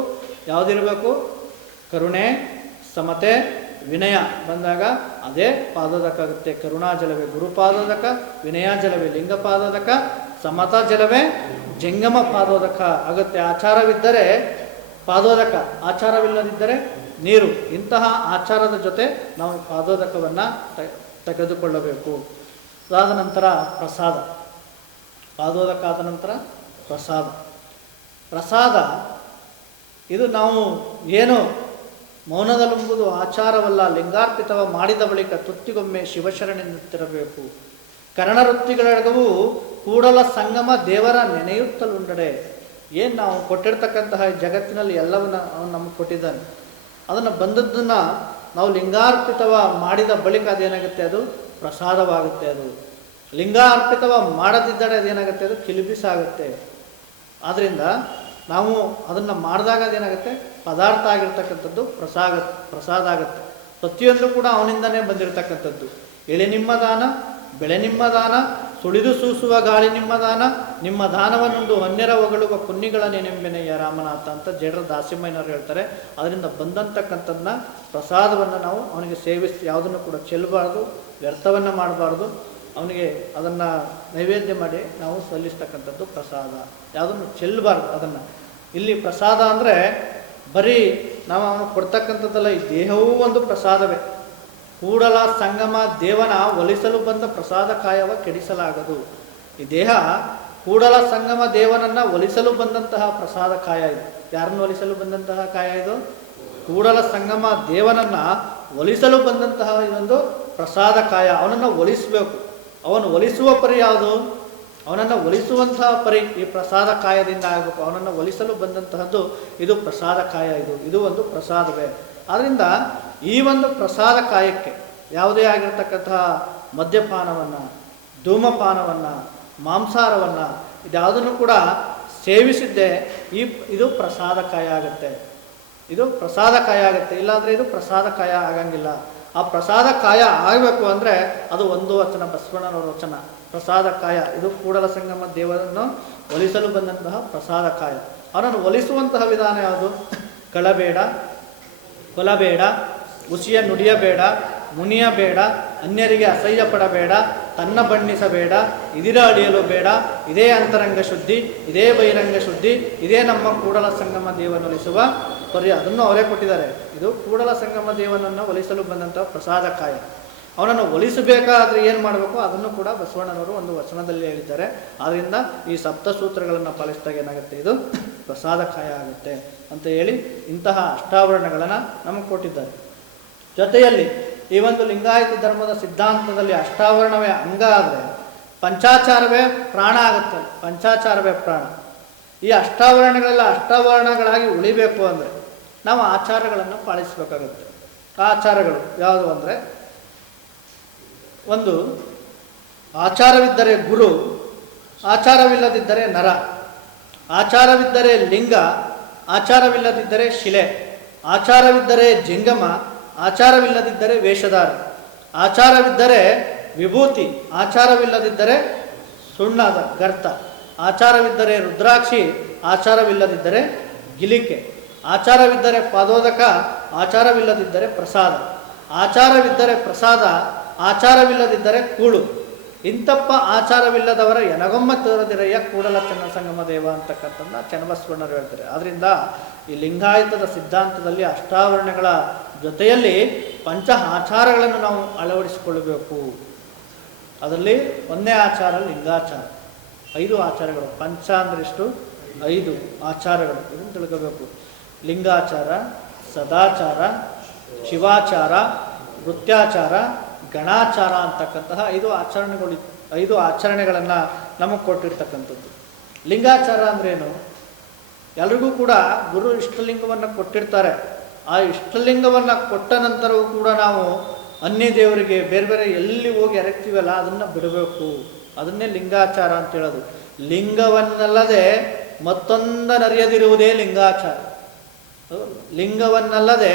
ಯಾವುದಿರಬೇಕು? ಕರುಣೆ, ಸಮತೆ, ವಿನಯ ಬಂದಾಗ ಅದೇ ಪಾದೋದಕ ಆಗುತ್ತೆ. ಕರುಣಾಜಲವೇ ಗುರುಪಾದೋದಕ, ವಿನಯಾಜಲವೇ ಲಿಂಗಪಾದೋದಕ, ಸಮತಾ ಜಲವೇ ಜಂಗಮ ಪಾದೋದಕ ಆಗುತ್ತೆ. ಆಚಾರವಿದ್ದರೆ ಪಾದೋದಕ, ಆಚಾರವಿಲ್ಲದಿದ್ದರೆ ನೀರು. ಇಂತಹ ಆಚಾರದ ಜೊತೆ ನಾವು ಪಾದೋದಕವನ್ನು ತೆಗೆದುಕೊಳ್ಳಬೇಕು. ಅದಾದ ನಂತರ ಪ್ರಸಾದ. ಪಾದೋದಕ ಆದ ನಂತರ ಪ್ರಸಾದ. ಪ್ರಸಾದ ಇದು ನಾವು ಏನು ಮೌನದಲ್ಲುಂಬುದು ಆಚಾರವಲ್ಲ, ಲಿಂಗಾರ್ಪಿತವ ಮಾಡಿದ ಬಳಿಕ ತುತ್ತಿಗೊಮ್ಮೆ ಶಿವಶರಣೆನ್ನುತ್ತಿರಬೇಕು. ಕರ್ಣವೃತ್ತಿಗಳೆರಗವು ಕೂಡಲ ಸಂಗಮ ದೇವರ ನೆನೆಯುತ್ತಲುಂಡಡೆ. ಏನು ನಾವು ಕೊಟ್ಟಿರ್ತಕ್ಕಂತಹ ಜಗತ್ತಿನಲ್ಲಿ ಎಲ್ಲವನ್ನ ಅವನು ನಮಗೆ ಕೊಟ್ಟಿದ್ದಾನೆ. ಅದನ್ನು ಬಂದದ್ದನ್ನು ನಾವು ಲಿಂಗಾರ್ಪಿತವ ಮಾಡಿದ ಬಳಿಕ ಅದೇನಾಗುತ್ತೆ, ಅದು ಪ್ರಸಾದವಾಗುತ್ತೆ. ಅದು ಲಿಂಗಾರ್ಪಿತವ ಮಾಡದಿದ್ದರೆ ಅದೇನಾಗುತ್ತೆ, ಅದು ಕಿಲಿಬಿಸಾಗುತ್ತೆ. ಆದ್ದರಿಂದ ನಾವು ಅದನ್ನು ಮಾಡಿದಾಗ ಅದೇನಾಗುತ್ತೆ, ಪದಾರ್ಥ ಆಗಿರ್ತಕ್ಕಂಥದ್ದು ಪ್ರಸಾದ ಆಗುತ್ತೆ. ಪ್ರತಿಯೊಂದು ಕೂಡ ಅವನಿಂದನೇ ಬಂದಿರತಕ್ಕಂಥದ್ದು. ಎಳೆ ನಿಮ್ಮ ದಾನ, ಬೆಳೆ ನಿಮ್ಮ ದಾನ, ಸುಳಿದು ಸೂಸುವ ಗಾಳಿ ನಿಮ್ಮ ದಾನ, ನಿಮ್ಮ ದಾನವನ್ನೊಂದು ಹೊನ್ನೆರ ಹೊಗಳುವ ಕುನ್ನಿಗಳ ನೆನೆಂಬೆನೆಯ ರಾಮನಾಥ ಅಂತ ಜೇಡ್ರ ದಾಸಿಮಯ್ಯನವರು ಹೇಳ್ತಾರೆ. ಅದರಿಂದ ಬಂದಂತಕ್ಕಂಥದ್ದನ್ನ ಪ್ರಸಾದವನ್ನು ನಾವು ಅವನಿಗೆ ಸೇವಿಸಿ ಯಾವುದನ್ನು ಕೂಡ ಚೆಲ್ಲಬಾರ್ದು, ವ್ಯರ್ಥವನ್ನು ಮಾಡಬಾರ್ದು. ಅವನಿಗೆ ಅದನ್ನು ನೈವೇದ್ಯ ಮಾಡಿ ನಾವು ಸಲ್ಲಿಸ್ತಕ್ಕಂಥದ್ದು ಪ್ರಸಾದ. ಯಾವುದನ್ನು ಚೆಲ್ಲಬಾರ್ದು ಅದನ್ನು. ಇಲ್ಲಿ ಪ್ರಸಾದ ಅಂದರೆ ಬರೀ ನಾವು ಅವನು ಕೊಡ್ತಕ್ಕಂಥದ್ದಲ್ಲ, ಈ ದೇಹವೂ ಒಂದು ಪ್ರಸಾದವೇ. ಕೂಡಲ ಸಂಗಮ ದೇವನ ಒಲಿಸಲು ಬಂದ ಪ್ರಸಾದ ಕಾಯವ ಕೆಡಿಸಲಾಗದು. ಈ ದೇಹ ಕೂಡಲ ಸಂಗಮ ದೇವನನ್ನು ಒಲಿಸಲು ಬಂದಂತಹ ಪ್ರಸಾದ ಕಾಯ ಇದು. ಯಾರನ್ನು ಒಲಿಸಲು ಬಂದಂತಹ ಕಾಯ ಇದು? ಕೂಡಲ ಸಂಗಮ ದೇವನನ್ನು ಒಲಿಸಲು ಬಂದಂತಹ ಇದೊಂದು ಪ್ರಸಾದ ಕಾಯ. ಅವನನ್ನು ಒಲಿಸಬೇಕು. ಅವನು ಒಲಿಸುವ ಪರಿ ಯಾವುದು? ಅವನನ್ನು ಒಲಿಸುವಂತಹ ಪರಿ ಈ ಪ್ರಸಾದ ಕಾಯದಿಂದ ಆಗಬೇಕು. ಅವನನ್ನು ಒಲಿಸಲು ಬಂದಂತಹದ್ದು ಇದು ಪ್ರಸಾದ ಕಾಯ. ಇದು ಒಂದು ಪ್ರಸಾದವೇ. ಆದ್ದರಿಂದ ಈ ಒಂದು ಪ್ರಸಾದ ಕಾಯಕ್ಕೆ ಯಾವುದೇ ಆಗಿರತಕ್ಕಂತಹ ಮದ್ಯಪಾನವನ್ನು, ಧೂಮಪಾನವನ್ನು, ಮಾಂಸಾಹಾರವನ್ನು ಇದ್ಯಾವುದನ್ನು ಕೂಡ ಸೇವಿಸಿದ್ದೇ ಇದು ಪ್ರಸಾದ ಕಾಯ ಆಗುತ್ತೆ. ಇದು ಪ್ರಸಾದ ಕಾಯ ಆಗುತ್ತೆ. ಇಲ್ಲಾಂದರೆ ಇದು ಪ್ರಸಾದ ಕಾಯ ಆಗಂಗಿಲ್ಲ. ಆ ಪ್ರಸಾದ ಕಾಯ ಆಗಬೇಕು ಅಂದರೆ ಅದು ಒಂದು ವಚನ, ಬಸವಣ್ಣನವರ ವಚನ. ಪ್ರಸಾದ ಕಾಯ ಇದು ಕೂಡಲ ಸಂಗಮ ದೇವರನ್ನು ಒಲಿಸಲು ಬಂದಂತಹ ಪ್ರಸಾದ ಕಾಯ. ಅವನನ್ನು ಒಲಿಸುವಂತಹ ವಿಧಾನ ಯಾವುದು? ಕಳಬೇಡ, ಕೊಲಬೇಡ, ಹುಸಿಯ ನುಡಿಯಬೇಡ, ಮುನಿಯಬೇಡ, ಅನ್ಯರಿಗೆ ಅಸಹ್ಯ ಪಡಬೇಡ, ತನ್ನ ಬಣ್ಣಿಸಬೇಡ, ಇದಿರ ಅಳಿಯಲು ಬೇಡ. ಇದೇ ಅಂತರಂಗ ಶುದ್ಧಿ, ಇದೇ ಬಹಿರಂಗ ಶುದ್ಧಿ, ಇದೇ ನಮ್ಮ ಕೂಡಲ ಸಂಗಮ ದೇವನೊಲಿಸುವ ಅದನ್ನು ಅವರೇ ಕೊಟ್ಟಿದ್ದಾರೆ. ಇದು ಕೂಡಲ ಸಂಗಮ ದೇವನನ್ನು ಒಲಿಸಲು ಬಂದಂತಹ ಪ್ರಸಾದ ಕಾಯ. ಅವನನ್ನು ಒಲಿಸಬೇಕಾದ್ರೆ ಏನು ಮಾಡಬೇಕು ಅದನ್ನು ಕೂಡ ಬಸವಣ್ಣನವರು ಒಂದು ವಚನದಲ್ಲಿ ಹೇಳಿದ್ದಾರೆ. ಆದ್ದರಿಂದ ಈ ಸಪ್ತಸೂತ್ರಗಳನ್ನು ಪಾಲಿಸಿದಾಗ ಏನಾಗುತ್ತೆ? ಇದು ಪ್ರಸಾದ ಕಾಯ ಆಗುತ್ತೆ ಅಂತ ಹೇಳಿ ಇಂತಹ ಅಷ್ಟಾವರಣಗಳನ್ನು ನಮಗೆ ಕೊಟ್ಟಿದ್ದಾರೆ. ಜೊತೆಯಲ್ಲಿ ಈ ಒಂದು ಲಿಂಗಾಯತ ಧರ್ಮದ ಸಿದ್ಧಾಂತದಲ್ಲಿ ಅಷ್ಟಾವರಣವೇ ಅಂಗ ಆದರೆ ಪಂಚಾಚಾರವೇ ಪ್ರಾಣ ಆಗುತ್ತೆ. ಪಂಚಾಚಾರವೇ ಪ್ರಾಣ. ಈ ಅಷ್ಟಾವರಣಗಳೆಲ್ಲ ಅಷ್ಟಾವರಣಗಳಾಗಿ ಉಳಿಬೇಕು ಅಂದರೆ ನಾವು ಆಚಾರಗಳನ್ನು ಪಾಲಿಸಬೇಕಾಗುತ್ತೆ. ಆ ಆಚಾರಗಳು ಯಾವುದು ಅಂದರೆ, ಒಂದು ಆಚಾರವಿದ್ದರೆ ಗುರು, ಆಚಾರವಿಲ್ಲದಿದ್ದರೆ ನರ, ಆಚಾರವಿದ್ದರೆ ಲಿಂಗ, ಆಚಾರವಿಲ್ಲದಿದ್ದರೆ ಶಿಲೆ, ಆಚಾರವಿದ್ದರೆ ಜಿಂಗಮ, ಆಚಾರವಿಲ್ಲದಿದ್ದರೆ ವೇಷಧಾರ, ಆಚಾರವಿದ್ದರೆ ವಿಭೂತಿ, ಆಚಾರವಿಲ್ಲದಿದ್ದರೆ ಸುಣ್ಣದ ಗರ್ತ, ಆಚಾರವಿದ್ದರೆ ರುದ್ರಾಕ್ಷಿ, ಆಚಾರವಿಲ್ಲದಿದ್ದರೆ ಗಿಲಿಕೆ, ಆಚಾರವಿದ್ದರೆ ಪಾದೋದಕ, ಆಚಾರವಿಲ್ಲದಿದ್ದರೆ ಪ್ರಸಾದ, ಆಚಾರವಿದ್ದರೆ ಪ್ರಸಾದ, ಆಚಾರವಿಲ್ಲದಿದ್ದರೆ ಕೂಳು. ಇಂತಪ್ಪ ಆಚಾರವಿಲ್ಲದವರ ಎನಗೊಮ್ಮ ತೋರದಿರಯ್ಯ ಕೂಡಲ ಚೆನ್ನ ಸಂಗಮ ದೇವ ಅಂತಕ್ಕಂಥದ್ದನ್ನ ಚನ್ನಬಸವಣ್ಣರು ಹೇಳ್ತಾರೆ. ಆದ್ದರಿಂದ ಈ ಲಿಂಗಾಯತದ ಸಿದ್ಧಾಂತದಲ್ಲಿ ಅಷ್ಟಾವರಣಗಳ ಜೊತೆಯಲ್ಲಿ ಪಂಚ ಆಚಾರಗಳನ್ನು ನಾವು ಅಳವಡಿಸಿಕೊಳ್ಳಬೇಕು. ಅದರಲ್ಲಿ ಒಂದೇ ಆಚಾರ ಲಿಂಗಾಚಾರ. 5 ಆಚಾರಗಳು. ಪಂಚ ಅಂದರೆ ಎಷ್ಟು? 5 ಆಚಾರಗಳು. ಇದನ್ನು ತಿಳ್ಕೋಬೇಕು. ಲಿಂಗಾಚಾರ, ಸದಾಚಾರ, ಶಿವಾಚಾರ, ವೃತ್ಯಾಚಾರ, ಗಣಾಚಾರ ಅಂತಕ್ಕಂತಹ 5 ಆಚರಣೆಗಳನ್ನು ನಮಗೆ ಕೊಟ್ಟಿರ್ತಕ್ಕಂಥದ್ದು. ಲಿಂಗಾಚಾರ ಅಂದ್ರೇನು? ಎಲ್ರಿಗೂ ಕೂಡ ಗುರು ಇಷ್ಟಲಿಂಗವನ್ನು ಕೊಟ್ಟಿರ್ತಾರೆ. ಆ ಇಷ್ಟಲಿಂಗವನ್ನು ಕೊಟ್ಟ ನಂತರವೂ ಕೂಡ ನಾವು ಅನ್ಯ ದೇವರಿಗೆ ಬೇರೆ ಬೇರೆ ಎಲ್ಲಿ ಹೋಗಿ ಎರಗ್ತೀವಲ್ಲ ಅದನ್ನು ಬಿಡಬೇಕು. ಅದನ್ನೇ ಲಿಂಗಾಚಾರ ಅಂತ ಹೇಳೋದು. ಲಿಂಗವನ್ನಲ್ಲದೆ ಮತ್ತೊಂದನರಿಯದಿರುವುದೇ ಲಿಂಗಾಚಾರ. ಲಿಂಗವನ್ನಲ್ಲದೆ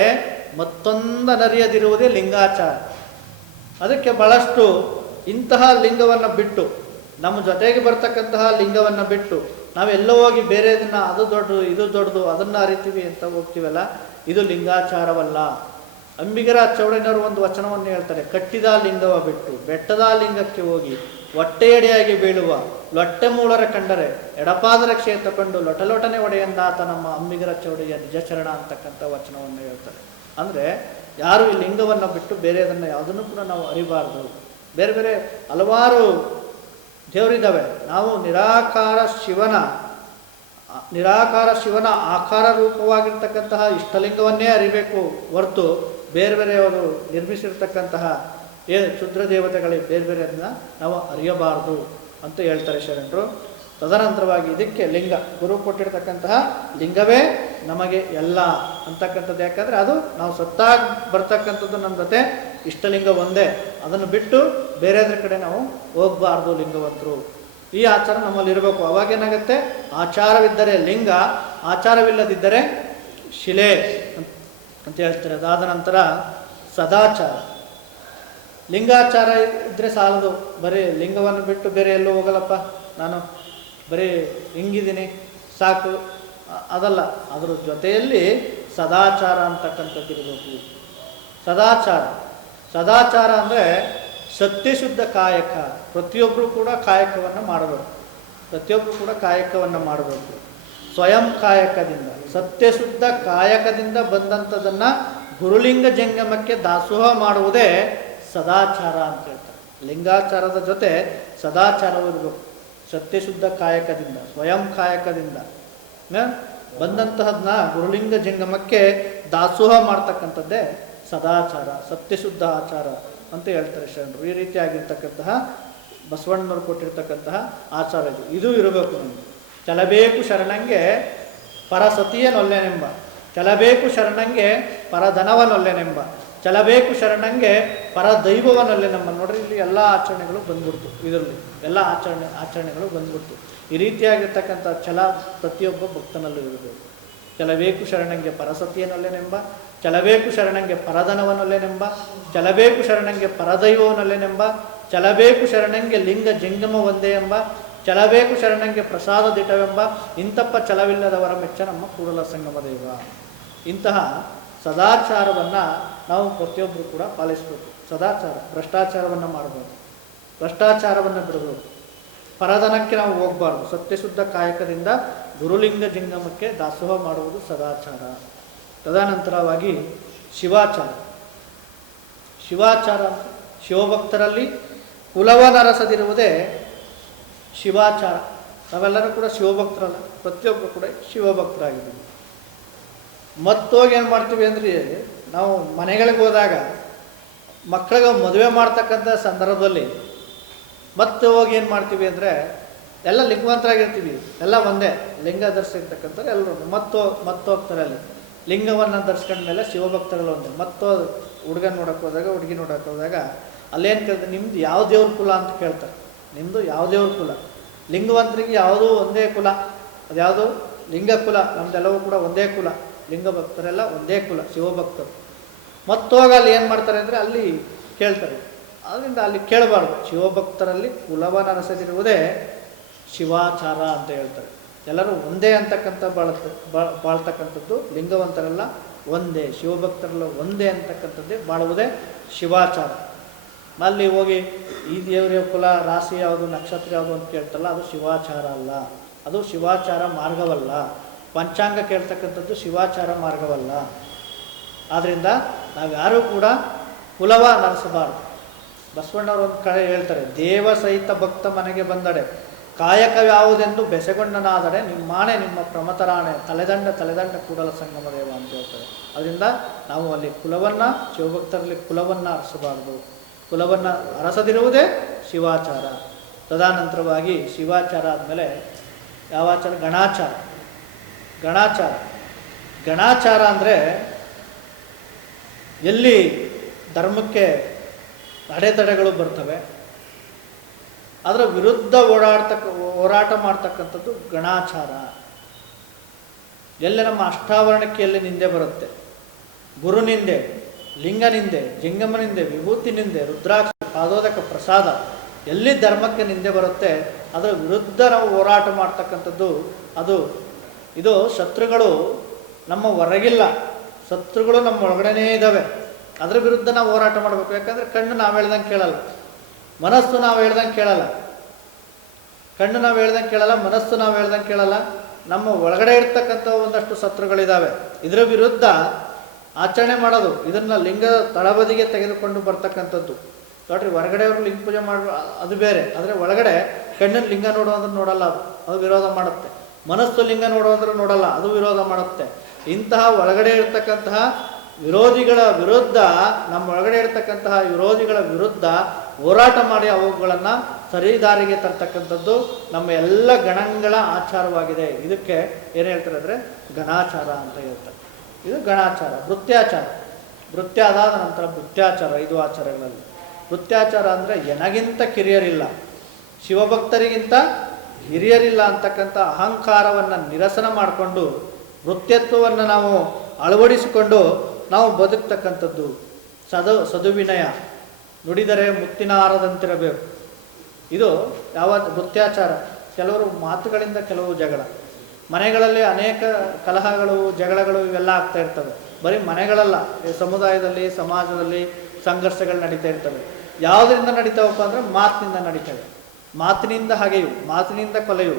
ಮತ್ತೊಂದನರಿಯದಿರುವುದೇ ಲಿಂಗಾಚಾರ. ಅದಕ್ಕೆ ಬಹಳಷ್ಟು ಇಂತಹ ಲಿಂಗವನ್ನು ಬಿಟ್ಟು, ನಮ್ಮ ಜೊತೆಗೆ ಬರ್ತಕ್ಕಂತಹ ಲಿಂಗವನ್ನು ಬಿಟ್ಟು ನಾವೆಲ್ಲೋ ಹೋಗಿ ಬೇರೆದನ್ನು ಅದು ದೊಡ್ಡದು ಇದು ದೊಡ್ಡದು ಅದನ್ನು ಅರಿತೀವಿ ಅಂತ ಹೋಗ್ತೀವಲ್ಲ, ಇದು ಲಿಂಗಾಚಾರವಲ್ಲ. ಅಂಬಿಗರ ಚೌಡಯ್ಯನವರು ಒಂದು ವಚನವನ್ನು ಹೇಳ್ತಾರೆ, ಕಟ್ಟಿದ ಲಿಂಗವ ಬಿಟ್ಟು ಬೆಟ್ಟದ ಲಿಂಗಕ್ಕೆ ಹೋಗಿ ಹೊಟ್ಟೆಯಡಿಯಾಗಿ ಬೀಳುವ ಲೊಟ್ಟೆ ಮೂಲರ ಕಂಡರೆ ಎಡಪಾದರ ಕ್ಷೇತ್ರ ಕಂಡು ಲೊಟಲೊಟನೆ ಒಡೆಯಂದಾತ ನಮ್ಮ ಅಂಬಿಗರ ಚೌಡಯ್ಯ ನಿಜಚರಣ ಅಂತಕ್ಕಂಥ ವಚನವನ್ನು ಹೇಳ್ತಾರೆ. ಅಂದರೆ ಯಾರು ಈ ಲಿಂಗವನ್ನು ಬಿಟ್ಟು ಬೇರೆ ಅದನ್ನು ಯಾವುದನ್ನು ಕೂಡ ನಾವು ಅರಿಬಾರ್ದು. ಬೇರೆ ಬೇರೆ ಹಲವಾರು ದೇವರಿದ್ದಾವೆ. ನಾವು ನಿರಾಕಾರ ಶಿವನ ಆಕಾರ ರೂಪವಾಗಿರ್ತಕ್ಕಂತಹ ಇಷ್ಟಲಿಂಗವನ್ನೇ ಅರಿಬೇಕು ಹೊರತು ಬೇರೆ ಬೇರೆ ಅವರು ನಿರ್ಮಿಸಿರ್ತಕ್ಕಂತಹ ಕ್ಷುದ್ರ ದೇವತೆಗಳಿಗೆ ಬೇರೆ ಬೇರೆ ಅದನ್ನು ನಾವು ಅರಿಯಬಾರದು ಅಂತ ಹೇಳ್ತಾರೆ ಶರಣರು. ತದನಂತರವಾಗಿ ಇದಕ್ಕೆ ಲಿಂಗ, ಗುರು ಕೊಟ್ಟಿರ್ತಕ್ಕಂತಹ ಲಿಂಗವೇ ನಮಗೆ ಎಲ್ಲ ಅಂತಕ್ಕಂಥದ್ದು. ಯಾಕಂದರೆ ಅದು ನಾವು ಸತ್ತಾಗಿ ಬರ್ತಕ್ಕಂಥದ್ದು ನಮ್ಮ ಜೊತೆ ಇಷ್ಟಲಿಂಗ ಒಂದೇ. ಅದನ್ನು ಬಿಟ್ಟು ಬೇರೆದ್ರ ಕಡೆ ನಾವು ಹೋಗಬಾರ್ದು ಲಿಂಗವಂತರು. ಈ ಆಚಾರ ನಮ್ಮಲ್ಲಿ ಇರಬೇಕು. ಅವಾಗೇನಾಗುತ್ತೆ? ಆಚಾರವಿದ್ದರೆ ಲಿಂಗ, ಆಚಾರವಿಲ್ಲದಿದ್ದರೆ ಶಿಲೆ ಅಂತ ಹೇಳ್ತಾರೆ. ಅದಾದ ನಂತರ ಸದಾಚಾರ. ಲಿಂಗಾಚಾರ ಇದ್ದರೆ ಸಾಲದು. ಬರೀ ಲಿಂಗವನ್ನು ಬಿಟ್ಟು ಬೇರೆ ಎಲ್ಲೂ ಹೋಗಲ್ಲಪ್ಪ, ನಾನು ಬರೀ ಹಿಂಗಿದ್ದೀನಿ ಸಾಕು, ಅದಲ್ಲ. ಅದರ ಜೊತೆಯಲ್ಲಿ ಸದಾಚಾರ ಅಂತಕ್ಕಂಥದ್ದು ಇರಬೇಕು. ಸದಾಚಾರ ಅಂದರೆ ಸತ್ಯಶುದ್ಧ ಕಾಯಕ. ಪ್ರತಿಯೊಬ್ಬರು ಕೂಡ ಕಾಯಕವನ್ನು ಮಾಡಬೇಕು. ಸ್ವಯಂ ಕಾಯಕದಿಂದ, ಸತ್ಯಶುದ್ಧ ಕಾಯಕದಿಂದ ಬಂದಂಥದ್ದನ್ನು ಗುರುಲಿಂಗ ಜಂಗಮಕ್ಕೆ ದಾಸೋಹ ಮಾಡುವುದೇ ಸದಾಚಾರ ಅಂತ ಹೇಳ್ತಾರೆ. ಲಿಂಗಾಚಾರದ ಜೊತೆ ಸದಾಚಾರವೂ ಇರಬೇಕು. ಸತ್ಯಶುದ್ಧ ಕಾಯಕದಿಂದ, ಸ್ವಯಂ ಕಾಯಕದಿಂದ ಬಂದಂತಹದನ್ನ ಗುರುಲಿಂಗ ಜಂಗಮಕ್ಕೆ ದಾಸೋಹ ಮಾಡ್ತಕ್ಕಂಥದ್ದೇ ಸದಾಚಾರ, ಸತ್ಯಶುದ್ಧ ಆಚಾರ ಅಂತ ಹೇಳ್ತಾರೆ ಶರಣರು. ಈ ರೀತಿಯಾಗಿರ್ತಕ್ಕಂತಹ ಬಸವಣ್ಣನವರು ಕೊಟ್ಟಿರ್ತಕ್ಕಂತಹ ಆಚಾರ ಇದು ಇರಬೇಕು. ನಮಗೆ ಚಲಬೇಕು ಶರಣಂಗೆ ಪರಸತಿಯನೊಲ್ಲೆನೆಂಬ, ಚಲಬೇಕು ಶರಣಂಗೆ ಪರಧನವನೊಲ್ಲೆನೆಂಬ, ಚಲಬೇಕು ಶರಣಂಗೆ ಪರದೈವವನೊಲ್ಲೆನೆಂಬ. ನೋಡ್ರಿ, ಇಲ್ಲಿ ಎಲ್ಲ ಆಚರಣೆಗಳು ಬಂದ್ಬಿಡ್ತು. ಇದರಲ್ಲಿ ಎಲ್ಲ ಆಚರಣೆಗಳು ಬಂದ್ಬಿಡ್ತು. ಈ ರೀತಿಯಾಗಿರ್ತಕ್ಕಂಥ ಛಲ ಪ್ರತಿಯೊಬ್ಬ ಭಕ್ತನಲ್ಲೂ ಇರಬೇಕು. ಚಲಬೇಕು ಶರಣಂಗೆ ಪರಸತಿಯನಲ್ಲೇನೆಂಬ, ಚಲಬೇಕು ಶರಣಂಗೆ ಪರಧನವನಲ್ಲೇನೆಂಬ, ಚಲಬೇಕು ಶರಣಂಗೆ ಪರದೈವವನಲ್ಲೇನೆಂಬ, ಚಲಬೇಕು ಶರಣಂಗೆ ಲಿಂಗ ಜಂಗಮ ಒಂದೇ ಎಂಬ, ಚಲಬೇಕು ಶರಣಂಗೆ ಪ್ರಸಾದ ದಿಟವೆಂಬ, ಇಂತಪ್ಪ ಛಲವಿಲ್ಲದವರ ಮೆಚ್ಚ ನಮ್ಮ ಕೂಡಲ ಸಂಗಮ ದೇವ. ಇಂತಹ ಸದಾಚಾರವನ್ನು ನಾವು ಪ್ರತಿಯೊಬ್ಬರು ಕೂಡ ಪಾಲಿಸಬೇಕು. ಸದಾಚಾರ, ಭ್ರಷ್ಟಾಚಾರವನ್ನು ಮಾಡಬಾರ್ದು, ಭ್ರಷ್ಟಾಚಾರವನ್ನು ಬಿಡಬೇಕು, ಪರಧನಕ್ಕೆ ನಾವು ಹೋಗಬಾರ್ದು. ಸತ್ಯಶುದ್ಧ ಕಾಯಕದಿಂದ ಗುರುಲಿಂಗ ಜಂಗಮಕ್ಕೆ ದಾಸೋಹ ಮಾಡುವುದು ಸದಾಚಾರ. ತದನಂತರವಾಗಿ ಶಿವಾಚಾರ. ಶಿವಾಚಾರ ಶಿವಭಕ್ತರಲ್ಲಿ ಕುಲವನರಸದಿರುವುದೇ ಶಿವಾಚಾರ. ನಾವೆಲ್ಲರೂ ಕೂಡ ಶಿವಭಕ್ತರಲ್ಲ, ಪ್ರತಿಯೊಬ್ಬರು ಕೂಡ ಶಿವಭಕ್ತರಾಗಿದ್ದೀವಿ. ಮತ್ತೋಗಿ ಏನು ಮಾಡ್ತೀವಿ ಅಂದರೆ, ನಾವು ಮನೆಗಳಿಗೆ ಹೋದಾಗ ಮಕ್ಕಳಿಗೆ ಮದುವೆ ಮಾಡ್ತಕ್ಕಂಥ ಸಂದರ್ಭದಲ್ಲಿ ಮತ್ತೆ ಹೋಗಿ ಏನು ಮಾಡ್ತೀವಿ ಅಂದರೆ, ಎಲ್ಲ ಲಿಂಗವಂತರಾಗಿರ್ತೀವಿ, ಎಲ್ಲ ಒಂದೇ ಲಿಂಗ ಧರಿಸಿರ್ತಕ್ಕಂಥವ್ರು ಎಲ್ಲರೂ ಹೋಗ್ತಾರೆ. ಅಲ್ಲಿ ಲಿಂಗವನ್ನು ಧರಿಸ್ಕೊಂಡ್ಮೇಲೆ ಶಿವಭಕ್ತರಲ್ಲಿ ಒಂದೇ. ಹುಡುಗನ ನೋಡೋಕೆ ಹೋದಾಗ, ಹುಡುಗಿ ನೋಡೋಕೆ ಹೋದಾಗ ಅಲ್ಲೇನು ಕೇಳ್ತಾರೆ, ನಿಮ್ಮದು ಯಾವ ದೇವ್ರ ಕುಲ ಅಂತ ಕೇಳ್ತಾರೆ. ನಿಮ್ಮದು ಯಾವ ದೇವ್ರ ಕುಲ? ಲಿಂಗವಂತರಿಗೆ ಯಾವುದೂ ಒಂದೇ ಕುಲ, ಅದ್ಯಾವುದು ಲಿಂಗ ಕುಲ. ನಮ್ಮದೆಲ್ಲವೂ ಕೂಡ ಒಂದೇ ಕುಲ, ಲಿಂಗ ಭಕ್ತರೆಲ್ಲ ಒಂದೇ ಕುಲ, ಶಿವಭಕ್ತರು. ಮತ್ತೋಗ ಅಲ್ಲಿ ಏನು ಮಾಡ್ತಾರೆ ಅಂದರೆ, ಅಲ್ಲಿ ಕೇಳ್ತಾರೆ. ಅದರಿಂದ ಅಲ್ಲಿ ಕೇಳಬಾರ್ದು. ಶಿವಭಕ್ತರಲ್ಲಿ ಕುಲವನರಸದಿರುವುದೇ ಶಿವಾಚಾರ ಅಂತ ಹೇಳ್ತಾರೆ. ಎಲ್ಲರೂ ಒಂದೇ ಅಂತಕ್ಕಂಥ ಬಾಳ್ತಕ್ಕಂಥದ್ದು, ಲಿಂಗವಂತರೆಲ್ಲ ಒಂದೇ, ಶಿವಭಕ್ತರೆಲ್ಲ ಒಂದೇ ಅಂತಕ್ಕಂಥದ್ದೇ ಬಾಳುವುದೇ ಶಿವಾಚಾರ. ಅಲ್ಲಿ ಹೋಗಿ ಈ ದೇವರ ಕುಲ, ರಾಶಿ ಯಾವುದು, ನಕ್ಷತ್ರ ಯಾವುದು ಅಂತ ಕೇಳ್ತಲ್ಲ, ಅದು ಶಿವಾಚಾರ ಅಲ್ಲ, ಅದು ಶಿವಾಚಾರ ಮಾರ್ಗವಲ್ಲ. ಪಂಚಾಂಗ ಕೇಳ್ತಕ್ಕಂಥದ್ದು ಶಿವಾಚಾರ ಮಾರ್ಗವಲ್ಲ. ಆದ್ದರಿಂದ ನಾವ್ಯಾರೂ ಕೂಡ ಕುಲವ ನರಸಬಾರದು. ಬಸವಣ್ಣವರು ಒಂದು ಕಡೆ ಹೇಳ್ತಾರೆ, ದೇವ ಸಹಿತ ಭಕ್ತ ಮನೆಗೆ ಬಂದಡೆ ಕಾಯಕವ್ಯಾವುದೆಂದು ಬೆಸೆಗೊಂಡನಾದಡೆ ನಿಮ್ಮಾಣೆ ನಿಮ್ಮ ಪ್ರಮತರಾಣೆ ತಲೆದಂಡ ಕೂಡಲ ಸಂಗಮ ದೇವ ಅಂತ ಹೇಳ್ತಾರೆ. ಅದರಿಂದ ನಾವು ಅಲ್ಲಿ ಕುಲವನ್ನು, ಶಿವಭಕ್ತರಲ್ಲಿ ಕುಲವನ್ನು ಅರಸಬಾರದು. ಕುಲವನ್ನು ಅರಸದಿರುವುದೇ ಶಿವಾಚಾರ. ತದನಂತರವಾಗಿ ಶಿವಾಚಾರ ಆದಮೇಲೆ ಯಾವ ಆಚಾರ? ಗಣಾಚಾರ. ಗಣಾಚಾರ ಅಂದರೆ ಎಲ್ಲಿ ಧರ್ಮಕ್ಕೆ ಅಡೆತಡೆಗಳು ಬರ್ತವೆ ಅದರ ವಿರುದ್ಧ ಹೋರಾಟ ಮಾಡ್ತಕ್ಕಂಥದ್ದು ಗಣಾಚಾರ. ಎಲ್ಲಿ ನಮ್ಮ ಅಷ್ಟಾವರಣಕ್ಕೆ ಎಲ್ಲಿ ನಿಂದೆ ಬರುತ್ತೆ, ಗುರುನಿಂದೆ, ಲಿಂಗನಿಂದೆ, ಜಂಗಮನಿಂದೆ, ವಿಭೂತಿನಿಂದೆ, ರುದ್ರಾಕ್ಷ, ಪಾದೋದಕ, ಪ್ರಸಾದ, ಎಲ್ಲಿ ಧರ್ಮಕ್ಕೆ ನಿಂದೆ ಬರುತ್ತೆ ಅದರ ವಿರುದ್ಧ ನಾವು ಹೋರಾಟ ಮಾಡ್ತಕ್ಕಂಥದ್ದು ಇದು ಶತ್ರುಗಳು ನಮ್ಮ ಹೊರಗಿಲ್ಲ, ಶತ್ರುಗಳು ನಮ್ಮ ಒಳಗಡೆನೇ ಇದ್ದಾವೆ. ಅದರ ವಿರುದ್ಧ ನಾವು ಹೋರಾಟ ಮಾಡಬೇಕು. ಯಾಕಂದರೆ ಕಣ್ಣು ನಾವು ಹೇಳ್ದಂಗೆ ಕೇಳಲ್ಲ, ಮನಸ್ಸು ನಾವು ಹೇಳ್ದಂಗೆ ಕೇಳಲ್ಲ. ಕಣ್ಣು ನಾವು ಹೇಳ್ದಂಗೆ ಕೇಳಲ್ಲ, ಮನಸ್ಸು ನಾವು ಹೇಳ್ದಂಗೆ ಕೇಳಲ್ಲ. ನಮ್ಮ ಒಳಗಡೆ ಇರ್ತಕ್ಕಂಥ ಒಂದಷ್ಟು ಶತ್ರುಗಳಿದ್ದಾವೆ. ಇದರ ವಿರುದ್ಧ ಆಚರಣೆ ಮಾಡೋದು, ಇದನ್ನು ಲಿಂಗ ತಳಬದಿಗೆ ತೆಗೆದುಕೊಂಡು ಬರ್ತಕ್ಕಂಥದ್ದು. ನೋಡ್ರಿ, ಹೊರಗಡೆಯವರು ಲಿಂಗ ಪೂಜೆ ಮಾಡುವ ಅದು ಬೇರೆ, ಆದರೆ ಒಳಗಡೆ ಕಣ್ಣನ್ನು ಲಿಂಗ ನೋಡುವಂದ್ರೆ ನೋಡಲ್ಲ, ಅದು ವಿರೋಧ ಮಾಡುತ್ತೆ. ಮನಸ್ಸು ಲಿಂಗ ನೋಡುವಂದ್ರೆ ನೋಡಲ್ಲ, ಅದು ವಿರೋಧ ಮಾಡುತ್ತೆ. ಇಂತಹ ಒಳಗಡೆ ಇರ್ತಕ್ಕಂತಹ ವಿರೋಧಿಗಳ ವಿರುದ್ಧ, ನಮ್ಮ ಒಳಗಡೆ ಇರ್ತಕ್ಕಂತಹ ವಿರೋಧಿಗಳ ವಿರುದ್ಧ ಹೋರಾಟ ಮಾಡಿ ಅವುಗಳನ್ನು ಸರಿದಾರಿಗೆ ತರ್ತಕ್ಕಂಥದ್ದು ನಮ್ಮ ಎಲ್ಲ ಗಣಗಳ ಆಚಾರವಾಗಿದೆ. ಇದಕ್ಕೆ ಏನು ಹೇಳ್ತಾರೆ ಅಂದರೆ ಗಣಾಚಾರ ಅಂತ ಹೇಳ್ತಾರೆ. ಇದು ಗಣಾಚಾರ. ವೃತ್ಯ ಅದಾದ ನಂತರ ಭೃತ್ಯಾಚಾರ. 5 ಆಚಾರಗಳಲ್ಲಿ ಭೃತ್ಯಾಚಾರ ಅಂದರೆ ಎನಗಿಂತ ಕಿರಿಯರಿಲ್ಲ, ಶಿವಭಕ್ತರಿಗಿಂತ ಹಿರಿಯರಿಲ್ಲ ಅಂತಕ್ಕಂಥ ಅಹಂಕಾರವನ್ನು ನಿರಸನ ಮಾಡಿಕೊಂಡು ವೃತ್ಯತ್ವವನ್ನು ನಾವು ಅಳವಡಿಸಿಕೊಂಡು ನಾವು ಬದುಕ್ತಕ್ಕಂಥದ್ದು. ಸದುವಿನಯ, ನುಡಿದರೆ ಮುತ್ತಿನ ಹಾರದಂತಿರಬೇಕು. ಇದು ಯಾವ ವೃತ್ಯಾಚಾರ. ಕೆಲವರು ಮಾತುಗಳಿಂದ ಕೆಲವು ಜಗಳ, ಮನೆಗಳಲ್ಲಿ ಅನೇಕ ಕಲಹಗಳು, ಜಗಳಗಳು ಇವೆಲ್ಲ ಆಗ್ತಾ ಇರ್ತವೆ. ಬರೀ ಮನೆಗಳಲ್ಲ, ಸಮುದಾಯದಲ್ಲಿ, ಸಮಾಜದಲ್ಲಿ ಸಂಘರ್ಷಗಳು ನಡೀತಾ ಇರ್ತವೆ. ಯಾವುದರಿಂದ ನಡೀತಾವಪ್ಪ ಅಂದರೆ ಮಾತಿನಿಂದ ನಡೀತವೆ. ಮಾತಿನಿಂದ ಹಗೆಯು, ಮಾತಿನಿಂದ ಕೊಲೆಯು,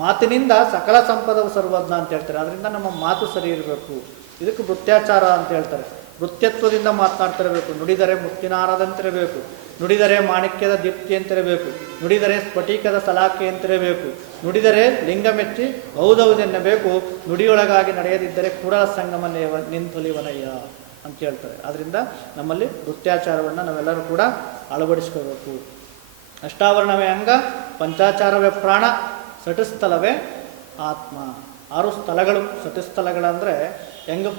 ಮಾತಿನಿಂದ ಸಕಲ ಸಂಪದವು ಸರ್ವಜ್ಞ ಅಂತ ಹೇಳ್ತಾರೆ. ಅದರಿಂದ ನಮ್ಮ ಮಾತು ಸರಿ ಇರಬೇಕು. ಇದಕ್ಕೆ ವೃತ್ಯಾಚಾರ ಅಂತ ಹೇಳ್ತಾರೆ. ವೃತ್ಯತ್ವದಿಂದ ಮಾತನಾಡ್ತಿರಬೇಕು. ನುಡಿದರೆ ಮುತ್ತಿನಾರದಂತಿರಬೇಕು, ನುಡಿದರೆ ಮಾಣಿಕ್ಯದ ದೀಪ್ತಿ ಅಂತಿರಬೇಕು, ನುಡಿದರೆ ಸ್ಫಟಿಕದ ಸಲಾಕೆ ಅಂತಿರಬೇಕು, ನುಡಿದರೆ ಲಿಂಗ ಮೆಚ್ಚಿ ಹೌದೌದೆನ್ನಬೇಕು, ನುಡಿಯೊಳಗಾಗಿ ನಡೆಯದಿದ್ದರೆ ಕೂಡಲ ಸಂಗಮ ನಿಂತೊಲಿವನಯ್ಯ ಅಂತ ಹೇಳ್ತಾರೆ. ಆದ್ದರಿಂದ ನಮ್ಮಲ್ಲಿ ವೃತ್ಯಾಚಾರವನ್ನು ನಾವೆಲ್ಲರೂ ಕೂಡ ಅಳವಡಿಸ್ಕೋಬೇಕು. ಅಷ್ಟಾವರಣವೇ ಅಂಗ, ಪಂಚಾಚಾರವೇ ಪ್ರಾಣ, ಸಟಸ್ಥಲವೇ ಆತ್ಮ. 6 ಸ್ಥಳಗಳು. ಸಟಸ್ಥಲಗಳಂದರೆ ಹೆಂಗೆ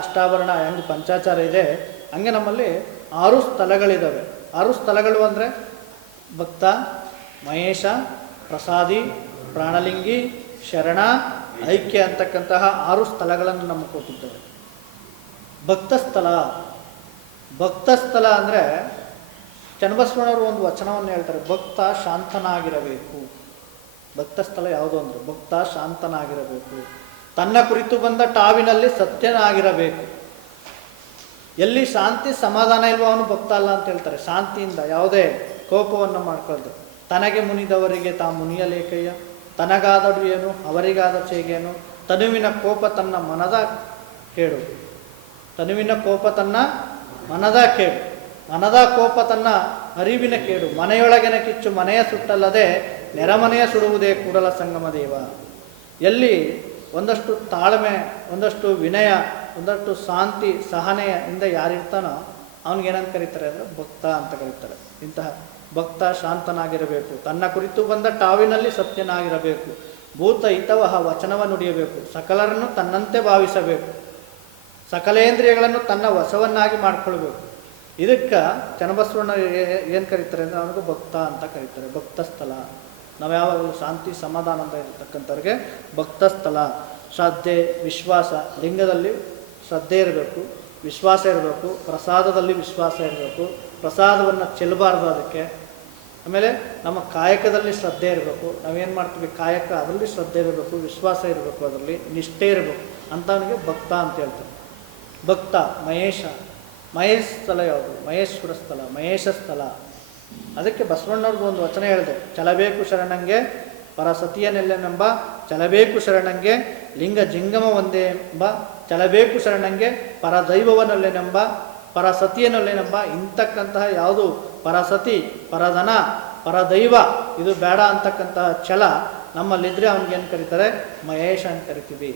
ಅಷ್ಟಾವರಣ ಹೆಂಗೆ ಪಂಚಾಚಾರ ಇದೆ, ಹಂಗೆ ನಮ್ಮಲ್ಲಿ 6 ಸ್ಥಳಗಳಿದ್ದಾವೆ. 6 ಸ್ಥಳಗಳು ಅಂದರೆ ಭಕ್ತ, ಮಹೇಶ, ಪ್ರಸಾದಿ, ಪ್ರಾಣಲಿಂಗಿ, ಶರಣ, ಐಕ್ಯ ಅಂತಕ್ಕಂತಹ 6 ಸ್ಥಳಗಳನ್ನು ನಮಗೆ ಕೊಟ್ಟಿದ್ದಾರೆ. ಭಕ್ತಸ್ಥಳ, ಭಕ್ತಸ್ಥಳ ಅಂದರೆ ಚನ್ನಬಸವಣ್ಣವರು ಒಂದು ವಚನವನ್ನು ಹೇಳ್ತಾರೆ, ಭಕ್ತ ಶಾಂತನಾಗಿರಬೇಕು. ಭಕ್ತಸ್ಥಳ ಯಾವುದು ಅಂದರೆ ಭಕ್ತ ಶಾಂತನಾಗಿರಬೇಕು, ತನ್ನ ಕುರಿತು ಬಂದ ಟಾವಿನಲ್ಲಿ ಸತ್ಯನಾಗಿರಬೇಕು. ಎಲ್ಲಿ ಶಾಂತಿ ಸಮಾಧಾನ ಇಲ್ವೋ ಅವನು ಭಕ್ತ ಅಲ್ಲ ಅಂತ ಹೇಳ್ತಾರೆ. ಶಾಂತಿಯಿಂದ ಯಾವುದೇ ಕೋಪವನ್ನು ಮಾಡ್ಕೊಳ್ದೆ, ತನಗೆ ಮುನಿದವರಿಗೆ ತಾ ಮುನಿಯಲೇಕಯ್ಯ, ತನಗಾದಡು ಏನು ಅವರಿಗಾದ ಚೇಗೇನು, ತನುವಿನ ಕೋಪ ತನ್ನ ಮನದ ಕೇಡು, ತನುವಿನ ಕೋಪ ತನ್ನ ಮನದ ಕೇಡು, ಮನದ ಕೋಪ ತನ್ನ ಅರಿವಿನ ಕೇಡು, ಮನೆಯೊಳಗಿನ ಕಿಚ್ಚು ಮನೆಯ ಸುಟ್ಟಲ್ಲದೆ ನೆರಮನೆಯ ಸುಡುವುದೇ ಕೂಡಲ ಸಂಗಮ ದೇವ. ಎಲ್ಲಿ ಒಂದಷ್ಟು ತಾಳ್ಮೆ, ಒಂದಷ್ಟು ವಿನಯ, ಒಂದಷ್ಟು ಶಾಂತಿ ಸಹನೆಯಿಂದ ಯಾರಿರ್ತಾನೋ ಅವನಿಗೇನಂತ ಕರೀತಾರೆ ಅಂದರೆ ಭಕ್ತ ಅಂತ ಕರೀತಾರೆ. ಇಂತಹ ಭಕ್ತ ಶಾಂತನಾಗಿರಬೇಕು, ತನ್ನ ಕುರಿತು ಬಂದ ಟಾವಿನಲ್ಲಿ ಸತ್ಯನಾಗಿರಬೇಕು, ಭೂತ ಹಿತವಹ ವಚನವ ನುಡಿಯಬೇಕು, ಸಕಲರನ್ನು ತನ್ನಂತೆ ಭಾವಿಸಬೇಕು, ಸಕಲೇಂದ್ರಿಯಗಳನ್ನು ತನ್ನ ವಶವನ್ನಾಗಿ ಮಾಡಿಕೊಳ್ಬೇಕು. ಇದಕ್ಕೆ ಚನ್ನಬಸವಣ್ಣ ಏನು ಕರೀತಾರೆ ಅಂದರೆ ಅವನಿಗೂ ಭಕ್ತ ಅಂತ ಕರೀತಾರೆ. ಭಕ್ತಸ್ಥಳ ನಾವು ಯಾವಾಗಲೂ ಶಾಂತಿ ಸಮಾಧಾನ ಅಂತ ಇರತಕ್ಕಂಥವ್ರಿಗೆ ಭಕ್ತಸ್ಥಳ. ಶ್ರದ್ಧೆ, ವಿಶ್ವಾಸ, ಲಿಂಗದಲ್ಲಿ ಶ್ರದ್ಧೆ ಇರಬೇಕು, ವಿಶ್ವಾಸ ಇರಬೇಕು, ಪ್ರಸಾದದಲ್ಲಿ ವಿಶ್ವಾಸ ಇರಬೇಕು, ಪ್ರಸಾದವನ್ನು ಚೆಲ್ಲಬಾರ್ದು ಅದಕ್ಕೆ. ಆಮೇಲೆ ನಮ್ಮ ಕಾಯಕದಲ್ಲಿ ಶ್ರದ್ಧೆ ಇರಬೇಕು, ನಾವೇನು ಮಾಡ್ತೀವಿ ಕಾಯಕ ಅದರಲ್ಲಿ ಶ್ರದ್ಧೆ ಇರಬೇಕು, ವಿಶ್ವಾಸ ಇರಬೇಕು, ಅದರಲ್ಲಿ ನಿಷ್ಠೆ ಇರಬೇಕು ಅಂಥವನಿಗೆ ಭಕ್ತ ಅಂತ ಹೇಳ್ತಾರೆ. ಭಕ್ತ ಮಹೇಶ, ಮಹೇಶ ಸ್ಥಳ ಯಾವುದು? ಮಹೇಶ್ವರ ಸ್ಥಳ, ಮಹೇಶ ಸ್ಥಳ. ಅದಕ್ಕೆ ಬಸವಣ್ಣವ್ರಿಗೆ ಒಂದು ವಚನ ಹೇಳಿದೆ, ಚಲಬೇಕು ಶರಣಂಗೆ ಪರಸತಿಯನೆಲ್ಲೆನೆಂಬ, ಚಲಬೇಕು ಶರಣಂಗೆ ಲಿಂಗ ಜಿಂಗಮ ಒಂದೇ ಎಂಬ, ಚಲಬೇಕು ಶರಣಂಗೆ ಪರದೈವವನಲ್ಲೆನೆಂಬ, ಪರಸತಿಯನಲ್ಲೆನೆಂಬ. ಇಂತಕ್ಕಂತಹ ಯಾವುದು ಪರಸತಿ, ಪರಧನ, ಪರದೈವ ಇದು ಬೇಡ ಅಂತಕ್ಕಂತಹ ಛಲ ನಮ್ಮಲ್ಲಿದ್ದರೆ ಅವನಿಗೇನು ಕರೀತಾರೆ? ಮಹೇಶ ಅಂತ ಕರಿತೀವಿ.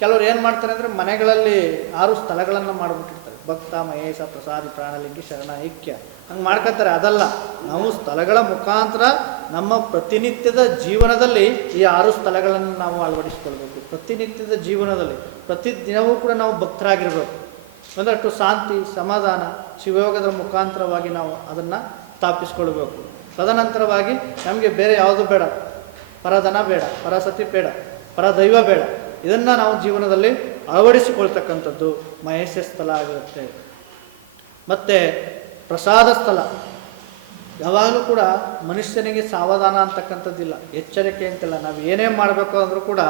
ಕೆಲವ್ರು ಏನು ಮಾಡ್ತಾರೆ ಅಂದರೆ ಮನೆಗಳಲ್ಲಿ 6 ಸ್ಥಳಗಳನ್ನು ಮಾಡಿಬಿಟ್ಟಿರ್ತಾರೆ. ಭಕ್ತ, ಮಹೇಶ, ಪ್ರಸಾದಿ, ಪ್ರಾಣಲಿಂಗಿ, ಶರಣ, ಐಕ್ಯ ಹಂಗೆ ಮಾಡ್ಕೊತಾರೆ. ಅದಲ್ಲ, ನಾವು ಸ್ಥಳಗಳ ಮುಖಾಂತರ ನಮ್ಮ ಪ್ರತಿನಿತ್ಯದ ಜೀವನದಲ್ಲಿ ಈ 6 ಸ್ಥಳಗಳನ್ನು ನಾವು ಅಳವಡಿಸ್ಕೊಳ್ಬೇಕು. ಪ್ರತಿನಿತ್ಯದ ಜೀವನದಲ್ಲಿ ಪ್ರತಿದಿನವೂ ಕೂಡ ನಾವು ಭಕ್ತರಾಗಿರಬೇಕು. ಒಂದಷ್ಟು ಶಾಂತಿ ಸಮಾಧಾನ ಶಿವಯೋಗದ ಮುಖಾಂತರವಾಗಿ ನಾವು ಅದನ್ನು ಸ್ಥಾಪಿಸ್ಕೊಳ್ಬೇಕು. ತದನಂತರವಾಗಿ ನಮಗೆ ಬೇರೆ ಯಾವುದು ಬೇಡ, ಪರಧನ ಬೇಡ, ಪರಸತಿ ಬೇಡ, ಪರದೈವ ಬೇಡ. ಇದನ್ನು ನಾವು ಜೀವನದಲ್ಲಿ ಅಳವಡಿಸಿಕೊಳ್ತಕ್ಕಂಥದ್ದು ಮಹೇಶ ಸ್ಥಳ ಆಗಿರುತ್ತೆ. ಮತ್ತು ಪ್ರಸಾದ ಸ್ಥಳ ಯಾವಾಗಲೂ ಕೂಡ ಮನುಷ್ಯನಿಗೆ ಸಾವಧಾನ ಅಂತಕ್ಕಂಥದ್ದಿಲ್ಲ, ಎಚ್ಚರಿಕೆ ಅಂತಿಲ್ಲ. ನಾವು ಏನೇ ಮಾಡಬೇಕು ಅಂದರೂ ಕೂಡ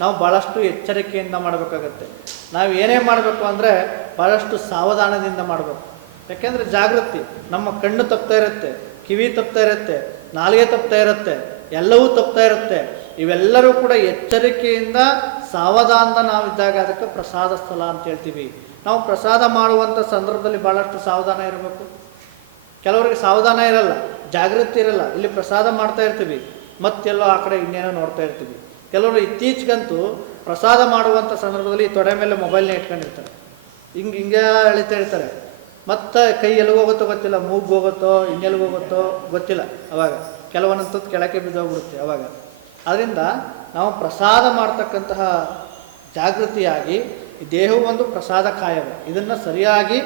ನಾವು ಭಾಳಷ್ಟು ಎಚ್ಚರಿಕೆಯಿಂದ ಮಾಡಬೇಕಾಗತ್ತೆ. ನಾವು ಏನೇ ಮಾಡಬೇಕು ಅಂದರೆ ಭಾಳಷ್ಟು ಸಾವಧಾನದಿಂದ ಮಾಡಬೇಕು. ಯಾಕೆಂದರೆ ಜಾಗೃತಿ, ನಮ್ಮ ಕಣ್ಣು ತಪ್ತಾ ಇರುತ್ತೆ, ಕಿವಿ ತಪ್ತಾ ಇರುತ್ತೆ, ನಾಲಿಗೆ ತಪ್ತಾ ಇರುತ್ತೆ, ಎಲ್ಲವೂ ತಪ್ತಾ ಇರುತ್ತೆ. ಇವೆಲ್ಲರೂ ಕೂಡ ಎಚ್ಚರಿಕೆಯಿಂದ ಸಾವಧಾನದ ನಾವಿದ್ದಾಗ ಅದಕ್ಕೆ ಪ್ರಸಾದ ಸ್ಥಳ ಅಂತ ಹೇಳ್ತೀವಿ. ನಾವು ಪ್ರಸಾದ ಮಾಡುವಂಥ ಸಂದರ್ಭದಲ್ಲಿ ಭಾಳಷ್ಟು ಸಾವಧಾನ ಇರಬೇಕು. ಕೆಲವರಿಗೆ ಸಾವಧಾನ ಇರಲ್ಲ, ಜಾಗೃತಿ ಇರಲ್ಲ. ಇಲ್ಲಿ ಪ್ರಸಾದ ಮಾಡ್ತಾ ಇರ್ತೀವಿ, ಮತ್ತೆಲ್ಲೋ ಆ ಕಡೆ ಇನ್ನೇನೋ ನೋಡ್ತಾ ಇರ್ತೀವಿ. ಕೆಲವರು ಇತ್ತೀಚೆಗಂತೂ ಪ್ರಸಾದ ಮಾಡುವಂಥ ಸಂದರ್ಭದಲ್ಲಿ ತೊಡೆ ಮೇಲೆ ಮೊಬೈಲ್ನ ಇಟ್ಕೊಂಡಿರ್ತಾರೆ, ಹಿಂಗೆ ಎಳಿತಾ ಇರ್ತಾರೆ. ಮತ್ತು ಕೈ ಎಲ್ಲಿಗೆ ಹೋಗುತ್ತೋ ಗೊತ್ತಿಲ್ಲ, ಮೂಗು ಹೋಗುತ್ತೋ ಇನ್ನೆಲ್ಲಿಗೆ ಹೋಗುತ್ತೋ ಗೊತ್ತಿಲ್ಲ. ಅವಾಗ ಕೆಲವೊಂದಂಥದ್ದು ಕೆಳಕ್ಕೆ ಬಿದ್ದೋಗ್ಬಿಡುತ್ತೆ. ಅವಾಗ ಅದರಿಂದ ನಾವು ಪ್ರಸಾದ ಮಾಡ್ತಕ್ಕಂತಹ ಜಾಗೃತಿಯಾಗಿ ಈ ದೇಹವು ಒಂದು ಪ್ರಸಾದ ಕಾಯವೇ. ಇದನ್ನು ಸರಿಯಾಗಿ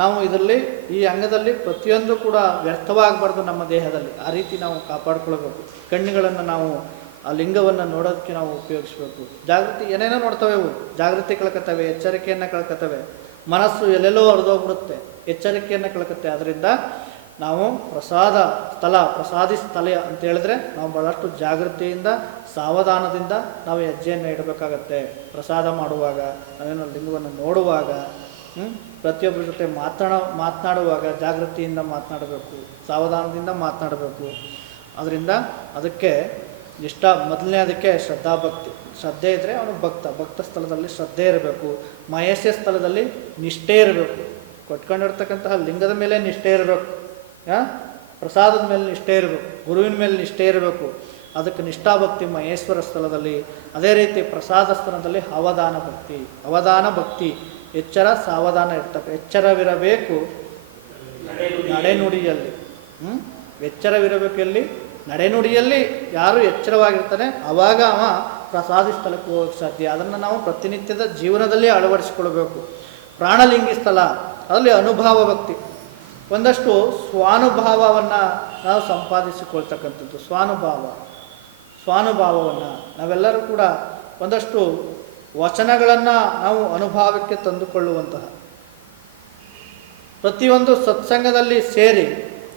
ನಾವು ಇದರಲ್ಲಿ ಈ ಅಂಗದಲ್ಲಿ ಪ್ರತಿಯೊಂದು ಕೂಡ ವ್ಯರ್ಥವಾಗಬಾರ್ದು ನಮ್ಮ ದೇಹದಲ್ಲಿ. ಆ ರೀತಿ ನಾವು ಕಾಪಾಡ್ಕೊಳ್ಬೇಕು. ಕಣ್ಣುಗಳನ್ನು ನಾವು ಆ ಲಿಂಗವನ್ನು ನೋಡೋದಕ್ಕೆ ನಾವು ಉಪಯೋಗಿಸ್ಬೇಕು. ಜಾಗೃತಿ ಏನೇನೋ ನೋಡ್ತವೆ, ಅವು ಜಾಗೃತಿ ಕಳ್ಕೊತವೆ, ಎಚ್ಚರಿಕೆಯನ್ನು ಕಳ್ಕೊತವೆ. ಮನಸ್ಸು ಎಲ್ಲೆಲ್ಲೋ ಹರಿದೋಗ್ಬಿಡುತ್ತೆ, ಎಚ್ಚರಿಕೆಯನ್ನು ಕಳ್ಕೊತ್ತೆ. ಅದರಿಂದ ನಾವು ಪ್ರಸಾದ ಸ್ಥಳ, ಪ್ರಸಾದಿ ಸ್ಥಳ ಅಂತ ಹೇಳಿದ್ರೆ ನಾವು ಭಾಳಷ್ಟು ಜಾಗೃತಿಯಿಂದ ಸಾವಧಾನದಿಂದ ನಾವು ಹೆಜ್ಜೆಯನ್ನು ಇಡಬೇಕಾಗತ್ತೆ. ಪ್ರಸಾದ ಮಾಡುವಾಗ, ನಾವೇನೋ ಲಿಂಗವನ್ನು ನೋಡುವಾಗ, ಪ್ರತಿಯೊಬ್ಬರ ಜೊತೆ ಮಾತನಾಡುವಾಗ ಜಾಗೃತಿಯಿಂದ ಮಾತನಾಡಬೇಕು, ಸಾವಧಾನದಿಂದ ಮಾತನಾಡಬೇಕು. ಅದರಿಂದ ಅದಕ್ಕೆ ಮೊದಲನೇ ಅದಕ್ಕೆ ಶ್ರದ್ಧಾಭಕ್ತಿ. ಶ್ರದ್ಧೆ ಇದ್ದರೆ ಅವನು ಭಕ್ತ. ಭಕ್ತ ಸ್ಥಳದಲ್ಲಿ ಶ್ರದ್ಧೆ ಇರಬೇಕು. ಮಹೇಶ ಸ್ಥಳದಲ್ಲಿ ನಿಷ್ಠೆ ಇರಬೇಕು. ಕೊಟ್ಕೊಂಡಿರ್ತಕ್ಕಂತಹ ಲಿಂಗದ ಮೇಲೆ ನಿಷ್ಠೆ ಇರಬೇಕು, ಪ್ರಸಾದದ ಮೇಲೆ ನಿಷ್ಠೆ ಇರಬೇಕು, ಗುರುವಿನ ಮೇಲೆ ನಿಷ್ಠೆ ಇರಬೇಕು. ಅದಕ್ಕೆ ನಿಷ್ಠಾಭಕ್ತಿ ಮಹೇಶ್ವರ ಸ್ಥಳದಲ್ಲಿ. ಅದೇ ರೀತಿ ಪ್ರಸಾದ ಸ್ಥಳದಲ್ಲಿ ಅವಧಾನ ಭಕ್ತಿ. ಅವಧಾನ ಭಕ್ತಿ, ಎಚ್ಚರ ಸಾವಧಾನ ಎಚ್ಚರವಿರಬೇಕು ನಡೆನುಡಿಯಲ್ಲಿ. ಎಚ್ಚರವಿರಬೇಕು ಎಲ್ಲಿ? ನಡೆನುಡಿಯಲ್ಲಿ ಯಾರು ಎಚ್ಚರವಾಗಿರ್ತಾನೆ ಆವಾಗ ಅವ ಪ್ರಸಾದಿ ಸ್ಥಳಕ್ಕೆ ಹೋಗೋಕ್ಕೆ ಸಾಧ್ಯ. ಅದನ್ನು ನಾವು ಪ್ರತಿನಿತ್ಯದ ಜೀವನದಲ್ಲಿ ಅಳವಡಿಸಿಕೊಳ್ಬೇಕು. ಪ್ರಾಣಲಿಂಗಿ ಸ್ಥಳ, ಅದರಲ್ಲಿ ಅನುಭವ ಭಕ್ತಿ. ಒಂದಷ್ಟು ಸ್ವಾನುಭಾವವನ್ನು ನಾವು ಸಂಪಾದಿಸಿಕೊಳ್ತಕ್ಕಂಥದ್ದು. ಸ್ವಾನುಭಾವವನ್ನು ನಾವೆಲ್ಲರೂ ಕೂಡ ಒಂದಷ್ಟು ವಚನಗಳನ್ನು ನಾವು ಅನುಭವಕ್ಕೆ ತಂದುಕೊಳ್ಳುವಂತಹ, ಪ್ರತಿಯೊಂದು ಸತ್ಸಂಗದಲ್ಲಿ ಸೇರಿ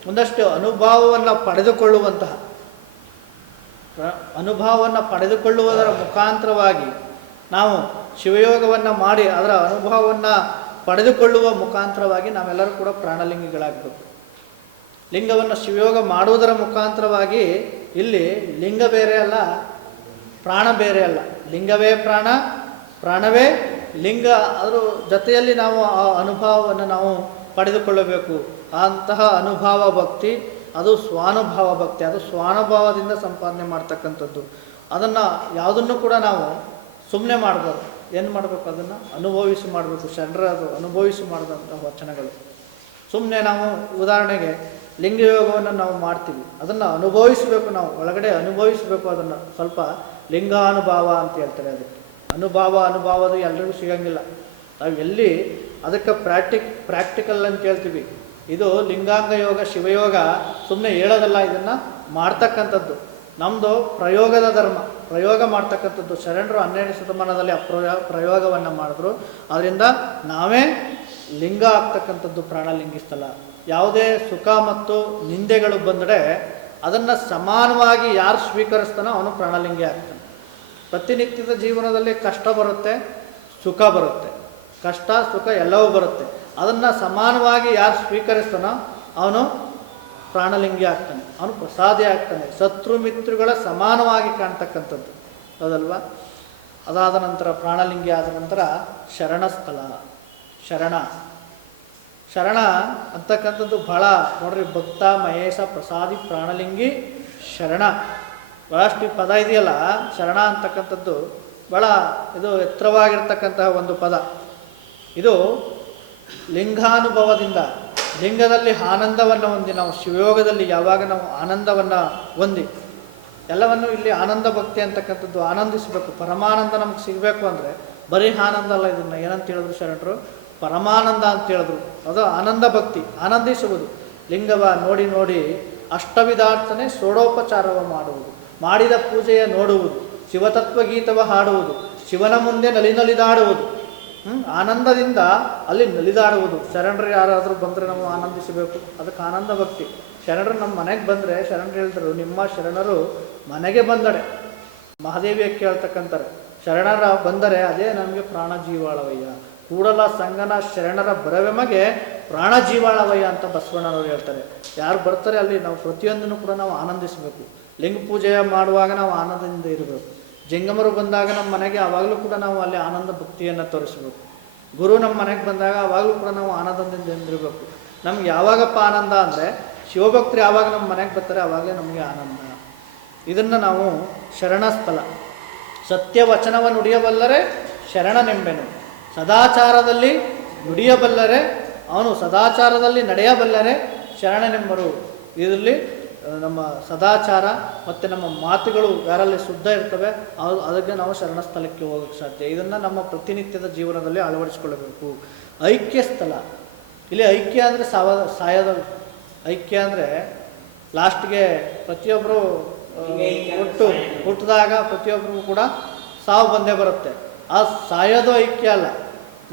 ಒಂದಷ್ಟು ಅನುಭವವನ್ನು ಪಡೆದುಕೊಳ್ಳುವುದರ ಮುಖಾಂತರವಾಗಿ ನಾವು ಶಿವಯೋಗವನ್ನು ಮಾಡಿ ಅದರ ಅನುಭವವನ್ನು ಪಡೆದುಕೊಳ್ಳುವ ಮುಖಾಂತರವಾಗಿ ನಾವೆಲ್ಲರೂ ಕೂಡ ಪ್ರಾಣಲಿಂಗಿಗಳಾಗಬೇಕು. ಲಿಂಗವನ್ನು ಶಿವಯೋಗ ಮಾಡುವುದರ ಮುಖಾಂತರವಾಗಿ ಇಲ್ಲಿ ಲಿಂಗ ಬೇರೆ ಅಲ್ಲ, ಪ್ರಾಣ ಬೇರೆ ಅಲ್ಲ. ಲಿಂಗವೇ ಪ್ರಾಣ, ಪ್ರಾಣವೇ ಲಿಂಗ. ಅದರ ಜೊತೆಯಲ್ಲಿ ನಾವು ಆ ಅನುಭವವನ್ನು ನಾವು ಪಡೆದುಕೊಳ್ಳಬೇಕು. ಅಂತಹ ಅನುಭವ ಭಕ್ತಿ ಅದು ಸ್ವಾನುಭವ ಭಕ್ತಿ, ಅದು ಸ್ವಾನುಭವದಿಂದ ಸಂಪಾದನೆ ಮಾಡ್ತಕ್ಕಂಥದ್ದು. ಅದನ್ನು ಯಾವುದನ್ನು ಕೂಡ ನಾವು ಸುಮ್ಮನೆ ಮಾಡಬಾರ್ದು. ಏನು ಮಾಡಬೇಕು? ಅದನ್ನು ಅನುಭವಿಸಿ ಮಾಡಬೇಕು. ಶರಣರ ಅದು ಅನುಭವಿಸಿ ಮಾಡಿದಂಥ ವಚನಗಳು. ಸುಮ್ಮನೆ ನಾವು ಉದಾಹರಣೆಗೆ ಲಿಂಗಯೋಗವನ್ನು ನಾವು ಮಾಡ್ತೀವಿ, ಅದನ್ನು ಅನುಭವಿಸಬೇಕು, ನಾವು ಒಳಗಡೆ ಅನುಭವಿಸಬೇಕು. ಅದನ್ನು ಸ್ವಲ್ಪ ಲಿಂಗಾನುಭವ ಅಂತ ಹೇಳ್ತಾರೆ. ಅದಕ್ಕೆ ಅನುಭವದು ಎಲ್ರಿಗೂ ಸಿಗಂಗಿಲ್ಲ. ನಾವು ಎಲ್ಲಿ ಅದಕ್ಕೆ ಪ್ರಾಕ್ಟಿಕಲ್ ಅಂತ ಹೇಳ್ತೀವಿ. ಇದು ಲಿಂಗಾಂಗ ಯೋಗ ಶಿವಯೋಗ ಸುಮ್ಮನೆ ಹೇಳೋದಲ್ಲ, ಇದನ್ನು ಮಾಡ್ತಕ್ಕಂಥದ್ದು. ನಮ್ಮದು ಪ್ರಯೋಗದ ಧರ್ಮ, ಪ್ರಯೋಗ ಮಾಡ್ತಕ್ಕಂಥದ್ದು. ಶರಣರು 12ನೇ ಶತಮಾನದಲ್ಲಿ ಪ್ರಯೋಗವನ್ನು ಮಾಡಿದ್ರು. ಅದರಿಂದ ನಾವೇ ಲಿಂಗ ಆಗ್ತಕ್ಕಂಥದ್ದು ಪ್ರಾಣಲಿಂಗಿಸ್ತಲ. ಯಾವುದೇ ಸುಖ ಮತ್ತು ನಿಂದೆಗಳು ಬಂದರೆ ಅದನ್ನು ಸಮಾನವಾಗಿ ಯಾರು ಸ್ವೀಕರಿಸ್ತಾನೋ ಅವನು ಪ್ರಾಣಲಿಂಗಿ ಆಗ್ತಾನೆ. ಪ್ರತಿನಿತ್ಯದ ಜೀವನದಲ್ಲಿ ಕಷ್ಟ ಬರುತ್ತೆ, ಸುಖ ಬರುತ್ತೆ, ಕಷ್ಟ ಸುಖ ಎಲ್ಲವೂ ಬರುತ್ತೆ. ಅದನ್ನು ಸಮಾನವಾಗಿ ಯಾರು ಸ್ವೀಕರಿಸ್ತಾನೋ ಅವನು ಪ್ರಾಣಲಿಂಗಿ ಆಗ್ತಾನೆ, ಅವನು ಪ್ರಸಾದಿ ಆಗ್ತಾನೆ. ಶತ್ರು ಮಿತ್ರಗಳ ಸಮಾನವಾಗಿ ಕಾಣ್ತಕ್ಕಂಥದ್ದು, ಹೌದಲ್ವಾ? ಅದಾದ ನಂತರ ಪ್ರಾಣಲಿಂಗಿ ಆದ ನಂತರ ಶರಣಸ್ಥಳ. ಶರಣ ಅಂತಕ್ಕಂಥದ್ದು ಬಹಳ ನೋಡ್ರಿ, ಭಕ್ತ ಮಹೇಶ ಪ್ರಸಾದಿ ಪ್ರಾಣಲಿಂಗಿ ಶರಣ. ಭಾಳಷ್ಟು ಪದ ಇದೆಯಲ್ಲ, ಶರಣ ಅಂತಕ್ಕಂಥದ್ದು ಭಾಳ ಇದು ಎತ್ತರವಾಗಿರ್ತಕ್ಕಂತಹ ಒಂದು ಪದ. ಇದು ಲಿಂಗಾನುಭವದಿಂದ, ಲಿಂಗದಲ್ಲಿ ಆನಂದವನ್ನು ಹೊಂದಿ, ನಾವು ಶಿವಯೋಗದಲ್ಲಿ ಯಾವಾಗ ನಾವು ಆನಂದವನ್ನು ಹೊಂದಿ, ಎಲ್ಲವನ್ನು ಇಲ್ಲಿ ಆನಂದ ಭಕ್ತಿ ಅಂತಕ್ಕಂಥದ್ದು ಆನಂದಿಸಬೇಕು. ಪರಮಾನಂದ ನಮ್ಗೆ ಸಿಗಬೇಕು ಅಂದರೆ ಬರೀ ಆನಂದ ಅಲ್ಲ, ಇದನ್ನು ಏನಂತ ಹೇಳಿದ್ರು ಶರಣರು? ಪರಮಾನಂದ ಅಂತ ಹೇಳಿದ್ರು. ಅದು ಆನಂದ ಭಕ್ತಿ, ಆನಂದಿಸುವುದು. ಲಿಂಗವ ನೋಡಿ ನೋಡಿ ಅಷ್ಟವಿಧಾರ್ಥನೆ ಷೋಡೋಪಚಾರವ ಮಾಡುವುದು, ಮಾಡಿದ ಪೂಜೆಯ ನೋಡುವುದು, ಶಿವತತ್ವಗೀತವ ಹಾಡುವುದು, ಶಿವನ ಮುಂದೆ ನಲಿದಾಡುವುದು. ಆನಂದದಿಂದ ಅಲ್ಲಿ ನಲಿದಾಡುವುದು. ಶರಣರು ಯಾರಾದರೂ ಬಂದರೆ ನಾವು ಆನಂದಿಸಬೇಕು, ಅದಕ್ಕೆ ಆನಂದ ಭಕ್ತಿ. ಶರಣರು ನಮ್ಮ ಮನೆಗೆ ಬಂದರೆ, ಶರಣರು ಹೇಳಿದ್ರು, ನಿಮ್ಮ ಶರಣರು ಮನೆಗೆ ಬಂದಡೆ. ಮಹಾದೇವಿಯ ಕೇಳ್ತಕ್ಕಂತಾರೆ, ಶರಣರ ಬಂದರೆ ಅದೇ ನಮಗೆ ಪ್ರಾಣ ಜೀವಾಳವಯ್ಯ. ಕೂಡಲ ಸಂಗನ ಶರಣರ ಬರವೆಮಗೆ ಪ್ರಾಣ ಜೀವಾಳವಯ್ಯ ಅಂತ ಬಸವಣ್ಣನವರು ಹೇಳ್ತಾರೆ. ಯಾರು ಬರ್ತಾರೆ ಅಲ್ಲಿ ನಾವು ಪ್ರತಿಯೊಂದನ್ನು ಕೂಡ ನಾವು ಆನಂದಿಸಬೇಕು. ಲಿಂಗ ಪೂಜೆ ಮಾಡುವಾಗ ನಾವು ಆನಂದದಿಂದ ಇರಬೇಕು. ಜಂಗಮರು ಬಂದಾಗ ನಮ್ಮ ಮನೆಗೆ ಆವಾಗಲೂ ಕೂಡ ನಾವು ಅಲ್ಲಿ ಆನಂದ ಭಕ್ತಿಯನ್ನು ತೋರಿಸಬೇಕು. ಗುರು ನಮ್ಮ ಮನೆಗೆ ಬಂದಾಗ ಆವಾಗಲೂ ಕೂಡ ನಾವು ಆನಂದದಿಂದ ಇರಬೇಕು. ನಮ್ಗೆ ಯಾವಾಗಪ್ಪ ಆನಂದ ಅಂದರೆ ಶಿವಭಕ್ತರು ಯಾವಾಗ ನಮ್ಮ ಮನೆಗೆ ಬರ್ತಾರೆ ಆವಾಗಲೇ ನಮಗೆ ಆನಂದ. ಇದನ್ನು ನಾವು ಶರಣಸ್ಥಳ. ಸತ್ಯವಚನವ ನುಡಿಯಬಲ್ಲರೆ ಶರಣನೆಂಬೆನು, ಸದಾಚಾರದಲ್ಲಿ ನುಡಿಯಬಲ್ಲರೆ ಅವನು ಸದಾಚಾರದಲ್ಲಿ ನಡೆಯಬಲ್ಲರೆ ಶರಣನೆಂಬರು. ಇದರಲ್ಲಿ ನಮ್ಮ ಸದಾಚಾರ ಮತ್ತು ನಮ್ಮ ಮಾತುಗಳು ಯಾರಲ್ಲಿ ಶುದ್ಧ ಇರ್ತವೆ ಅದಕ್ಕೆ ನಾವು ಶರಣಸ್ಥಳಕ್ಕೆ ಹೋಗೋಕ್ಕೆ ಸಾಧ್ಯ. ಇದನ್ನು ನಮ್ಮ ಪ್ರತಿನಿತ್ಯದ ಜೀವನದಲ್ಲಿ ಅಳವಡಿಸಿಕೊಳ್ಳಬೇಕು. ಐಕ್ಯ ಸ್ಥಳ. ಇಲ್ಲಿ ಐಕ್ಯ ಅಂದರೆ ಸಾಯದ ಐಕ್ಯ ಅಂದರೆ ಲಾಸ್ಟ್ಗೆ ಪ್ರತಿಯೊಬ್ಬರು ಹುಟ್ಟಿದಾಗ ಪ್ರತಿಯೊಬ್ಬರಿಗೂ ಕೂಡ ಸಾವು ಬಂದೇ ಬರುತ್ತೆ. ಆ ಸಾಯೋದು ಐಕ್ಯ ಅಲ್ಲ.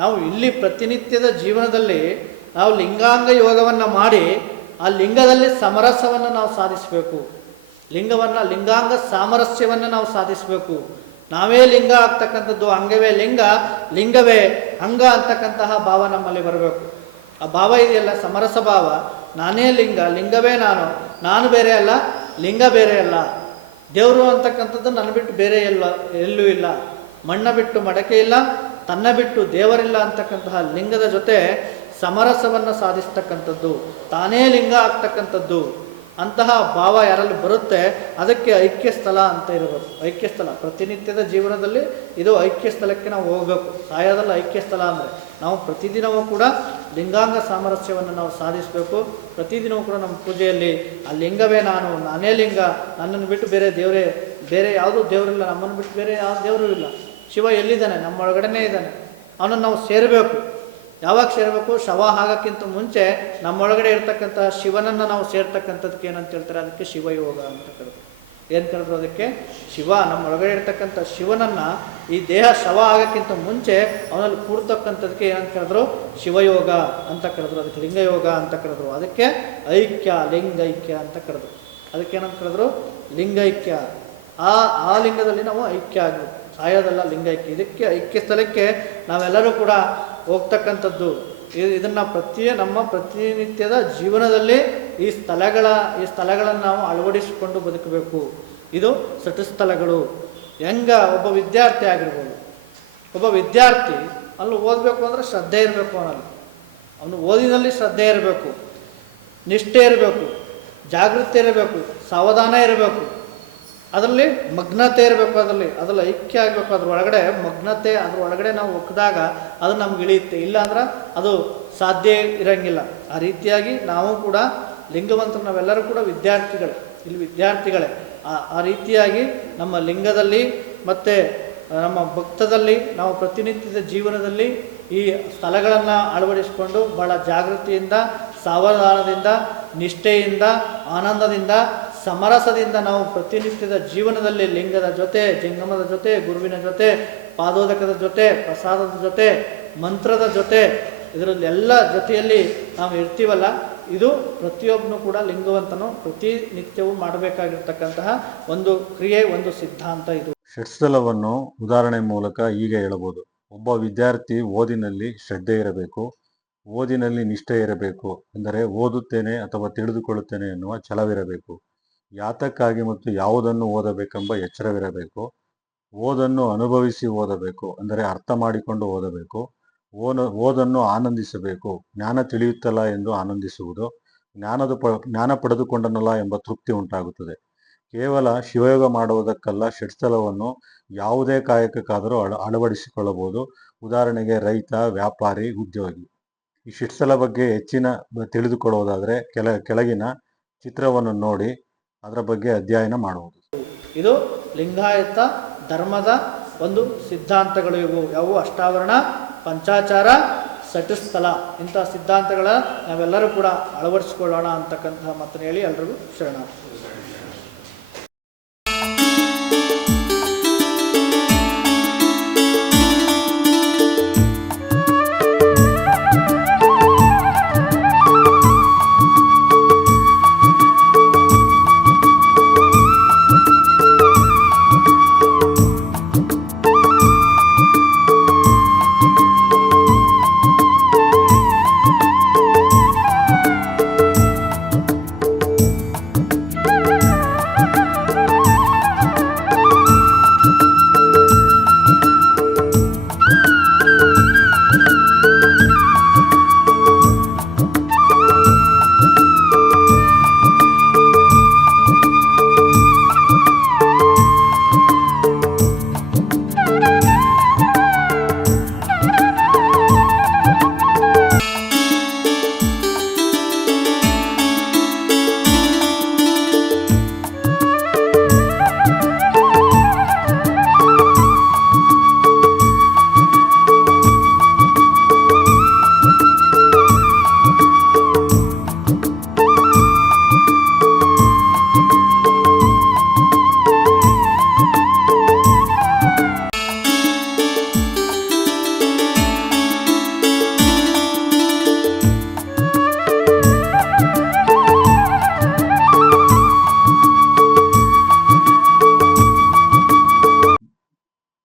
ನಾವು ಇಲ್ಲಿ ಪ್ರತಿನಿತ್ಯದ ಜೀವನದಲ್ಲಿ ನಾವು ಲಿಂಗಾಂಗ ಯೋಗವನ್ನು ಮಾಡಿ ಆ ಲಿಂಗದಲ್ಲಿ ಸಮರಸವನ್ನು ನಾವು ಸಾಧಿಸಬೇಕು. ಲಿಂಗಾಂಗ ಸಾಮರಸ್ಯವನ್ನು ನಾವು ಸಾಧಿಸಬೇಕು. ನಾವೇ ಲಿಂಗ ಆಗ್ತಕ್ಕಂಥದ್ದು, ಅಂಗವೇ ಲಿಂಗವೇ ಅಂಗ ಅಂತಕ್ಕಂತಹ ಭಾವ ನಮ್ಮಲ್ಲಿ ಬರಬೇಕು. ಆ ಭಾವ ಇದೆಯಲ್ಲ, ಸಮರಸ ಭಾವ. ನಾನೇ ಲಿಂಗವೇ ನಾನು ಬೇರೆ ಅಲ್ಲ, ಲಿಂಗ ಬೇರೆ ಅಲ್ಲ. ದೇವರು ಅಂತಕ್ಕಂಥದ್ದು ನನ್ನ ಬಿಟ್ಟು ಬೇರೆ ಎಲ್ಲೂ ಇಲ್ಲ. ಮಣ್ಣ ಬಿಟ್ಟು ಮಡಕೆ ಇಲ್ಲ, ತನ್ನ ಬಿಟ್ಟು ದೇವರಿಲ್ಲ ಅಂತಕ್ಕಂತಹ ಲಿಂಗದ ಜೊತೆ ಸಮರಸವನ್ನು ಸಾಧಿಸ್ತಕ್ಕಂಥದ್ದು, ತಾನೇ ಲಿಂಗ ಆಗ್ತಕ್ಕಂಥದ್ದು. ಅಂತಹ ಭಾವ ಯಾರಲ್ಲಿ ಬರುತ್ತೆ ಅದಕ್ಕೆ ಐಕ್ಯ ಸ್ಥಳ ಅಂತ ಇರಬೇಕು. ಐಕ್ಯ ಸ್ಥಳ ಪ್ರತಿನಿತ್ಯದ ಜೀವನದಲ್ಲಿ ಇದು ಐಕ್ಯ ಸ್ಥಳಕ್ಕೆ ನಾವು ಹೋಗಬೇಕು. ಸಾಯೋದಲ್ಲ ಐಕ್ಯ ಸ್ಥಳ ಅಂದರೆ ನಾವು ಪ್ರತಿದಿನವೂ ಕೂಡ ಲಿಂಗಾಂಗ ಸಾಮರಸ್ಯವನ್ನು ನಾವು ಸಾಧಿಸಬೇಕು. ಪ್ರತಿದಿನವೂ ಕೂಡ ನಮ್ಮ ಪೂಜೆಯಲ್ಲಿ ಆ ಲಿಂಗವೇ ನಾನೇ ಲಿಂಗ, ನನ್ನನ್ನು ಬಿಟ್ಟು ಬೇರೆ ಯಾವುದೂ ದೇವರಿಲ್ಲ, ನಮ್ಮನ್ನು ಬಿಟ್ಟು ಬೇರೆ ಯಾವ ದೇವರು ಇಲ್ಲ. ಶಿವ ಎಲ್ಲಿದ್ದಾನೆ? ನಮ್ಮೊಳಗಡೆನೇ ಇದ್ದಾನೆ. ಅವನನ್ನು ನಾವು ಸೇರಬೇಕು. ಯಾವಾಗ ಸೇರಬೇಕು? ಶವ ಆಗೋಕ್ಕಿಂತ ಮುಂಚೆ ನಮ್ಮೊಳಗಡೆ ಇರ್ತಕ್ಕಂಥ ಶಿವನನ್ನು ನಾವು ಸೇರ್ತಕ್ಕಂಥದ್ದಕ್ಕೆ ಏನಂತ ಹೇಳ್ತಾರೆ? ಅದಕ್ಕೆ ಶಿವಯೋಗ ಅಂತ ಕರೀತಾರೆ. ಏನು ಕರೆದ್ರು ಅದಕ್ಕೆ? ಶಿವ. ನಮ್ಮ ಒಳಗಡೆ ಇರ್ತಕ್ಕಂಥ ಶಿವನನ್ನು ಈ ದೇಹ ಶವ ಆಗೋಕ್ಕಿಂತ ಮುಂಚೆ ಅವನಲ್ಲಿ ಕೂಡ್ತಕ್ಕಂಥದಕ್ಕೆ ಏನಂತ ಕರೆದ್ರು? ಶಿವಯೋಗ ಅಂತ ಕರೆದ್ರು. ಅದಕ್ಕೆ ಲಿಂಗಯೋಗ ಅಂತ ಕರೆದ್ರು. ಅದಕ್ಕೆ ಐಕ್ಯ, ಲಿಂಗೈಕ್ಯ ಅಂತ ಕರೆದ್ರು. ಅದಕ್ಕೆ ಏನಂತ ಕರೆದ್ರು? ಲಿಂಗೈಕ್ಯ. ಆ ಲಿಂಗದಲ್ಲಿ ನಾವು ಐಕ್ಯ ಆಗಬೇಕು, ಸಾಯೋದಲ್ಲ ಲಿಂಗೈಕ್ಯ. ಇದಕ್ಕೆ ಐಕ್ಯ ಸ್ಥಳಕ್ಕೆ ನಾವೆಲ್ಲರೂ ಕೂಡ ಹೋಗ್ತಕ್ಕಂಥದ್ದು. ಇದನ್ನು ನಮ್ಮ ಪ್ರತಿನಿತ್ಯದ ಜೀವನದಲ್ಲಿ ಈ ಸ್ಥಳಗಳನ್ನು ನಾವು ಅಳವಡಿಸಿಕೊಂಡು ಬದುಕಬೇಕು. ಇದು ಸಟಸ್ಥಲಗಳು. ಒಬ್ಬ ವಿದ್ಯಾರ್ಥಿ ಆಗಿರ್ಬೋದು, ಒಬ್ಬ ವಿದ್ಯಾರ್ಥಿ ಅಲ್ಲಿ ಓದಬೇಕು ಅಂದರೆ ಶ್ರದ್ಧೆ ಇರಬೇಕು. ಅವನು ಓದಿನಲ್ಲಿ ಶ್ರದ್ಧೆ ಇರಬೇಕು, ನಿಷ್ಠೆ ಇರಬೇಕು, ಜಾಗೃತಿ ಇರಬೇಕು, ಸಾವಧಾನ ಇರಬೇಕು, ಅದರಲ್ಲಿ ಮಗ್ನತೆ ಇರಬೇಕು, ಅದರಲ್ಲಿ ಐಕ್ಯ ಆಗಬೇಕು. ಅದ್ರೊಳಗಡೆ ಮಗ್ನತೆ, ಅದ್ರೊಳಗಡೆ ನಾವು ಒಕ್ಕಿದಾಗ ಅದು ನಮ್ಗೆ ಇಳಿಯುತ್ತೆ. ಇಲ್ಲಾಂದ್ರೆ ಅದು ಸಾಧ್ಯ ಇರೋಂಗಿಲ್ಲ. ಆ ರೀತಿಯಾಗಿ ನಾವು ಕೂಡ ಲಿಂಗವಂತರು, ನಾವೆಲ್ಲರೂ ಕೂಡ ವಿದ್ಯಾರ್ಥಿಗಳೇ. ಆ ರೀತಿಯಾಗಿ ನಮ್ಮ ಲಿಂಗದಲ್ಲಿ ಮತ್ತು ನಮ್ಮ ಭಕ್ತದಲ್ಲಿ ನಾವು ಪ್ರತಿನಿತ್ಯದ ಜೀವನದಲ್ಲಿ ಈ ಸ್ಥಳಗಳನ್ನು ಅಳವಡಿಸಿಕೊಂಡು ಭಾಳ ಜಾಗೃತಿಯಿಂದ, ಸಾವಧಾನದಿಂದ, ನಿಷ್ಠೆಯಿಂದ, ಆನಂದದಿಂದ, ಸಮರಸದಿಂದ ನಾವು ಪ್ರತಿನಿತ್ಯದ ಜೀವನದಲ್ಲಿ ಲಿಂಗದ ಜೊತೆ, ಜಂಗಮದ ಜೊತೆ, ಗುರುವಿನ ಜೊತೆ, ಪಾದೋದಕದ ಜೊತೆ, ಪ್ರಸಾದದ ಜೊತೆ, ಮಂತ್ರದ ಜೊತೆ, ಇದರಲ್ಲಿ ಎಲ್ಲ ಜೊತೆಯಲ್ಲಿ ನಾವು ಇರ್ತೀವಲ್ಲ, ಇದು ಪ್ರತಿಯೊಬ್ಬನು ಕೂಡ ಲಿಂಗವಂತನು ಪ್ರತಿನಿತ್ಯವೂ ಮಾಡಬೇಕಾಗಿರ್ತಕ್ಕಂತಹ ಒಂದು ಕ್ರಿಯೆ, ಒಂದು ಸಿದ್ಧಾಂತ ಇದು. ಷಟ್ಸ್ಥಲವನ್ನು ಉದಾಹರಣೆ ಮೂಲಕ ಹೀಗೆ ಹೇಳಬಹುದು. ಒಬ್ಬ ವಿದ್ಯಾರ್ಥಿ ಓದಿನಲ್ಲಿ ಶ್ರದ್ಧೆ ಇರಬೇಕು, ಓದಿನಲ್ಲಿ ನಿಷ್ಠೆ ಇರಬೇಕು. ಅಂದರೆ ಓದುತ್ತೇನೆ ಅಥವಾ ತಿಳಿದುಕೊಳ್ಳುತ್ತೇನೆ ಎನ್ನುವ ಛಲವಿರಬೇಕು. ಯಾತಕ್ಕಾಗಿ ಮತ್ತು ಯಾವುದನ್ನು ಓದಬೇಕೆಂಬ ಎಚ್ಚರವಿರಬೇಕು. ಓದನ್ನು ಅನುಭವಿಸಿ ಓದಬೇಕು, ಅಂದರೆ ಅರ್ಥ ಮಾಡಿಕೊಂಡು ಓದಬೇಕು. ಓದನ್ನು ಆನಂದಿಸಬೇಕು. ಜ್ಞಾನ ತಿಳಿಯುತ್ತಲ್ಲ ಎಂದು ಆನಂದಿಸುವುದು, ಜ್ಞಾನ ಪಡೆದುಕೊಂಡನಲ್ಲ ಎಂಬ ತೃಪ್ತಿ ಉಂಟಾಗುತ್ತದೆ. ಕೇವಲ ಶಿವಯೋಗ ಮಾಡುವುದಕ್ಕಲ್ಲ, ಷಟ್ಸ್ಥಲವನ್ನು ಯಾವುದೇ ಕಾಯಕಕ್ಕಾದರೂ ಅಳವಡಿಸಿಕೊಳ್ಳಬಹುದು. ಉದಾಹರಣೆಗೆ ರೈತ, ವ್ಯಾಪಾರಿ, ಉದ್ಯೋಗಿ. ಈ ಷಟ್ಸ್ಥಲ ಬಗ್ಗೆ ಹೆಚ್ಚಿನ ತಿಳಿದುಕೊಳ್ಳುವುದಾದರೆ ಕೆಳಗಿನ ಚಿತ್ರವನ್ನು ನೋಡಿ ಅದರ ಬಗ್ಗೆ ಅಧ್ಯಯನ ಮಾಡುವುದು. ಇದು ಲಿಂಗಾಯತ ಧರ್ಮದ ಒಂದು ಸಿದ್ಧಾಂತಗಳು. ಯಾವುವು? ಅಷ್ಟಾವರಣ, ಪಂಚಾಚಾರ, ಸಟಸ್ಥಲ. ಇಂಥ ಸಿದ್ಧಾಂತಗಳ ನಾವೆಲ್ಲರೂ ಕೂಡ ಅಳವಡಿಸಿಕೊಳ್ಳೋಣ ಅಂತಕ್ಕಂತಹ ಮಾತನ್ನು ಹೇಳಿ ಎಲ್ರಿಗೂ ಶರಣಾರ್ಥಿ.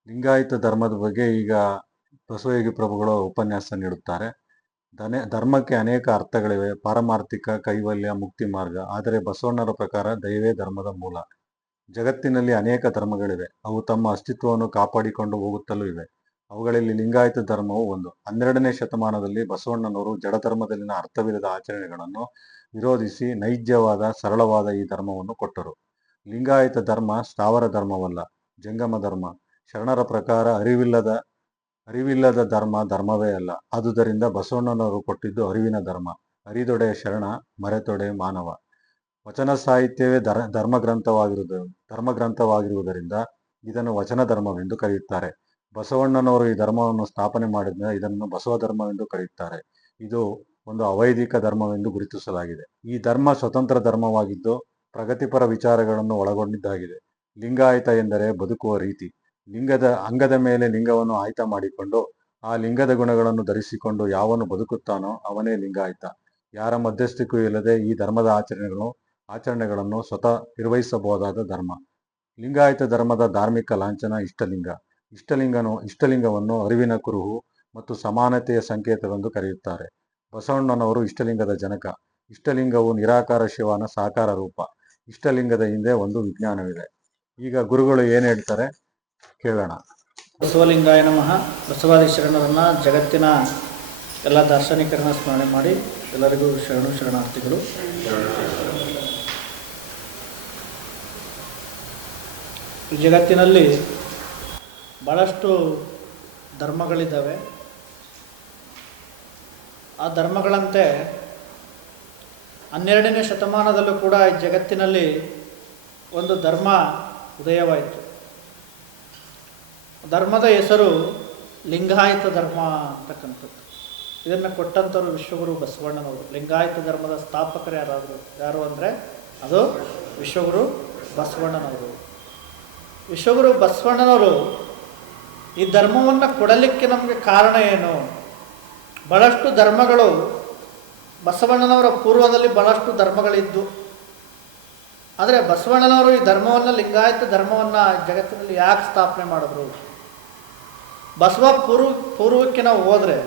ಲಿಂಗಾಯತ ಧರ್ಮದ ಬಗ್ಗೆ ಈಗ ಬಸವಯೋಗಿ ಪ್ರಭುಗಳು ಉಪನ್ಯಾಸ ನೀಡುತ್ತಾರೆ. ಧರ್ಮಕ್ಕೆ ಅನೇಕ ಅರ್ಥಗಳಿವೆ. ಪಾರಮಾರ್ಥಿಕ, ಕೈವಲ್ಯ, ಮುಕ್ತಿ ಮಾರ್ಗ. ಆದರೆ ಬಸವಣ್ಣರ ಪ್ರಕಾರ ದೈವೇ ಧರ್ಮದ ಮೂಲ. ಜಗತ್ತಿನಲ್ಲಿ ಅನೇಕ ಧರ್ಮಗಳಿವೆ. ಅವು ತಮ್ಮ ಅಸ್ತಿತ್ವವನ್ನು ಕಾಪಾಡಿಕೊಂಡು ಹೋಗುತ್ತಲೂ ಇವೆ. ಅವುಗಳಲ್ಲಿ ಲಿಂಗಾಯತ ಧರ್ಮವು ಒಂದು. 12ನೇ ಶತಮಾನದಲ್ಲಿ ಬಸವಣ್ಣನವರು ಜಡಧರ್ಮದಲ್ಲಿನ ಅರ್ಥವಿಲ್ಲದ ಆಚರಣೆಗಳನ್ನು ವಿರೋಧಿಸಿ ನೈಜವಾದ, ಸರಳವಾದ ಈ ಧರ್ಮವನ್ನು ಕೊಟ್ಟರು. ಲಿಂಗಾಯತ ಧರ್ಮ ಸ್ಥಾವರ ಧರ್ಮವಲ್ಲ, ಜಂಗಮ ಧರ್ಮ. ಶರಣರ ಪ್ರಕಾರ ಅರಿವಿಲ್ಲದ ಧರ್ಮ ಧರ್ಮವೇ ಅಲ್ಲ. ಆದುದರಿಂದ ಬಸವಣ್ಣನವರು ಕೊಟ್ಟಿದ್ದು ಅರಿವಿನ ಧರ್ಮ. ಅರಿದೊಡೆ ಶರಣ, ಮರೆತೊಡೆ ಮಾನವ. ವಚನ ಸಾಹಿತ್ಯವೇ ಧರ್ಮಗ್ರಂಥವಾಗಿರುವುದರಿಂದ ಇದನ್ನು ವಚನ ಧರ್ಮವೆಂದು ಕರೆಯುತ್ತಾರೆ. ಬಸವಣ್ಣನವರು ಈ ಧರ್ಮವನ್ನು ಸ್ಥಾಪನೆ ಮಾಡಿದ ಇದನ್ನು ಬಸವ ಧರ್ಮವೆಂದು ಕರೆಯುತ್ತಾರೆ. ಇದು ಒಂದು ಅವೈದಿಕ ಧರ್ಮವೆಂದು ಗುರುತಿಸಲಾಗಿದೆ. ಈ ಧರ್ಮ ಸ್ವತಂತ್ರ ಧರ್ಮವಾಗಿದ್ದು ಪ್ರಗತಿಪರ ವಿಚಾರಗಳನ್ನು ಒಳಗೊಂಡಿದ್ದಾಗಿದೆ. ಲಿಂಗಾಯತ ಎಂದರೆ ಬದುಕುವ ರೀತಿ. ಅಂಗದ ಮೇಲೆ ಲಿಂಗವನ್ನು ಆಯ್ತ ಮಾಡಿಕೊಂಡು ಆ ಲಿಂಗದ ಗುಣಗಳನ್ನು ಧರಿಸಿಕೊಂಡು ಯಾವನು ಬದುಕುತ್ತಾನೋ ಅವನೇ ಲಿಂಗಾಯತ. ಯಾರ ಮಧ್ಯಸ್ಥಿಕೆಯೂ ಇಲ್ಲದೆ ಈ ಧರ್ಮದ ಆಚರಣೆಗಳನ್ನು ಸ್ವತಃ ನಿರ್ವಹಿಸಬಹುದಾದ ಧರ್ಮ. ಲಿಂಗಾಯತ ಧರ್ಮದ ಧಾರ್ಮಿಕ ಲಾಂಛನ ಇಷ್ಟಲಿಂಗ. ಇಷ್ಟಲಿಂಗವನ್ನು ಅರಿವಿನ ಕುರುಹು ಮತ್ತು ಸಮಾನತೆಯ ಸಂಕೇತವೆಂದು ಕರೆಯುತ್ತಾರೆ. ಬಸವಣ್ಣನವರು ಇಷ್ಟಲಿಂಗದ ಜನಕ. ಇಷ್ಟಲಿಂಗವು ನಿರಾಕಾರ ಶಿವನ ಸಾಕಾರ ರೂಪ. ಇಷ್ಟಲಿಂಗದ ಹಿಂದೆ ಒಂದು ವಿಜ್ಞಾನವಿದೆ. ಈಗ ಗುರುಗಳು ಏನು ಹೇಳ್ತಾರೆ ಕೇಳೋಣ. ಬಸವಲಿಂಗಾಯ ನಮಃ. ಬಸವಾದಿ ಶರಣರನ್ನು ಜಗತ್ತಿನ ಎಲ್ಲ ದಾರ್ಶನಿಕರನ್ನ ಸ್ಮರಣೆ ಮಾಡಿ ಎಲ್ಲರಿಗೂ ಶರಣಾರ್ಥಿಗಳು. ಈ ಜಗತ್ತಿನಲ್ಲಿ ಭಾಳಷ್ಟು ಧರ್ಮಗಳಿದ್ದಾವೆ. ಆ ಧರ್ಮಗಳಂತೆ 12ನೇ ಶತಮಾನದಲ್ಲೂ ಕೂಡ ಈ ಜಗತ್ತಿನಲ್ಲಿ ಒಂದು ಧರ್ಮ ಉದಯವಾಯಿತು. ಧರ್ಮದ ಹೆಸರು ಲಿಂಗಾಯತ ಧರ್ಮ ಅಂತಕ್ಕಂಥದ್ದು. ಇದನ್ನು ಕೊಟ್ಟಂಥವ್ರು ವಿಶ್ವಗುರು ಬಸವಣ್ಣನವರು. ಲಿಂಗಾಯತ ಧರ್ಮದ ಸ್ಥಾಪಕರು ಯಾರು ಅಂದರೆ ಅದು ವಿಶ್ವಗುರು ಬಸವಣ್ಣನವರು. ವಿಶ್ವಗುರು ಬಸವಣ್ಣನವರು ಈ ಧರ್ಮವನ್ನು ಕೊಡಲಿಕ್ಕೆ ನಮಗೆ ಕಾರಣ ಏನು? ಭಾಳಷ್ಟು ಧರ್ಮಗಳು ಬಸವಣ್ಣನವರ ಪೂರ್ವದಲ್ಲಿ ಭಾಳಷ್ಟು ಧರ್ಮಗಳಿದ್ದು, ಆದರೆ ಬಸವಣ್ಣನವರು ಈ ಧರ್ಮವನ್ನು, ಲಿಂಗಾಯತ ಧರ್ಮವನ್ನು ಜಗತ್ತಿನಲ್ಲಿ ಯಾಕೆ ಸ್ಥಾಪನೆ ಮಾಡಿದ್ರು? ಬಸವ ಪೂರ್ವಕ್ಕೆ ನಾವು ಹೋದರೆ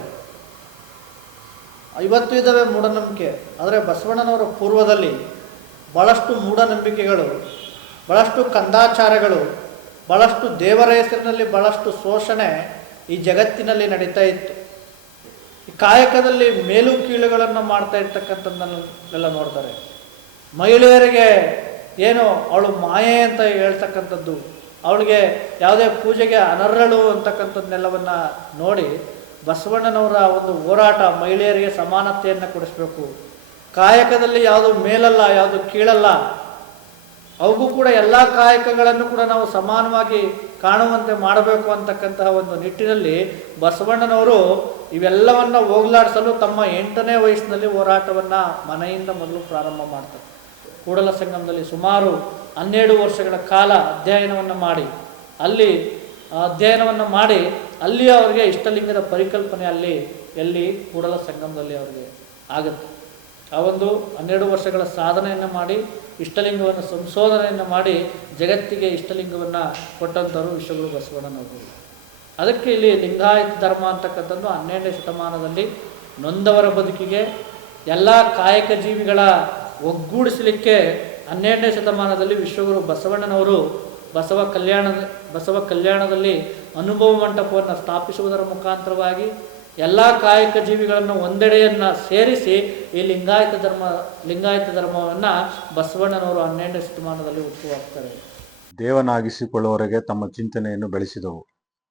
ಇವತ್ತು ಇದ್ದಾವೆ ಮೂಢನಂಬಿಕೆ, ಆದರೆ ಬಸವಣ್ಣನವರ ಪೂರ್ವದಲ್ಲಿ ಭಾಳಷ್ಟು ಮೂಢನಂಬಿಕೆಗಳು, ಭಾಳಷ್ಟು ಕಂದಾಚಾರಗಳು, ಭಾಳಷ್ಟು ದೇವರ ಹೆಸರಿನಲ್ಲಿ ಭಾಳಷ್ಟು ಶೋಷಣೆ ಈ ಜಗತ್ತಿನಲ್ಲಿ ನಡೀತಾ ಇತ್ತು. ಈ ಕಾಯಕದಲ್ಲಿ ಮೇಲು ಕೀಳುಗಳನ್ನು ಮಾಡ್ತಾ ಇರ್ತಕ್ಕಂಥದ್ದನ್ನೆಲ್ಲ ನೋಡ್ತಾರೆ. ಮಹಿಳೆಯರಿಗೆ ಏನು ಅವಳು ಮಾಯೆ ಅಂತ ಹೇಳ್ತಕ್ಕಂಥದ್ದು, ಅವಳಿಗೆ ಯಾವುದೇ ಪೂಜೆಗೆ ಅನರ್ಹಳು ಅಂತಕ್ಕಂಥದ್ದನ್ನೆಲ್ಲವನ್ನು ನೋಡಿ ಬಸವಣ್ಣನವರ ಒಂದು ಹೋರಾಟ ಮಹಿಳೆಯರಿಗೆ ಸಮಾನತೆಯನ್ನು ಕೊಡಿಸ್ಬೇಕು, ಕಾಯಕದಲ್ಲಿ ಯಾವುದು ಮೇಲಲ್ಲ ಯಾವುದು ಕೀಳಲ್ಲ, ಅವಗೂ ಕೂಡ ಎಲ್ಲ ಕಾಯಕಗಳನ್ನು ಕೂಡ ನಾವು ಸಮಾನವಾಗಿ ಕಾಣುವಂತೆ ಮಾಡಬೇಕು ಅಂತಕ್ಕಂತಹ ಒಂದು ನಿಟ್ಟಿನಲ್ಲಿ ಬಸವಣ್ಣನವರು ಇವೆಲ್ಲವನ್ನು ಹೋಗಲಾಡಿಸಲು ತಮ್ಮ 8ನೇ ವಯಸ್ಸಿನಲ್ಲಿ ಹೋರಾಟವನ್ನು ಮನೆಯಿಂದ ಮೊದಲು ಪ್ರಾರಂಭ ಮಾಡ್ತಾರೆ. ಕೂಡಲ ಸಂಗಮದಲ್ಲಿ ಸುಮಾರು 12 ವರ್ಷಗಳ ಕಾಲ ಅಧ್ಯಯನವನ್ನು ಮಾಡಿ ಅಲ್ಲಿ ಅವರಿಗೆ ಇಷ್ಟಲಿಂಗದ ಪರಿಕಲ್ಪನೆ ಎಲ್ಲಿ ಕೂಡಲ ಸಂಗಮದಲ್ಲಿ ಅವರಿಗೆ ಆಗುತ್ತೆ. ಆ ಒಂದು 12 ವರ್ಷಗಳ ಸಾಧನೆಯನ್ನು ಮಾಡಿ ಇಷ್ಟಲಿಂಗವನ್ನು ಸಂಶೋಧನೆಯನ್ನು ಮಾಡಿ ಜಗತ್ತಿಗೆ ಇಷ್ಟಲಿಂಗವನ್ನು ಕೊಟ್ಟಂಥವರು ವಿಶ್ವಗುರು ಬಸವಣ್ಣನವರು. ಅದಕ್ಕೆ ಇಲ್ಲಿ ಲಿಂಗಾಯತ ಧರ್ಮ ಅಂತಕ್ಕಂಥದ್ದು 12ನೇ ಶತಮಾನದಲ್ಲಿ ನೊಂದವರ ಬದುಕಿಗೆ ಎಲ್ಲ ಕಾಯಕ ಜೀವಿಗಳ ಒಗ್ಗೂಡಿಸಲಿಕ್ಕೆ 12ನೇ ಶತಮಾನದಲ್ಲಿ ವಿಶ್ವಗುರು ಬಸವಣ್ಣನವರು ಬಸವ ಕಲ್ಯಾಣದಲ್ಲಿ ಅನುಭವ ಮಂಟಪವನ್ನು ಸ್ಥಾಪಿಸುವುದರ ಮುಖಾಂತರವಾಗಿ ಎಲ್ಲ ಕಾಯಕ ಜೀವಿಗಳನ್ನು ಒಂದೆಡೆಯನ್ನು ಸೇರಿಸಿ ಈ ಲಿಂಗಾಯತ ಧರ್ಮವನ್ನು ಬಸವಣ್ಣನವರು 12ನೇ ಶತಮಾನದಲ್ಲಿ ಹುಟ್ಟುಹಾಕ್ತಾರೆ. ದೇವನಾಗಿಸಿಕೊಳ್ಳುವವರೆಗೆ ತಮ್ಮ ಚಿಂತನೆಯನ್ನು ಬೆಳೆಸಿದವು.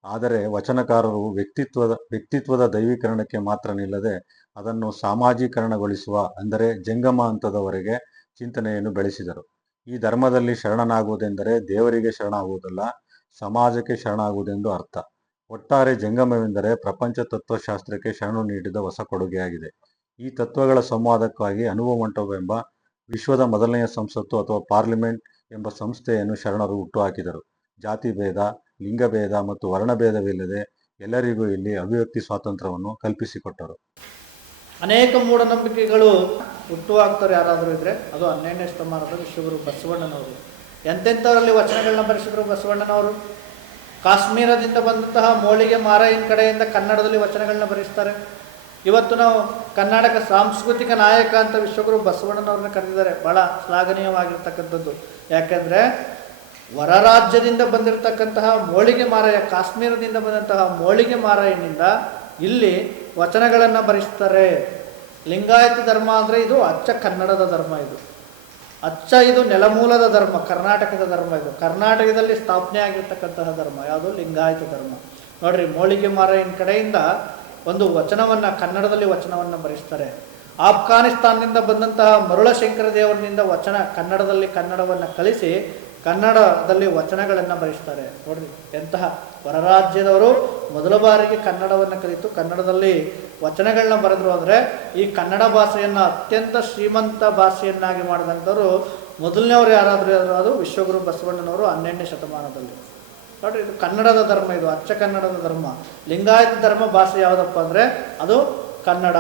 ಆದರೆ ವಚನಕಾರರು ವ್ಯಕ್ತಿತ್ವದ ದೈವೀಕರಣಕ್ಕೆ ಮಾತ್ರ ನಿಲ್ಲದೆ ಅದನ್ನು ಸಾಮಾಜೀಕರಣಗೊಳಿಸುವ, ಅಂದರೆ ಜಂಗಮ ಹಂತದವರೆಗೆ ಚಿಂತನೆಯನ್ನು ಬೆಳೆಸಿದರು. ಈ ಧರ್ಮದಲ್ಲಿ ಶರಣನಾಗುವುದೆಂದರೆ ದೇವರಿಗೆ ಶರಣಾಗುವುದಲ್ಲ, ಸಮಾಜಕ್ಕೆ ಶರಣಾಗುವುದೆಂದು ಅರ್ಥ. ಒಟ್ಟಾರೆ ಜಂಗಮವೆಂದರೆ ಪ್ರಪಂಚ ತತ್ವಶಾಸ್ತ್ರಕ್ಕೆ ಶರಣು ನೀಡಿದ ಹೊಸ ಕೊಡುಗೆಯಾಗಿದೆ. ಈ ತತ್ವಗಳ ಸಂವಾದಕ್ಕಾಗಿ ಅನುಭವ ಮಂಟಪ ಎಂಬ ವಿಶ್ವದ ಮೊದಲನೆಯ ಸಂಸತ್ತು ಅಥವಾ ಪಾರ್ಲಿಮೆಂಟ್ ಎಂಬ ಸಂಸ್ಥೆಯನ್ನು ಶರಣರು ಹುಟ್ಟುಹಾಕಿದರು. ಜಾತಿ ಭೇದ, ಲಿಂಗಭೇದ ಮತ್ತು ವರ್ಣಭೇದವಿಲ್ಲದೆ ಎಲ್ಲರಿಗೂ ಇಲ್ಲಿ ಅಭಿವ್ಯಕ್ತಿ ಸ್ವಾತಂತ್ರ್ಯವನ್ನು ಕಲ್ಪಿಸಿಕೊಟ್ಟರು. ಅನೇಕ ಮೂಢನಂಬಿಕೆಗಳು ಹುಟ್ಟುಹಾಕ್ತಾರೆ ಯಾರಾದರೂ ಇದ್ದರೆ ಅದು 12ನೇ ಶತಮಾನದ ವಿಶ್ವಗುರು ಬಸವಣ್ಣನವರು. ಎಂತೆಂಥವರಲ್ಲಿ ವಚನಗಳನ್ನ ಬರೆಸಿದ್ರು ಬಸವಣ್ಣನವರು. ಕಾಶ್ಮೀರದಿಂದ ಬಂದಂತಹ ಮೋಳಿಗೆ ಮಾರಾಯನ ಕಡೆಯಿಂದ ಕನ್ನಡದಲ್ಲಿ ವಚನಗಳನ್ನ ಬರೆಸ್ತಾರೆ. ಇವತ್ತು ನಾವು ಕರ್ನಾಟಕ ಸಾಂಸ್ಕೃತಿಕ ನಾಯಕ ಅಂತ ವಿಶ್ವಗುರು ಬಸವಣ್ಣನವ್ರನ್ನ ಕರೆದಿದ್ದಾರೆ. ಭಾಳ ಶ್ಲಾಘನೀಯವಾಗಿರ್ತಕ್ಕಂಥದ್ದು. ಯಾಕೆಂದರೆ ಹೊರ ರಾಜ್ಯದಿಂದ ಬಂದಿರತಕ್ಕಂತಹ ಮೋಳಿಗೆ ಮಾರಾಯ, ಕಾಶ್ಮೀರದಿಂದ ಬಂದಂತಹ ಮೋಳಿಗೆ ಮಾರಾಯನಿಂದ ಇಲ್ಲಿ ವಚನಗಳನ್ನು ಬರೆಸ್ತಾರೆ. ಲಿಂಗಾಯತ ಧರ್ಮ ಅಂದರೆ ಇದು ಅಚ್ಚ ಕನ್ನಡದ ಧರ್ಮ, ಇದು ನೆಲಮೂಲದ ಧರ್ಮ, ಕರ್ನಾಟಕದ ಧರ್ಮ. ಇದು ಕರ್ನಾಟಕದಲ್ಲಿ ಸ್ಥಾಪನೆ ಆಗಿರ್ತಕ್ಕಂತಹ ಧರ್ಮ ಯಾವುದು? ಲಿಂಗಾಯತ ಧರ್ಮ. ನೋಡ್ರಿ, ಮೋಳಿಗೆ ಮಾರಾಯನ ಕಡೆಯಿಂದ ಒಂದು ವಚನವನ್ನು ಕನ್ನಡದಲ್ಲಿ ವಚನವನ್ನು ಬರೆಸ್ತಾರೆ. ಆಫ್ಘಾನಿಸ್ತಾನದಿಂದ ಬಂದಂತಹ ಮರುಳಶಂಕರ ದೇವರನಿಂದ ಕನ್ನಡವನ್ನು ಕಲಿಸಿ ಕನ್ನಡದಲ್ಲಿ ವಚನಗಳನ್ನು ಬರೆಸ್ತಾರೆ. ನೋಡ್ರಿ, ಎಂತಹ ಹೊರರಾಜ್ಯದವರು ಮೊದಲ ಬಾರಿಗೆ ಕನ್ನಡವನ್ನು ಕಲಿತು ಕನ್ನಡದಲ್ಲಿ ವಚನಗಳನ್ನ ಬರೆದ್ರು. ಅಂದರೆ ಈ ಕನ್ನಡ ಭಾಷೆಯನ್ನು ಅತ್ಯಂತ ಶ್ರೀಮಂತ ಭಾಷೆಯನ್ನಾಗಿ ಮಾಡಿದಂಥವರು ಮೊದಲನೇವ್ರು ಯಾರಾದರೂ ಅದು ವಿಶ್ವಗುರು ಬಸವಣ್ಣನವರು 12ನೇ ಶತಮಾನದಲ್ಲಿ. ನೋಡಿರಿ, ಇದು ಕನ್ನಡದ ಧರ್ಮ, ಇದು ಅಚ್ಚ ಕನ್ನಡದ ಧರ್ಮ. ಲಿಂಗಾಯತ ಧರ್ಮ ಭಾಷೆ ಯಾವುದಪ್ಪ ಅಂದರೆ ಅದು ಕನ್ನಡ.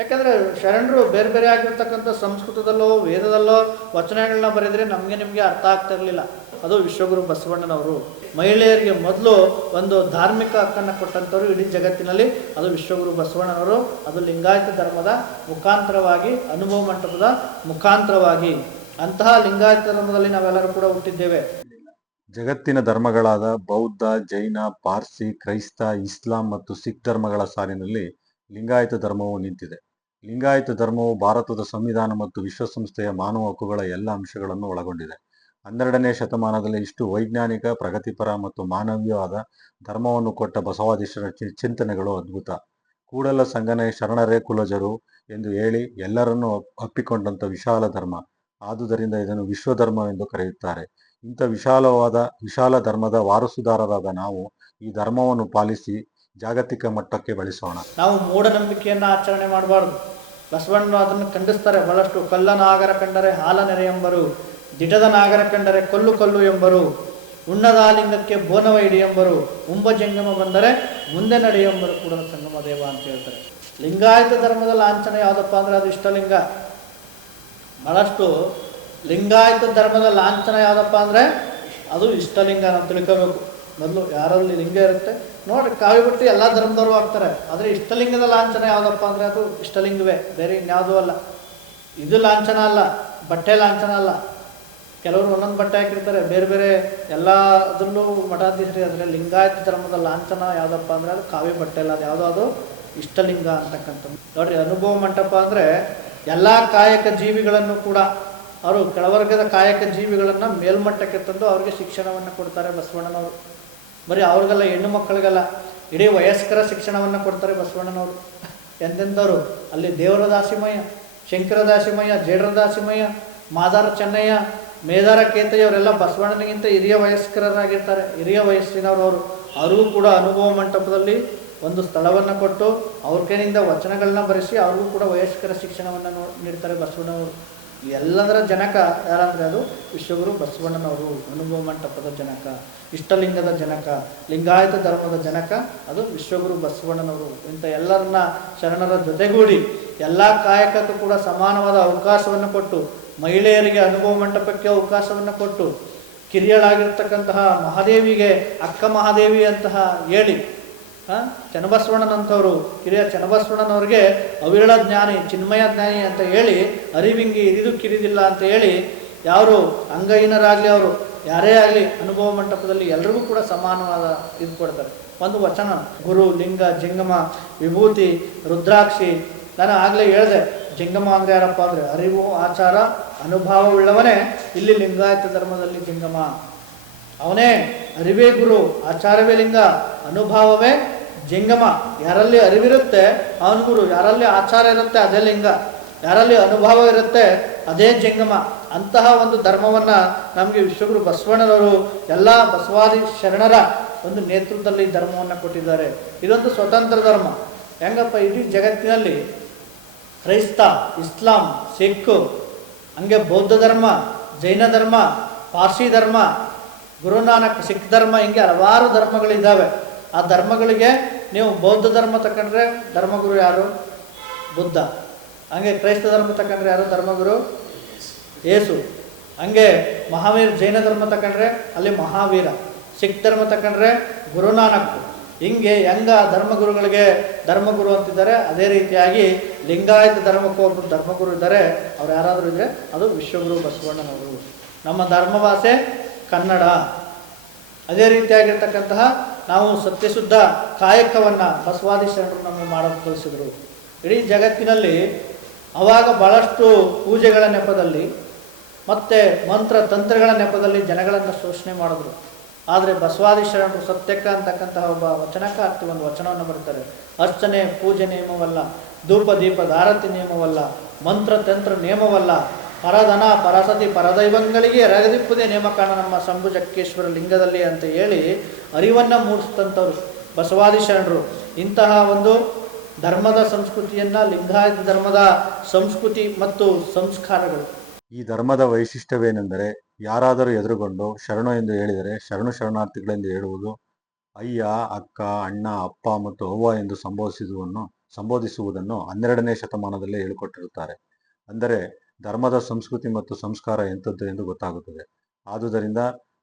ಯಾಕಂದರೆ ಶರಣರು ಬೇರೆ ಬೇರೆ ಆಗಿರ್ತಕ್ಕಂಥ ಸಂಸ್ಕೃತದಲ್ಲೋ ವೇದದಲ್ಲೋ ವಚನಗಳನ್ನ ಬರೆದರೆ ನಮಗೆ ನಿಮಗೆ ಅರ್ಥ ಆಗ್ತಿರಲಿಲ್ಲ. ಅದು ವಿಶ್ವಗುರು ಬಸವಣ್ಣನವರು. ಮಹಿಳೆಯರಿಗೆ ಮೊದಲು ಒಂದು ಧಾರ್ಮಿಕ ಹಕ್ಕನ್ನು ಕೊಟ್ಟಂಥವ್ರು ಇಡೀ ಜಗತ್ತಿನಲ್ಲಿ ಅದು ವಿಶ್ವಗುರು ಬಸವಣ್ಣನವರು. ಅದು ಲಿಂಗಾಯತ ಧರ್ಮದ ಮುಖಾಂತರವಾಗಿ, ಅನುಭವ ಮಂಟಪದ ಮುಖಾಂತರವಾಗಿ. ಅಂತಹ ಲಿಂಗಾಯತ ಧರ್ಮದಲ್ಲಿ ನಾವೆಲ್ಲರೂ ಕೂಡ ಹುಟ್ಟಿದ್ದೇವೆ. ಜಗತ್ತಿನ ಧರ್ಮಗಳಾದ ಬೌದ್ಧ, ಜೈನ, ಪಾರ್ಸಿ, ಕ್ರೈಸ್ತ, ಇಸ್ಲಾಂ ಮತ್ತು ಸಿಖ್ ಧರ್ಮಗಳ ಸಾಲಿನಲ್ಲಿ ಲಿಂಗಾಯತ ಧರ್ಮವು ನಿಂತಿದೆ. ಲಿಂಗಾಯತ ಧರ್ಮವು ಭಾರತದ ಸಂವಿಧಾನ ಮತ್ತು ವಿಶ್ವಸಂಸ್ಥೆಯ ಮಾನವ ಹಕ್ಕುಗಳ ಎಲ್ಲ ಅಂಶಗಳನ್ನು ಒಳಗೊಂಡಿದೆ. 12ನೇ ಶತಮಾನದಲ್ಲಿ ಇಷ್ಟು ವೈಜ್ಞಾನಿಕ, ಪ್ರಗತಿಪರ ಮತ್ತು ಮಾನವೀಯವಾದ ಧರ್ಮವನ್ನು ಕೊಟ್ಟ ಬಸವಾದೀಶರ ಚಿಂತನೆಗಳು ಅದ್ಭುತ. ಕೂಡಲ ಸಂಗನೆ ಶರಣರೇ ಕುಲಜರು ಎಂದು ಹೇಳಿ ಎಲ್ಲರನ್ನೂ ಅಪ್ಪಿಕೊಂಡಂಥ ವಿಶಾಲ ಧರ್ಮ. ಆದುದರಿಂದ ಇದನ್ನು ವಿಶ್ವಧರ್ಮವೆಂದು ಕರೆಯುತ್ತಾರೆ. ಇಂಥ ವಿಶಾಲ ಧರ್ಮದ ವಾರಸುದಾರರಾದ ನಾವು ಈ ಧರ್ಮವನ್ನು ಪಾಲಿಸಿ ಜಾಗತಿಕ ಮಟ್ಟಕ್ಕೆ ಬೆಳೆಸೋಣ. ನಾವು ಮೂಢನಂಬಿಕೆಯನ್ನು ಆಚರಣೆ ಮಾಡಬಾರ್ದು. ಬಸವಣ್ಣನು ಅದನ್ನು ಖಂಡಿಸ್ತಾರೆ ಬಹಳಷ್ಟು. ಕಲ್ಲ ನಾಗರ ಕಂಡರೆ ಹಾಲ ನೆರೆ ಎಂಬರು, ದಿಟದ ನಾಗರ ಕಂಡರೆ ಕೊಲ್ಲು ಕೊಲ್ಲು ಎಂಬರು, ಉಣ್ಣದ ಲಿಂಗಕ್ಕೆ ಬೋನವ ಇಡಿ ಎಂಬರು, ಉಂಬ ಜಂಗಮ ಬಂದರೆ ಮುಂದೆ ನಡೆ ಎಂಬರು ಕೂಡ ಸಂಗಮ ದೇವ ಅಂತ ಹೇಳ್ತಾರೆ. ಲಿಂಗಾಯತ ಧರ್ಮದ ಲಾಂಛನ ಯಾವುದಪ್ಪ ಅಂದರೆ ಅದು ಇಷ್ಟಲಿಂಗ. ಬಹಳಷ್ಟು ಲಿಂಗಾಯತ ಧರ್ಮದ ಲಾಂಛನ ಯಾವುದಪ್ಪ ಅಂದರೆ ಅದು ಇಷ್ಟಲಿಂಗ. ನಾವು ತಿಳ್ಕೋಬೇಕು ಮೊದಲು. ಯಾರಲ್ಲಿ ಲಿಂಗ ಇರುತ್ತೆ ನೋಡ್ರಿ, ಕಾವಿ ಬಿಟ್ಟು ಎಲ್ಲ ಧರ್ಮದವರು ಆಗ್ತಾರೆ. ಆದರೆ ಇಷ್ಟಲಿಂಗದ ಲಾಂಛನ ಯಾವುದಪ್ಪ ಅಂದರೆ ಅದು ಇಷ್ಟಲಿಂಗವೇ, ಬೇರೆ ಇನ್ಯಾವುದೂ ಅಲ್ಲ. ಇದು ಲಾಂಛನ ಅಲ್ಲ, ಬಟ್ಟೆ ಲಾಂಛನ ಅಲ್ಲ. ಕೆಲವರು ಒಂದೊಂದು ಬಟ್ಟೆ ಹಾಕಿರ್ತಾರೆ, ಬೇರೆ ಬೇರೆ ಎಲ್ಲ ಅದರಲ್ಲೂ ಮಠಾಧೀಶರಿ. ಆದರೆ ಲಿಂಗಾಯತ ಧರ್ಮದ ಲಾಂಛನ ಯಾವುದಪ್ಪ ಅಂದರೆ ಅದು ಕಾವಿ ಬಟ್ಟೆ ಅಲ್ಲ, ಅದು ಯಾವುದೋ ಅದು ಇಷ್ಟಲಿಂಗ ಅಂತಕ್ಕಂಥದ್ದು. ನೋಡ್ರಿ, ಅನುಭವ ಮಂಟಪ ಅಂದರೆ ಎಲ್ಲ ಕಾಯಕ ಜೀವಿಗಳನ್ನು ಕೂಡ, ಅವರು ಕೆಳವರ್ಗದ ಕಾಯಕ ಜೀವಿಗಳನ್ನು ಮೇಲ್ಮಟ್ಟಕ್ಕೆ ತಂದು ಅವ್ರಿಗೆ ಶಿಕ್ಷಣವನ್ನು ಕೊಡ್ತಾರೆ ಬಸವಣ್ಣನವರು. ಬರೀ ಅವ್ರಿಗೆಲ್ಲ, ಹೆಣ್ಣು ಮಕ್ಕಳಿಗೆಲ್ಲ, ಇಡೀ ವಯಸ್ಕರ ಶಿಕ್ಷಣವನ್ನು ಕೊಡ್ತಾರೆ ಬಸವಣ್ಣನವರು. ಎಂತೆಂಥವ್ರು ಅಲ್ಲಿ ದೇವರ ದಾಸಿಮಯ್ಯ, ಶಂಕರ ದಾಸಿಮಯ್ಯ, ಜೇಡರ ದಾಸಿಮಯ್ಯ, ಮಾದಾರ ಚೆನ್ನಯ್ಯ, ಮೇದಾರ ಕೇತಯ್ಯ ಅವರೆಲ್ಲ ಬಸವಣ್ಣನಿಗಿಂತ ಹಿರಿಯ ವಯಸ್ಕರಾಗಿರ್ತಾರೆ, ಹಿರಿಯ ವಯಸ್ಸಿನವರು. ಅವ್ರಿಗೂ ಕೂಡ ಅನುಭವ ಮಂಟಪದಲ್ಲಿ ಒಂದು ಸ್ಥಳವನ್ನು ಕೊಟ್ಟು ಅವ್ರ ಕೈಯಿಂದ ವಚನಗಳನ್ನ ಬರೆಸಿ ಅವ್ರಿಗೂ ಕೂಡ ವಯಸ್ಕರ ಶಿಕ್ಷಣವನ್ನು ನೀಡ್ತಾರೆ ಬಸವಣ್ಣನವರು. ಎಲ್ಲದರ ಜನಕ ಯಾರಂದರೆ ಅದು ವಿಶ್ವಗುರು ಬಸವಣ್ಣನವರು. ಅನುಭವ ಮಂಟಪದ ಜನಕ, ಇಷ್ಟಲಿಂಗದ ಜನಕ, ಲಿಂಗಾಯತ ಧರ್ಮದ ಜನಕ ಅದು ವಿಶ್ವಗುರು ಬಸವಣ್ಣನವರು. ಇಂಥ ಎಲ್ಲರನ್ನ ಶರಣರ ಜೊತೆಗೂಡಿ ಎಲ್ಲ ಕಾಯಕಕ್ಕೂ ಕೂಡ ಸಮಾನವಾದ ಅವಕಾಶವನ್ನು ಕೊಟ್ಟು, ಮಹಿಳೆಯರಿಗೆ ಅನುಭವ ಮಂಟಪಕ್ಕೆ ಅವಕಾಶವನ್ನು ಕೊಟ್ಟು, ಕಿರಿಯಳಾಗಿರ್ತಕ್ಕಂತಹ ಮಹಾದೇವಿಗೆ ಅಕ್ಕ ಮಹಾದೇವಿ ಅಂತಹ ಹೇಳಿ, ಚನ್ನಬಸವಣ್ಣನಂಥವರು, ಕಿರಿಯ ಚನ್ನಬಸವಣ್ಣನವ್ರಿಗೆ ಅವಿರಳ ಜ್ಞಾನಿ, ಚಿನ್ಮಯ ಜ್ಞಾನಿ ಅಂತ ಹೇಳಿ, ಅರಿವಿಂಗಿ ಇರಿದು ಕಿರಿದಿಲ್ಲ ಅಂತ ಹೇಳಿ, ಯಾರು ಅಂಗಹೀನರಾಗಲಿ ಅವರು ಯಾರೇ ಆಗಲಿ ಅನುಭವ ಮಂಟಪದಲ್ಲಿ ಎಲ್ರಿಗೂ ಕೂಡ ಸಮಾನವಾದ ಇದು ಕೊಡ್ತಾರೆ. ಒಂದು ವಚನ, ಗುರು, ಲಿಂಗ, ಜಂಗಮ, ವಿಭೂತಿ, ರುದ್ರಾಕ್ಷಿ. ನಾನು ಆಗಲೇ ಹೇಳಿದೆ, ಜಂಗಮ ಅಂದರೆ ಯಾರಪ್ಪ ಅಂದರೆ ಅರಿವು, ಆಚಾರ, ಅನುಭವವುಳ್ಳವನೇ ಇಲ್ಲಿ ಲಿಂಗಾಯತ ಧರ್ಮದಲ್ಲಿ ಜಂಗಮ. ಅವನೇ ಅರಿವೇ ಗುರು, ಆಚಾರವೇ ಲಿಂಗ, ಅನುಭವವೇ ಜಂಗಮ. ಯಾರಲ್ಲಿ ಅರಿವಿರುತ್ತೆ ಅವನು ಗುರು, ಯಾರಲ್ಲಿ ಆಚಾರ ಇರುತ್ತೆ ಅದೇ ಲಿಂಗ, ಯಾರಲ್ಲಿ ಅನುಭವ ಇರುತ್ತೆ ಅದೇ ಜಂಗಮ. ಅಂತಹ ಒಂದು ಧರ್ಮವನ್ನು ನಮಗೆ ವಿಶ್ವಗುರು ಬಸವಣ್ಣನವರು ಎಲ್ಲ ಬಸವಾದಿ ಶರಣರ ಒಂದು ನೇತೃತ್ವದಲ್ಲಿ ಧರ್ಮವನ್ನು ಕೊಟ್ಟಿದ್ದಾರೆ. ಇದೊಂದು ಸ್ವತಂತ್ರ ಧರ್ಮ. ಹೆಂಗಪ್ಪ, ಇಡೀ ಜಗತ್ತಿನಲ್ಲಿ ಕ್ರೈಸ್ತ, ಇಸ್ಲಾಂ, ಸಿಖ್, ಹಂಗೆ ಬೌದ್ಧ ಧರ್ಮ, ಜೈನ ಧರ್ಮ, ಪಾರ್ಸಿ ಧರ್ಮ, ಗುರುನಾನಕ್ ಸಿಖ್ ಧರ್ಮ, ಹಿಂಗೆ ಹಲವಾರು ಧರ್ಮಗಳಿದ್ದಾವೆ. ಆ ಧರ್ಮಗಳಿಗೆ ನೀವು ಬೌದ್ಧ ಧರ್ಮ ತಗೊಂಡ್ರೆ ಧರ್ಮಗುರು ಯಾರು? ಬುದ್ಧ. ಹಂಗೆ ಕ್ರೈಸ್ತ ಧರ್ಮ ತಗೊಂಡ್ರೆ ಯಾರು? ಧರ್ಮಗುರು ಯೇಸು. ಹಂಗೆ ಮಹಾವೀರ್ ಜೈನ ಧರ್ಮ ತಗೊಂಡ್ರೆ ಅಲ್ಲಿ ಮಹಾವೀರ. ಸಿಖ್ ಧರ್ಮ ತಗೊಂಡ್ರೆ ಗುರುನಾನಕ್. ಹಿಂಗೆ ಹೆಂಗ ಧರ್ಮಗುರುಗಳಿಗೆ ಧರ್ಮಗುರು ಅಂತಿದ್ದಾರೆ, ಅದೇ ರೀತಿಯಾಗಿ ಲಿಂಗಾಯತ ಧರ್ಮಕ್ಕೂ ಒಬ್ಬರು ಧರ್ಮಗುರು ಇದ್ದಾರೆ. ಅವ್ರು ಯಾರಾದರೂ ಇದ್ದರೆ ಅದು ವಿಶ್ವಗುರು ಬಸವಣ್ಣನವರು. ನಮ್ಮ ಧರ್ಮ ಭಾಷೆ ಕನ್ನಡ. ಅದೇ ರೀತಿಯಾಗಿರ್ತಕ್ಕಂತಹ ನಾವು ಸತ್ಯಶುದ್ಧ ಕಾಯಕವನ್ನು ಬಸವಾದಿ ಶರಣರು ನಮಗೆ ಮಾಡೋದು ಕಲಿಸಿದರು. ಇಡೀ ಜಗತ್ತಿನಲ್ಲಿ ಆವಾಗ ಭಾಳಷ್ಟು ಪೂಜೆಗಳ ನೆಪದಲ್ಲಿ ಮತ್ತು ಮಂತ್ರ ತಂತ್ರಗಳ ನೆಪದಲ್ಲಿ ಜನಗಳನ್ನು ಶೋಷಣೆ ಮಾಡಿದ್ರು. ಆದರೆ ಬಸವಾದಿ ಶರಣರು ಸತ್ಯಕ್ಕ ಅಂತಕ್ಕಂತಹ ಒಬ್ಬ ವಚನಕಾರ್ತಿ ಒಂದು ವಚನವನ್ನು ಬರೀತಾರೆ. ಅರ್ಚನೆ ಪೂಜೆ ನಿಯಮವಲ್ಲ, ಧೂಪ ದೀಪದ ಆರತಿ ನಿಯಮವಲ್ಲ, ಮಂತ್ರ ತಂತ್ರ ನಿಯಮವಲ್ಲ, ಪರಧನ ಪರಸತಿ ಪರದೈವಂಗಳಿಗೆ ರಗದಿಪ್ಪುದೇ ನೇಮಕಾಣ ನಮ್ಮ ಶಂಭುಜಕ್ಕೇಶ್ವರ ಲಿಂಗದಲ್ಲಿ ಅಂತ ಹೇಳಿ ಅರಿವನ್ನು ಮೂಡಿಸಿದಂಥವ್ರು ಬಸವಾದಿ ಶರಣರು. ಇಂತಹ ಒಂದು ಧರ್ಮದ ಸಂಸ್ಕೃತಿಯನ್ನು, ಲಿಂಗಾಯತ ಧರ್ಮದ ಸಂಸ್ಕೃತಿ ಮತ್ತು ಸಂಸ್ಕಾರಗಳು ಈ ಧರ್ಮದ ವೈಶಿಷ್ಟ್ಯವೇನೆಂದರೆ ಯಾರಾದರೂ ಎದುರುಗೊಂಡು ಶರಣು ಎಂದು ಹೇಳಿದರೆ ಶರಣು ಶರಣಾರ್ಥಿಗಳೆಂದು ಹೇಳುವುದು, ಅಯ್ಯ, ಅಕ್ಕ, ಅಣ್ಣ, ಅಪ್ಪ ಮತ್ತು ಅವ್ವ ಎಂದು ಸಂಬೋಧಿಸುವುದನ್ನು 12ನೇ ಶತಮಾನದಲ್ಲೇ ಹೇಳಿಕೊಟ್ಟಿರುತ್ತಾರೆ. ಅಂದರೆ ಧರ್ಮದ ಸಂಸ್ಕೃತಿ ಮತ್ತು ಸಂಸ್ಕಾರ ಎಂಥದ್ದು ಎಂದು ಗೊತ್ತಾಗುತ್ತದೆ. ಆದುದರಿಂದ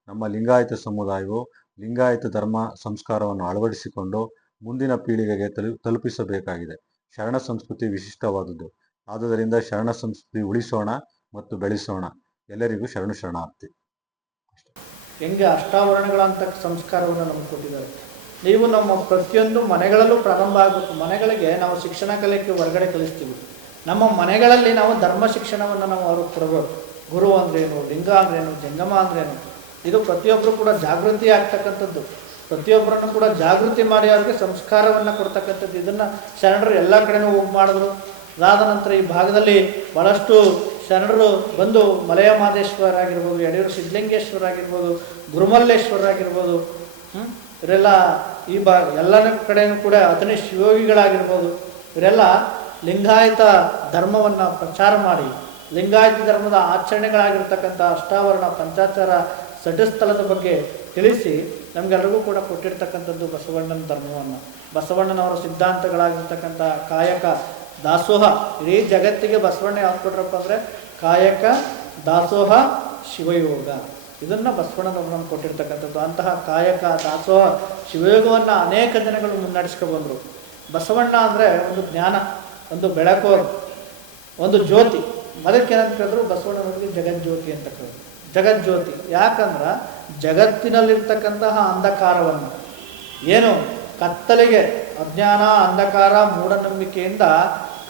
ನಮ್ಮ ಲಿಂಗಾಯತ ಸಮುದಾಯವು ಲಿಂಗಾಯತ ಧರ್ಮ ಸಂಸ್ಕಾರವನ್ನು ಅಳವಡಿಸಿಕೊಂಡು ಮುಂದಿನ ಪೀಳಿಗೆಗೆ ತಲುಪಿಸಬೇಕಾಗಿದೆ. ಶರಣ ಸಂಸ್ಕೃತಿ ವಿಶಿಷ್ಟವಾದುದು. ಆದುದರಿಂದ ಶರಣ ಸಂಸ್ಕೃತಿ ಉಳಿಸೋಣ ಮತ್ತು ಬೆಳೆಸೋಣ. ಎಲ್ಲರಿಗೂ ಶರಣು ಶರಣಾರ್ಥಿ. ಹೆಂಗೆ ಅಷ್ಟಾವರಣಗಳಂತ ಸಂಸ್ಕಾರವನ್ನು ನಮ್ಗೆ ಕೊಟ್ಟಿದ್ದಾರೆ. ನೀವು ನಮ್ಮ ಪ್ರತಿಯೊಂದು ಮನೆಗಳಲ್ಲೂ ಪ್ರಾರಂಭ ಆಗಬೇಕು. ಮನೆಗಳಿಗೆ ನಾವು ಶಿಕ್ಷಣ ಕಲಿಕೆ ಹೊರಗಡೆ ಕಲಿಸ್ತೀವಿ. ನಮ್ಮ ಮನೆಗಳಲ್ಲಿ ನಾವು ಧರ್ಮ ಶಿಕ್ಷಣವನ್ನು ನಾವು ಅವ್ರಿಗೆ ಕೊಡಬೇಕು. ಗುರು ಅಂದ್ರೇನು, ಲಿಂಗ ಅಂದ್ರೇನು, ಜಂಗಮ ಅಂದ್ರೇನು, ಇದು ಪ್ರತಿಯೊಬ್ಬರು ಕೂಡ ಜಾಗೃತಿ ಆಗ್ತಕ್ಕಂಥದ್ದು. ಪ್ರತಿಯೊಬ್ಬರನ್ನು ಕೂಡ ಜಾಗೃತಿ ಮಾಡಿ ಅವ್ರಿಗೆ ಸಂಸ್ಕಾರವನ್ನು ಕೊಡ್ತಕ್ಕಂಥದ್ದು. ಇದನ್ನು ಶರಣರು ಎಲ್ಲ ಕಡೆನೂ ಹೋಗಿ ಮಾಡಿದ್ರು. ಅದಾದ ನಂತರ ಈ ಭಾಗದಲ್ಲಿ ಭಾಳಷ್ಟು ಶರಣರು ಬಂದು ಮಲಯ ಮಹದೇಶ್ವರ ಆಗಿರ್ಬೋದು, ಯಡಿಯೂರು ಸಿದ್ಧಲಿಂಗೇಶ್ವರ ಆಗಿರ್ಬೋದು, ಗುರುಮಲ್ಲೇಶ್ವರ ಆಗಿರ್ಬೋದು, ಇವರೆಲ್ಲ ಈ ಎಲ್ಲ ಕಡೆಯೂ ಕೂಡ ಅತನೇ ಶಿವಯೋಗಿಗಳಾಗಿರ್ಬೋದು, ಇವರೆಲ್ಲ ಲಿಂಗಾಯತ ಧರ್ಮವನ್ನು ಪ್ರಚಾರ ಮಾಡಿ ಲಿಂಗಾಯತ ಧರ್ಮದ ಆಚರಣೆಗಳಾಗಿರ್ತಕ್ಕಂಥ ಅಷ್ಟಾವರಣ, ಪಂಚಾಚಾರ, ಸಠಸ್ಥಲದ ಬಗ್ಗೆ ತಿಳಿಸಿ ನಮಗೆಲ್ಲರಿಗೂ ಕೂಡ ಕೊಟ್ಟಿರ್ತಕ್ಕಂಥದ್ದು ಬಸವಣ್ಣನ ಧರ್ಮವನ್ನು. ಬಸವಣ್ಣನವರ ಸಿದ್ಧಾಂತಗಳಾಗಿರ್ತಕ್ಕಂಥ ಕಾಯಕ, ದಾಸೋಹ. ಇಡೀ ಜಗತ್ತಿಗೆ ಬಸವಣ್ಣ ಯಾವ್ದು ಕೊಟ್ರಪ್ಪ ಅಂದರೆ ಕಾಯಕ, ದಾಸೋಹ, ಶಿವಯೋಗ. ಇದನ್ನು ಬಸವಣ್ಣನವರು ನಮ್ಗೆ ಕೊಟ್ಟಿರ್ತಕ್ಕಂಥದ್ದು. ಅಂತಹ ಕಾಯಕ, ದಾಸೋಹ, ಶಿವಯೋಗವನ್ನು ಅನೇಕ ಜನಗಳು ಮುನ್ನಡೆಸ್ಕೊಬಂದರು. ಬಸವಣ್ಣ ಅಂದರೆ ಒಂದು ಜ್ಞಾನ, ಒಂದು ಬೆಳಕೋರು, ಒಂದು ಜ್ಯೋತಿ. ಅದಕ್ಕೇನಂತ ಕೇಳಿದ್ರು ಬಸವಣ್ಣನವರಿಗೆ ಜಗಜ್ಯೋತಿ ಅಂತ ಕೇಳಿದ್ರು. ಜಗಜ್ಯೋತಿ ಯಾಕಂದ್ರೆ ಜಗತ್ತಿನಲ್ಲಿರ್ತಕ್ಕಂತಹ ಅಂಧಕಾರವನ್ನು, ಏನು ಕತ್ತಲೆಗೆ, ಅಜ್ಞಾನ, ಅಂಧಕಾರ, ಮೂಢನಂಬಿಕೆಯಿಂದ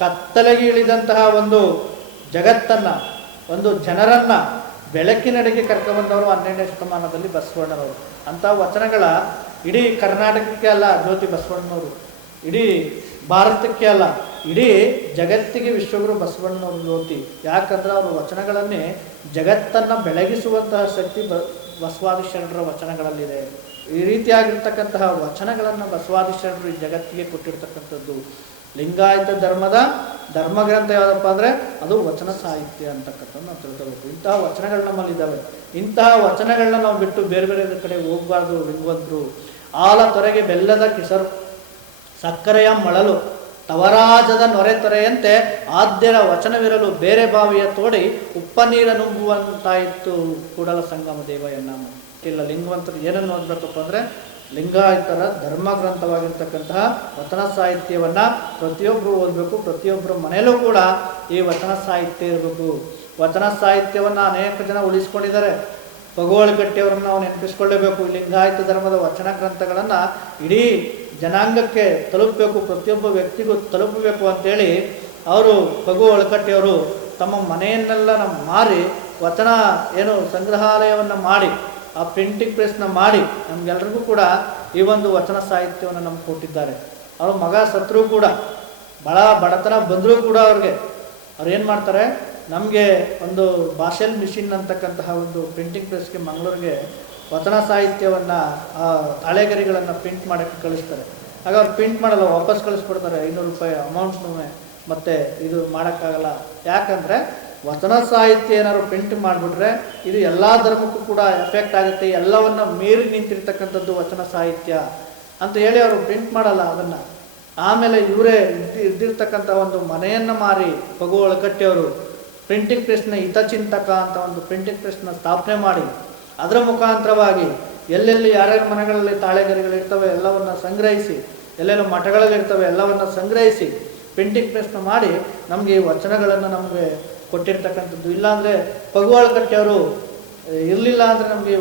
ಕತ್ತಲೆಗೆ ಇಳಿದಂತಹ ಒಂದು ಜಗತ್ತನ್ನು, ಒಂದು ಜನರನ್ನು ಬೆಳಕಿನಡೆಗೆ ಕರ್ಕೊಂಡ್ಬಂದವರು 12ನೇ ಶತಮಾನದಲ್ಲಿ ಬಸವಣ್ಣನವರು. ಅಂಥ ವಚನಗಳ ಇಡೀ ಕರ್ನಾಟಕಕ್ಕೆ ಅಲ್ಲ ಜ್ಯೋತಿ ಬಸವಣ್ಣನವರು, ಇಡೀ ಭಾರತಕ್ಕೆ ಅಲ್ಲ, ಇಡೀ ಜಗತ್ತಿಗೆ ವಿಶ್ವಗುರು ಬಸವಣ್ಣನವರು ಜ್ಯೋತಿ. ಯಾಕಂದ್ರೆ ಅವರು ವಚನಗಳನ್ನೇ ಜಗತ್ತನ್ನು ಬೆಳಗಿಸುವಂತಹ ಶಕ್ತಿ ಬಸವಾದಿ ಶರಣರ ವಚನಗಳಲ್ಲಿದೆ. ಈ ರೀತಿಯಾಗಿರ್ತಕ್ಕಂತಹ ವಚನಗಳನ್ನು ಬಸವಾದಿ ಶರಣರು ಈ ಜಗತ್ತಿಗೆ ಕೊಟ್ಟಿರ್ತಕ್ಕಂಥದ್ದು. ಲಿಂಗಾಯತ ಧರ್ಮದ ಧರ್ಮಗ್ರಂಥ ಯಾವುದಪ್ಪ ಅಂದರೆ ಅದು ವಚನ ಸಾಹಿತ್ಯ ಅಂತಕ್ಕಂಥದ್ದು ನಾವು ತಿಳ್ಕೋಬೇಕು. ಇಂತಹ ವಚನಗಳು ನಮ್ಮಲ್ಲಿದ್ದಾವೆ. ಇಂತಹ ವಚನಗಳನ್ನ ನಾವು ಬಿಟ್ಟು ಬೇರೆ ಬೇರೆ ಕಡೆ ಹೋಗಬಾರ್ದು. ಲಿಂಗವಂತರು ಆಲ ತೊರೆಗೆ ಬೆಲ್ಲದ ಕಿಸರು, ಸಕ್ಕರೆಯ ಮಳಲು, ತವರಾಜದ ನೊರೆ ತೊರೆಯಂತೆ ಆದ್ಯರ ವಚನವಿರಲು ಬೇರೆ ಬಾವಿಯ ತೋಡಿ ಉಪ್ಪ ನೀರ ನುಂಬುವಂತಾಯಿತು ಕೂಡಲ ಸಂಗಮ ದೇವಯ್ಯನ. ಇಲ್ಲ, ಲಿಂಗವಂತರು ಏನನ್ನು ಓದಬೇಕಪ್ಪ ಅಂದರೆ ಲಿಂಗಾಯತರ ಧರ್ಮ ಗ್ರಂಥವಾಗಿರ್ತಕ್ಕಂತಹ ವಚನ ಸಾಹಿತ್ಯವನ್ನು ಪ್ರತಿಯೊಬ್ಬರು ಓದಬೇಕು. ಪ್ರತಿಯೊಬ್ಬರ ಮನೆಯಲ್ಲೂ ಕೂಡ ಈ ವಚನ ಸಾಹಿತ್ಯ ಇರಬೇಕು. ವಚನ ಸಾಹಿತ್ಯವನ್ನು ಅನೇಕ ಜನ ಉಳಿಸ್ಕೊಂಡಿದ್ದಾರೆ. ಪಗೋಳಕಟ್ಟಿಯವರನ್ನು ನಾವು ನೆನಪಿಸ್ಕೊಳ್ಳೇಬೇಕು. ಲಿಂಗಾಯತ ಧರ್ಮದ ವಚನ ಗ್ರಂಥಗಳನ್ನು ಇಡೀ ಜನಾಂಗಕ್ಕೆ ತಲುಪಬೇಕು, ಪ್ರತಿಯೊಬ್ಬ ವ್ಯಕ್ತಿಗೂ ತಲುಪಬೇಕು ಅಂತೇಳಿ ಅವರು ಪಗೋಳಕಟ್ಟಿಯವರು ತಮ್ಮ ಮನೆಯನ್ನೆಲ್ಲ ಮಾರಿ ವಚನ ಏನು ಸಂಗ್ರಹಾಲಯವನ್ನು ಮಾಡಿ, ಆ ಪ್ರಿಂಟಿಂಗ್ ಪ್ರೆಸ್ನ ಮಾಡಿ ನಮಗೆಲ್ರಿಗೂ ಕೂಡ ಈ ಒಂದು ವಚನ ಸಾಹಿತ್ಯವನ್ನು ನಮ್ಗೆ ಕೊಟ್ಟಿದ್ದಾರೆ. ಅವ್ರ ಮಗ ಸತ್ರು ಕೂಡ, ಭಾಳ ಬಡತನ ಬಂದರೂ ಕೂಡ ಅವ್ರಿಗೆ ಅವ್ರು ಏನು ಮಾಡ್ತಾರೆ, ನಮಗೆ ಒಂದು ಭಾಷೆಲ್ ಮಿಷಿನ್ ಅಂತಕ್ಕಂತಹ ಒಂದು ಪ್ರಿಂಟಿಂಗ್ ಪ್ರೆಸ್ಗೆ ಮಂಗಳೂರಿಗೆ ವಚನ ಸಾಹಿತ್ಯವನ್ನು, ಆ ತಾಳೆಗರಿಗಳನ್ನು ಪ್ರಿಂಟ್ ಮಾಡೋಕ್ಕೆ ಕಳಿಸ್ತಾರೆ. ಆಗ ಅವ್ರು ಪ್ರಿಂಟ್ ಮಾಡಲ್ಲ, ವಾಪಸ್ ಕಳಿಸ್ಕೊಡ್ತಾರೆ 500 ರೂಪಾಯಿ ಅಮೌಂಟ್ನೂ. ಮತ್ತು ಇದು ಮಾಡೋಕ್ಕಾಗಲ್ಲ. ಯಾಕಂದರೆ ವಚನ ಸಾಹಿತ್ಯ ಏನಾದ್ರು ಪ್ರಿಂಟ್ ಮಾಡಿಬಿಟ್ರೆ ಇದು ಎಲ್ಲ ಧರ್ಮಕ್ಕೂ ಕೂಡ ಎಫೆಕ್ಟ್ ಆಗುತ್ತೆ, ಎಲ್ಲವನ್ನ ಮೀರಿ ನಿಂತಿರ್ತಕ್ಕಂಥದ್ದು ವಚನ ಸಾಹಿತ್ಯ ಅಂತ ಹೇಳಿ ಅವರು ಪ್ರಿಂಟ್ ಮಾಡಲ್ಲ ಅದನ್ನು. ಆಮೇಲೆ ಇವರೇ ಇದ್ದಿರ್ತಕ್ಕಂಥ ಒಂದು ಮನೆಯನ್ನು ಮಾರಿ ಪಗೋಳಕಟ್ಟಿಯವರು ಪ್ರಿಂಟಿಂಗ್ ಪ್ರೆಸ್ನ ಹಿತಚಿಂತಕ ಅಂತ ಒಂದು ಪ್ರಿಂಟಿಂಗ್ ಪ್ರೆಸ್ನ ಸ್ಥಾಪನೆ ಮಾಡಿ ಅದರ ಮುಖಾಂತರವಾಗಿ ಎಲ್ಲೆಲ್ಲಿ ಯಾರ್ಯಾರ ಮನೆಗಳಲ್ಲಿ ತಾಳೆಗರಿಗಳಿರ್ತವೆ ಎಲ್ಲವನ್ನು ಸಂಗ್ರಹಿಸಿ, ಎಲ್ಲೆಲ್ಲೋ ಮಠಗಳಲ್ಲಿರ್ತವೆ ಎಲ್ಲವನ್ನು ಸಂಗ್ರಹಿಸಿ ಪ್ರಿಂಟಿಂಗ್ ಪ್ರೆಸ್ನ ಮಾಡಿ ನಮಗೆ ಈ ವಚನಗಳನ್ನು ನಮಗೆ ಕೊಟ್ಟಿರ್ತಕ್ಕಂಥದ್ದು. ಇಲ್ಲಾಂದರೆ ಪಗುವಾಳಕಟ್ಟಿಯವರು ಇರಲಿಲ್ಲ ಅಂದರೆ ನಮಗೆ ಈ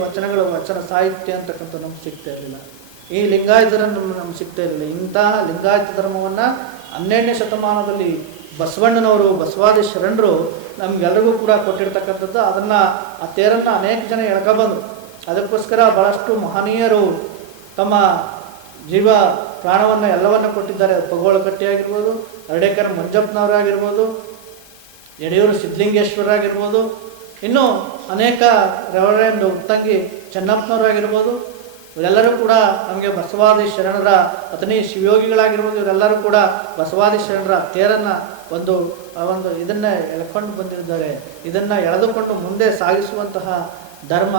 ವಚನ ಸಾಹಿತ್ಯ ಅಂತಕ್ಕಂಥ ನಮ್ಗೆ ಸಿಗ್ತಾ ಇರಲಿಲ್ಲ. ಈ ಲಿಂಗಾಯತರನ್ನು ನಮ್ಗೆ ಸಿಗ್ತಾ ಇರಲಿಲ್ಲ. ಇಂತಹ ಲಿಂಗಾಯತ ಧರ್ಮವನ್ನು 12ನೇ ಶತಮಾನದಲ್ಲಿ ಬಸವಣ್ಣನವರು, ಬಸವಾದಿ ಶರಣರು ನಮಗೆಲ್ಲರಿಗೂ ಕೂಡ ಕೊಟ್ಟಿರ್ತಕ್ಕಂಥದ್ದು. ಅದನ್ನು ಆ ತೇರನ್ನು ಅನೇಕ ಜನ ಎಳ್ಕೊಬಂದರು. ಅದಕ್ಕೋಸ್ಕರ ಭಾಳಷ್ಟು ಮಹನೀಯರು ತಮ್ಮ ಜೀವ ಪ್ರಾಣವನ್ನು ಎಲ್ಲವನ್ನು ಕೊಟ್ಟಿದ್ದಾರೆ. ಪಗೋಳಕಟ್ಟಿ ಆಗಿರ್ಬೋದು, ಅರಡೇಕರ್ ಮಂಜಪ್ಪನವರಾಗಿರ್ಬೋದು, ಯಡಿಯೂರು ಸಿದ್ಧಲಿಂಗೇಶ್ವರರಾಗಿರ್ಬೋದು, ಇನ್ನೂ ಅನೇಕ ರೆವರೆಂಡ್ ಉತ್ತಂಗಿ ಚೆನ್ನಪ್ಪನವರಾಗಿರ್ಬೋದು, ಇವರೆಲ್ಲರೂ ಕೂಡ ನಮಗೆ ಬಸವಾದಿ ಶರಣರ ಅಥಣಿ ಶಿವಯೋಗಿಗಳಾಗಿರ್ಬೋದು, ಇವರೆಲ್ಲರೂ ಕೂಡ ಬಸವಾದಿ ಶರಣರ ತೇರನ್ನು ಒಂದು ಇದನ್ನು ಎಳ್ಕೊಂಡು ಬಂದಿದ್ದಾರೆ. ಇದನ್ನು ಎಳೆದುಕೊಂಡು ಮುಂದೆ ಸಾಗಿಸುವಂತಹ ಧರ್ಮ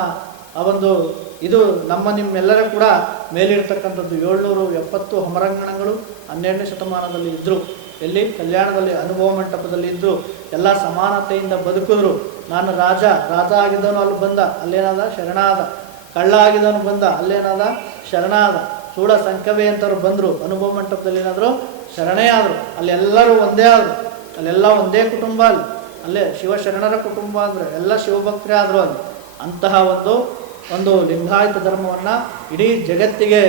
ಇದು ನಿಮ್ಮೆಲ್ಲರ ಕೂಡ ಮೇಲಿರ್ತಕ್ಕಂಥದ್ದು. 770 ಹೋಮರಂಗಣಗಳು 12ನೇ ಶತಮಾನದಲ್ಲಿ ಇದ್ದರು. ಎಲ್ಲಿ? ಕಲ್ಯಾಣದಲ್ಲಿ ಅನುಭವ ಮಂಟಪದಲ್ಲಿ ಇದ್ದು ಎಲ್ಲ ಸಮಾನತೆಯಿಂದ ಬದುಕಿದ್ರು. ನಾನು ರಾಜ ಆಗಿದ್ದವನು ಅಲ್ಲಿ ಬಂದ, ಅಲ್ಲೇನಾದ ಶರಣಾದ. ಕಳ್ಳ ಆಗಿದ್ದವನು ಬಂದ, ಅಲ್ಲೇನಾದ ಶರಣಾದ. ಚೂಡ ಸಂಕವೇ ಅಂತವ್ರು ಬಂದರು, ಅನುಭವ ಮಂಟಪದಲ್ಲಿ ಏನಾದರೂ ಶರಣೇ ಆದರು. ಅಲ್ಲೆಲ್ಲರೂ ಒಂದೇ ಆದರು, ಅಲ್ಲೆಲ್ಲ ಒಂದೇ ಕುಟುಂಬ. ಅಲ್ಲೇ ಶಿವಶರಣರ ಕುಟುಂಬ ಅಂದರೆ ಎಲ್ಲ ಶಿವಭಕ್ತರೇ ಆದರು. ಅಲ್ಲಿ ಅಂತಹ ಒಂದು ಲಿಂಗಾಯತ ಧರ್ಮವನ್ನು ಇಡೀ ಜಗತ್ತಿಗೆ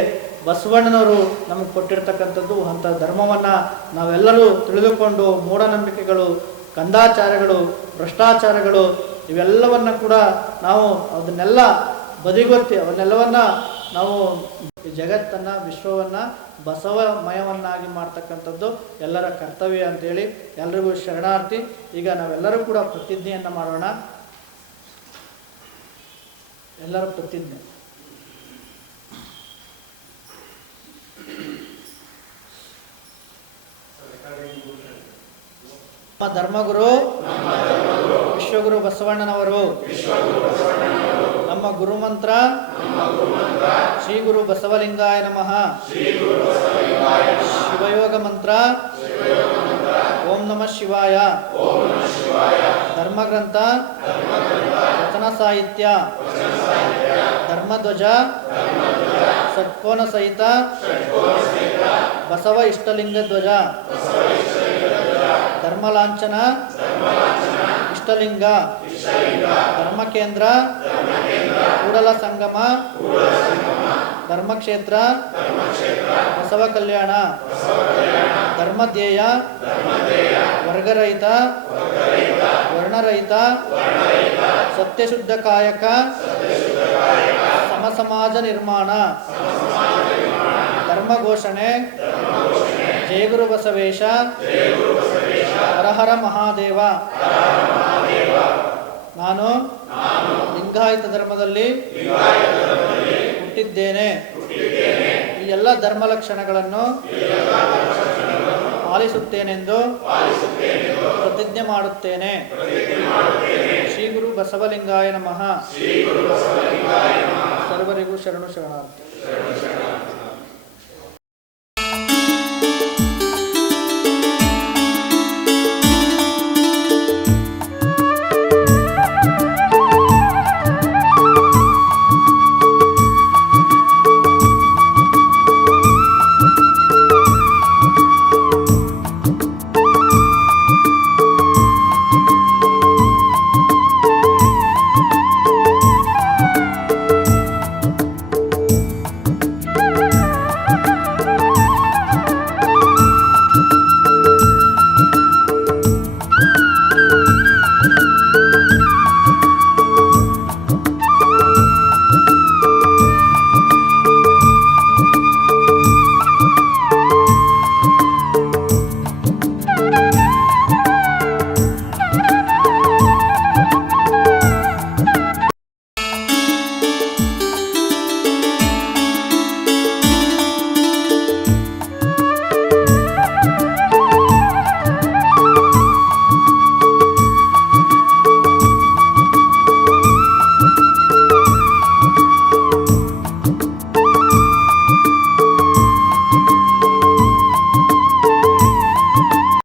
ಬಸವಣ್ಣನವರು ನಮಗೆ ಕೊಟ್ಟಿರ್ತಕ್ಕಂಥದ್ದು. ಅಂಥ ಧರ್ಮವನ್ನು ನಾವೆಲ್ಲರೂ ತಿಳಿದುಕೊಂಡು ಮೂಢನಂಬಿಕೆಗಳು, ಕಂದಾಚಾರಗಳು, ಭ್ರಷ್ಟಾಚಾರಗಳು ಇವೆಲ್ಲವನ್ನು ಕೂಡ ನಾವು ಅದನ್ನೆಲ್ಲ ಬದಿಗೊತ್ತಿ ಅವನ್ನೆಲ್ಲವನ್ನು ನಾವು ಜಗತ್ತನ್ನು, ವಿಶ್ವವನ್ನು ಬಸವಮಯವನ್ನಾಗಿ ಮಾಡ್ತಕ್ಕಂಥದ್ದು ಎಲ್ಲರ ಕರ್ತವ್ಯ ಅಂತೇಳಿ ಎಲ್ರಿಗೂ ಶರಣಾರ್ಥಿ. ಈಗ ನಾವೆಲ್ಲರೂ ಕೂಡ ಪ್ರತಿಜ್ಞೆಯನ್ನು ಮಾಡೋಣ. ಎಲ್ಲರ ಪ್ರತಿಜ್ಞೆ. ನಮ್ಮ ಧರ್ಮಗುರು ವಿಶ್ವಗುರು ಬಸವಣ್ಣನವರು, ನಮ್ಮ ಗುರುಮಂತ್ರ ಶ್ರೀ ಗುರು ಬಸವಲಿಂಗಾಯ ನಮಃ. ಶಿವಯೋಗ ಮಂತ್ರ ಓಂ ನಮಃ ಶಿವಾಯ. ಧರ್ಮಗ್ರಂಥ, ವಚನ ಸಾಹಿತ್ಯ, ಧರ್ಮಧ್ವಜ, ಷಟ್ಕೋನ ಸಹಿತ ಬಸವ ಇಷ್ಟಲಿಂಗ ಧ್ವಜ, ಧರ್ಮಲಾಂಛನ, ಇಷ್ಟಲಿಂಗ, ಧರ್ಮಕೇಂದ್ರ, ಕೂಡಲ ಸಂಗಮ, ಧರ್ಮಕ್ಷೇತ್ರ, ಬಸವ ಕಲ್ಯಾಣ, ಧರ್ಮಧ್ಯೇಯ, ವರ್ಗರಹಿತ, ವರ್ಣರಹಿತ, ಸತ್ಯಶುದ್ಧ ಕಾಯಕ, ಸಮಸಮಾಜ ನಿರ್ಮಾಣ, ಧರ್ಮ ಘೋಷಣೆ, ಜಯಗುರು ಬಸವೇಶ, ಹರ ಹರ ಮಹಾದೇವ. ನಾನು ಲಿಂಗಾಯತ ಧರ್ಮದಲ್ಲಿ ಹುಟ್ಟಿದ್ದೇನೆ. ಈ ಎಲ್ಲ ಧರ್ಮ ಲಕ್ಷಣಗಳನ್ನು ಪಾಲಿಸುತ್ತೇನೆಂದು ಪ್ರತಿಜ್ಞೆ ಮಾಡುತ್ತೇನೆ. ಶ್ರೀ ಗುರು ಬಸವಲಿಂಗಾಯ ನಮಃ. ಸರ್ವರಿಗೂ ಶರಣು ಶರಣಾರ್ಥಿ.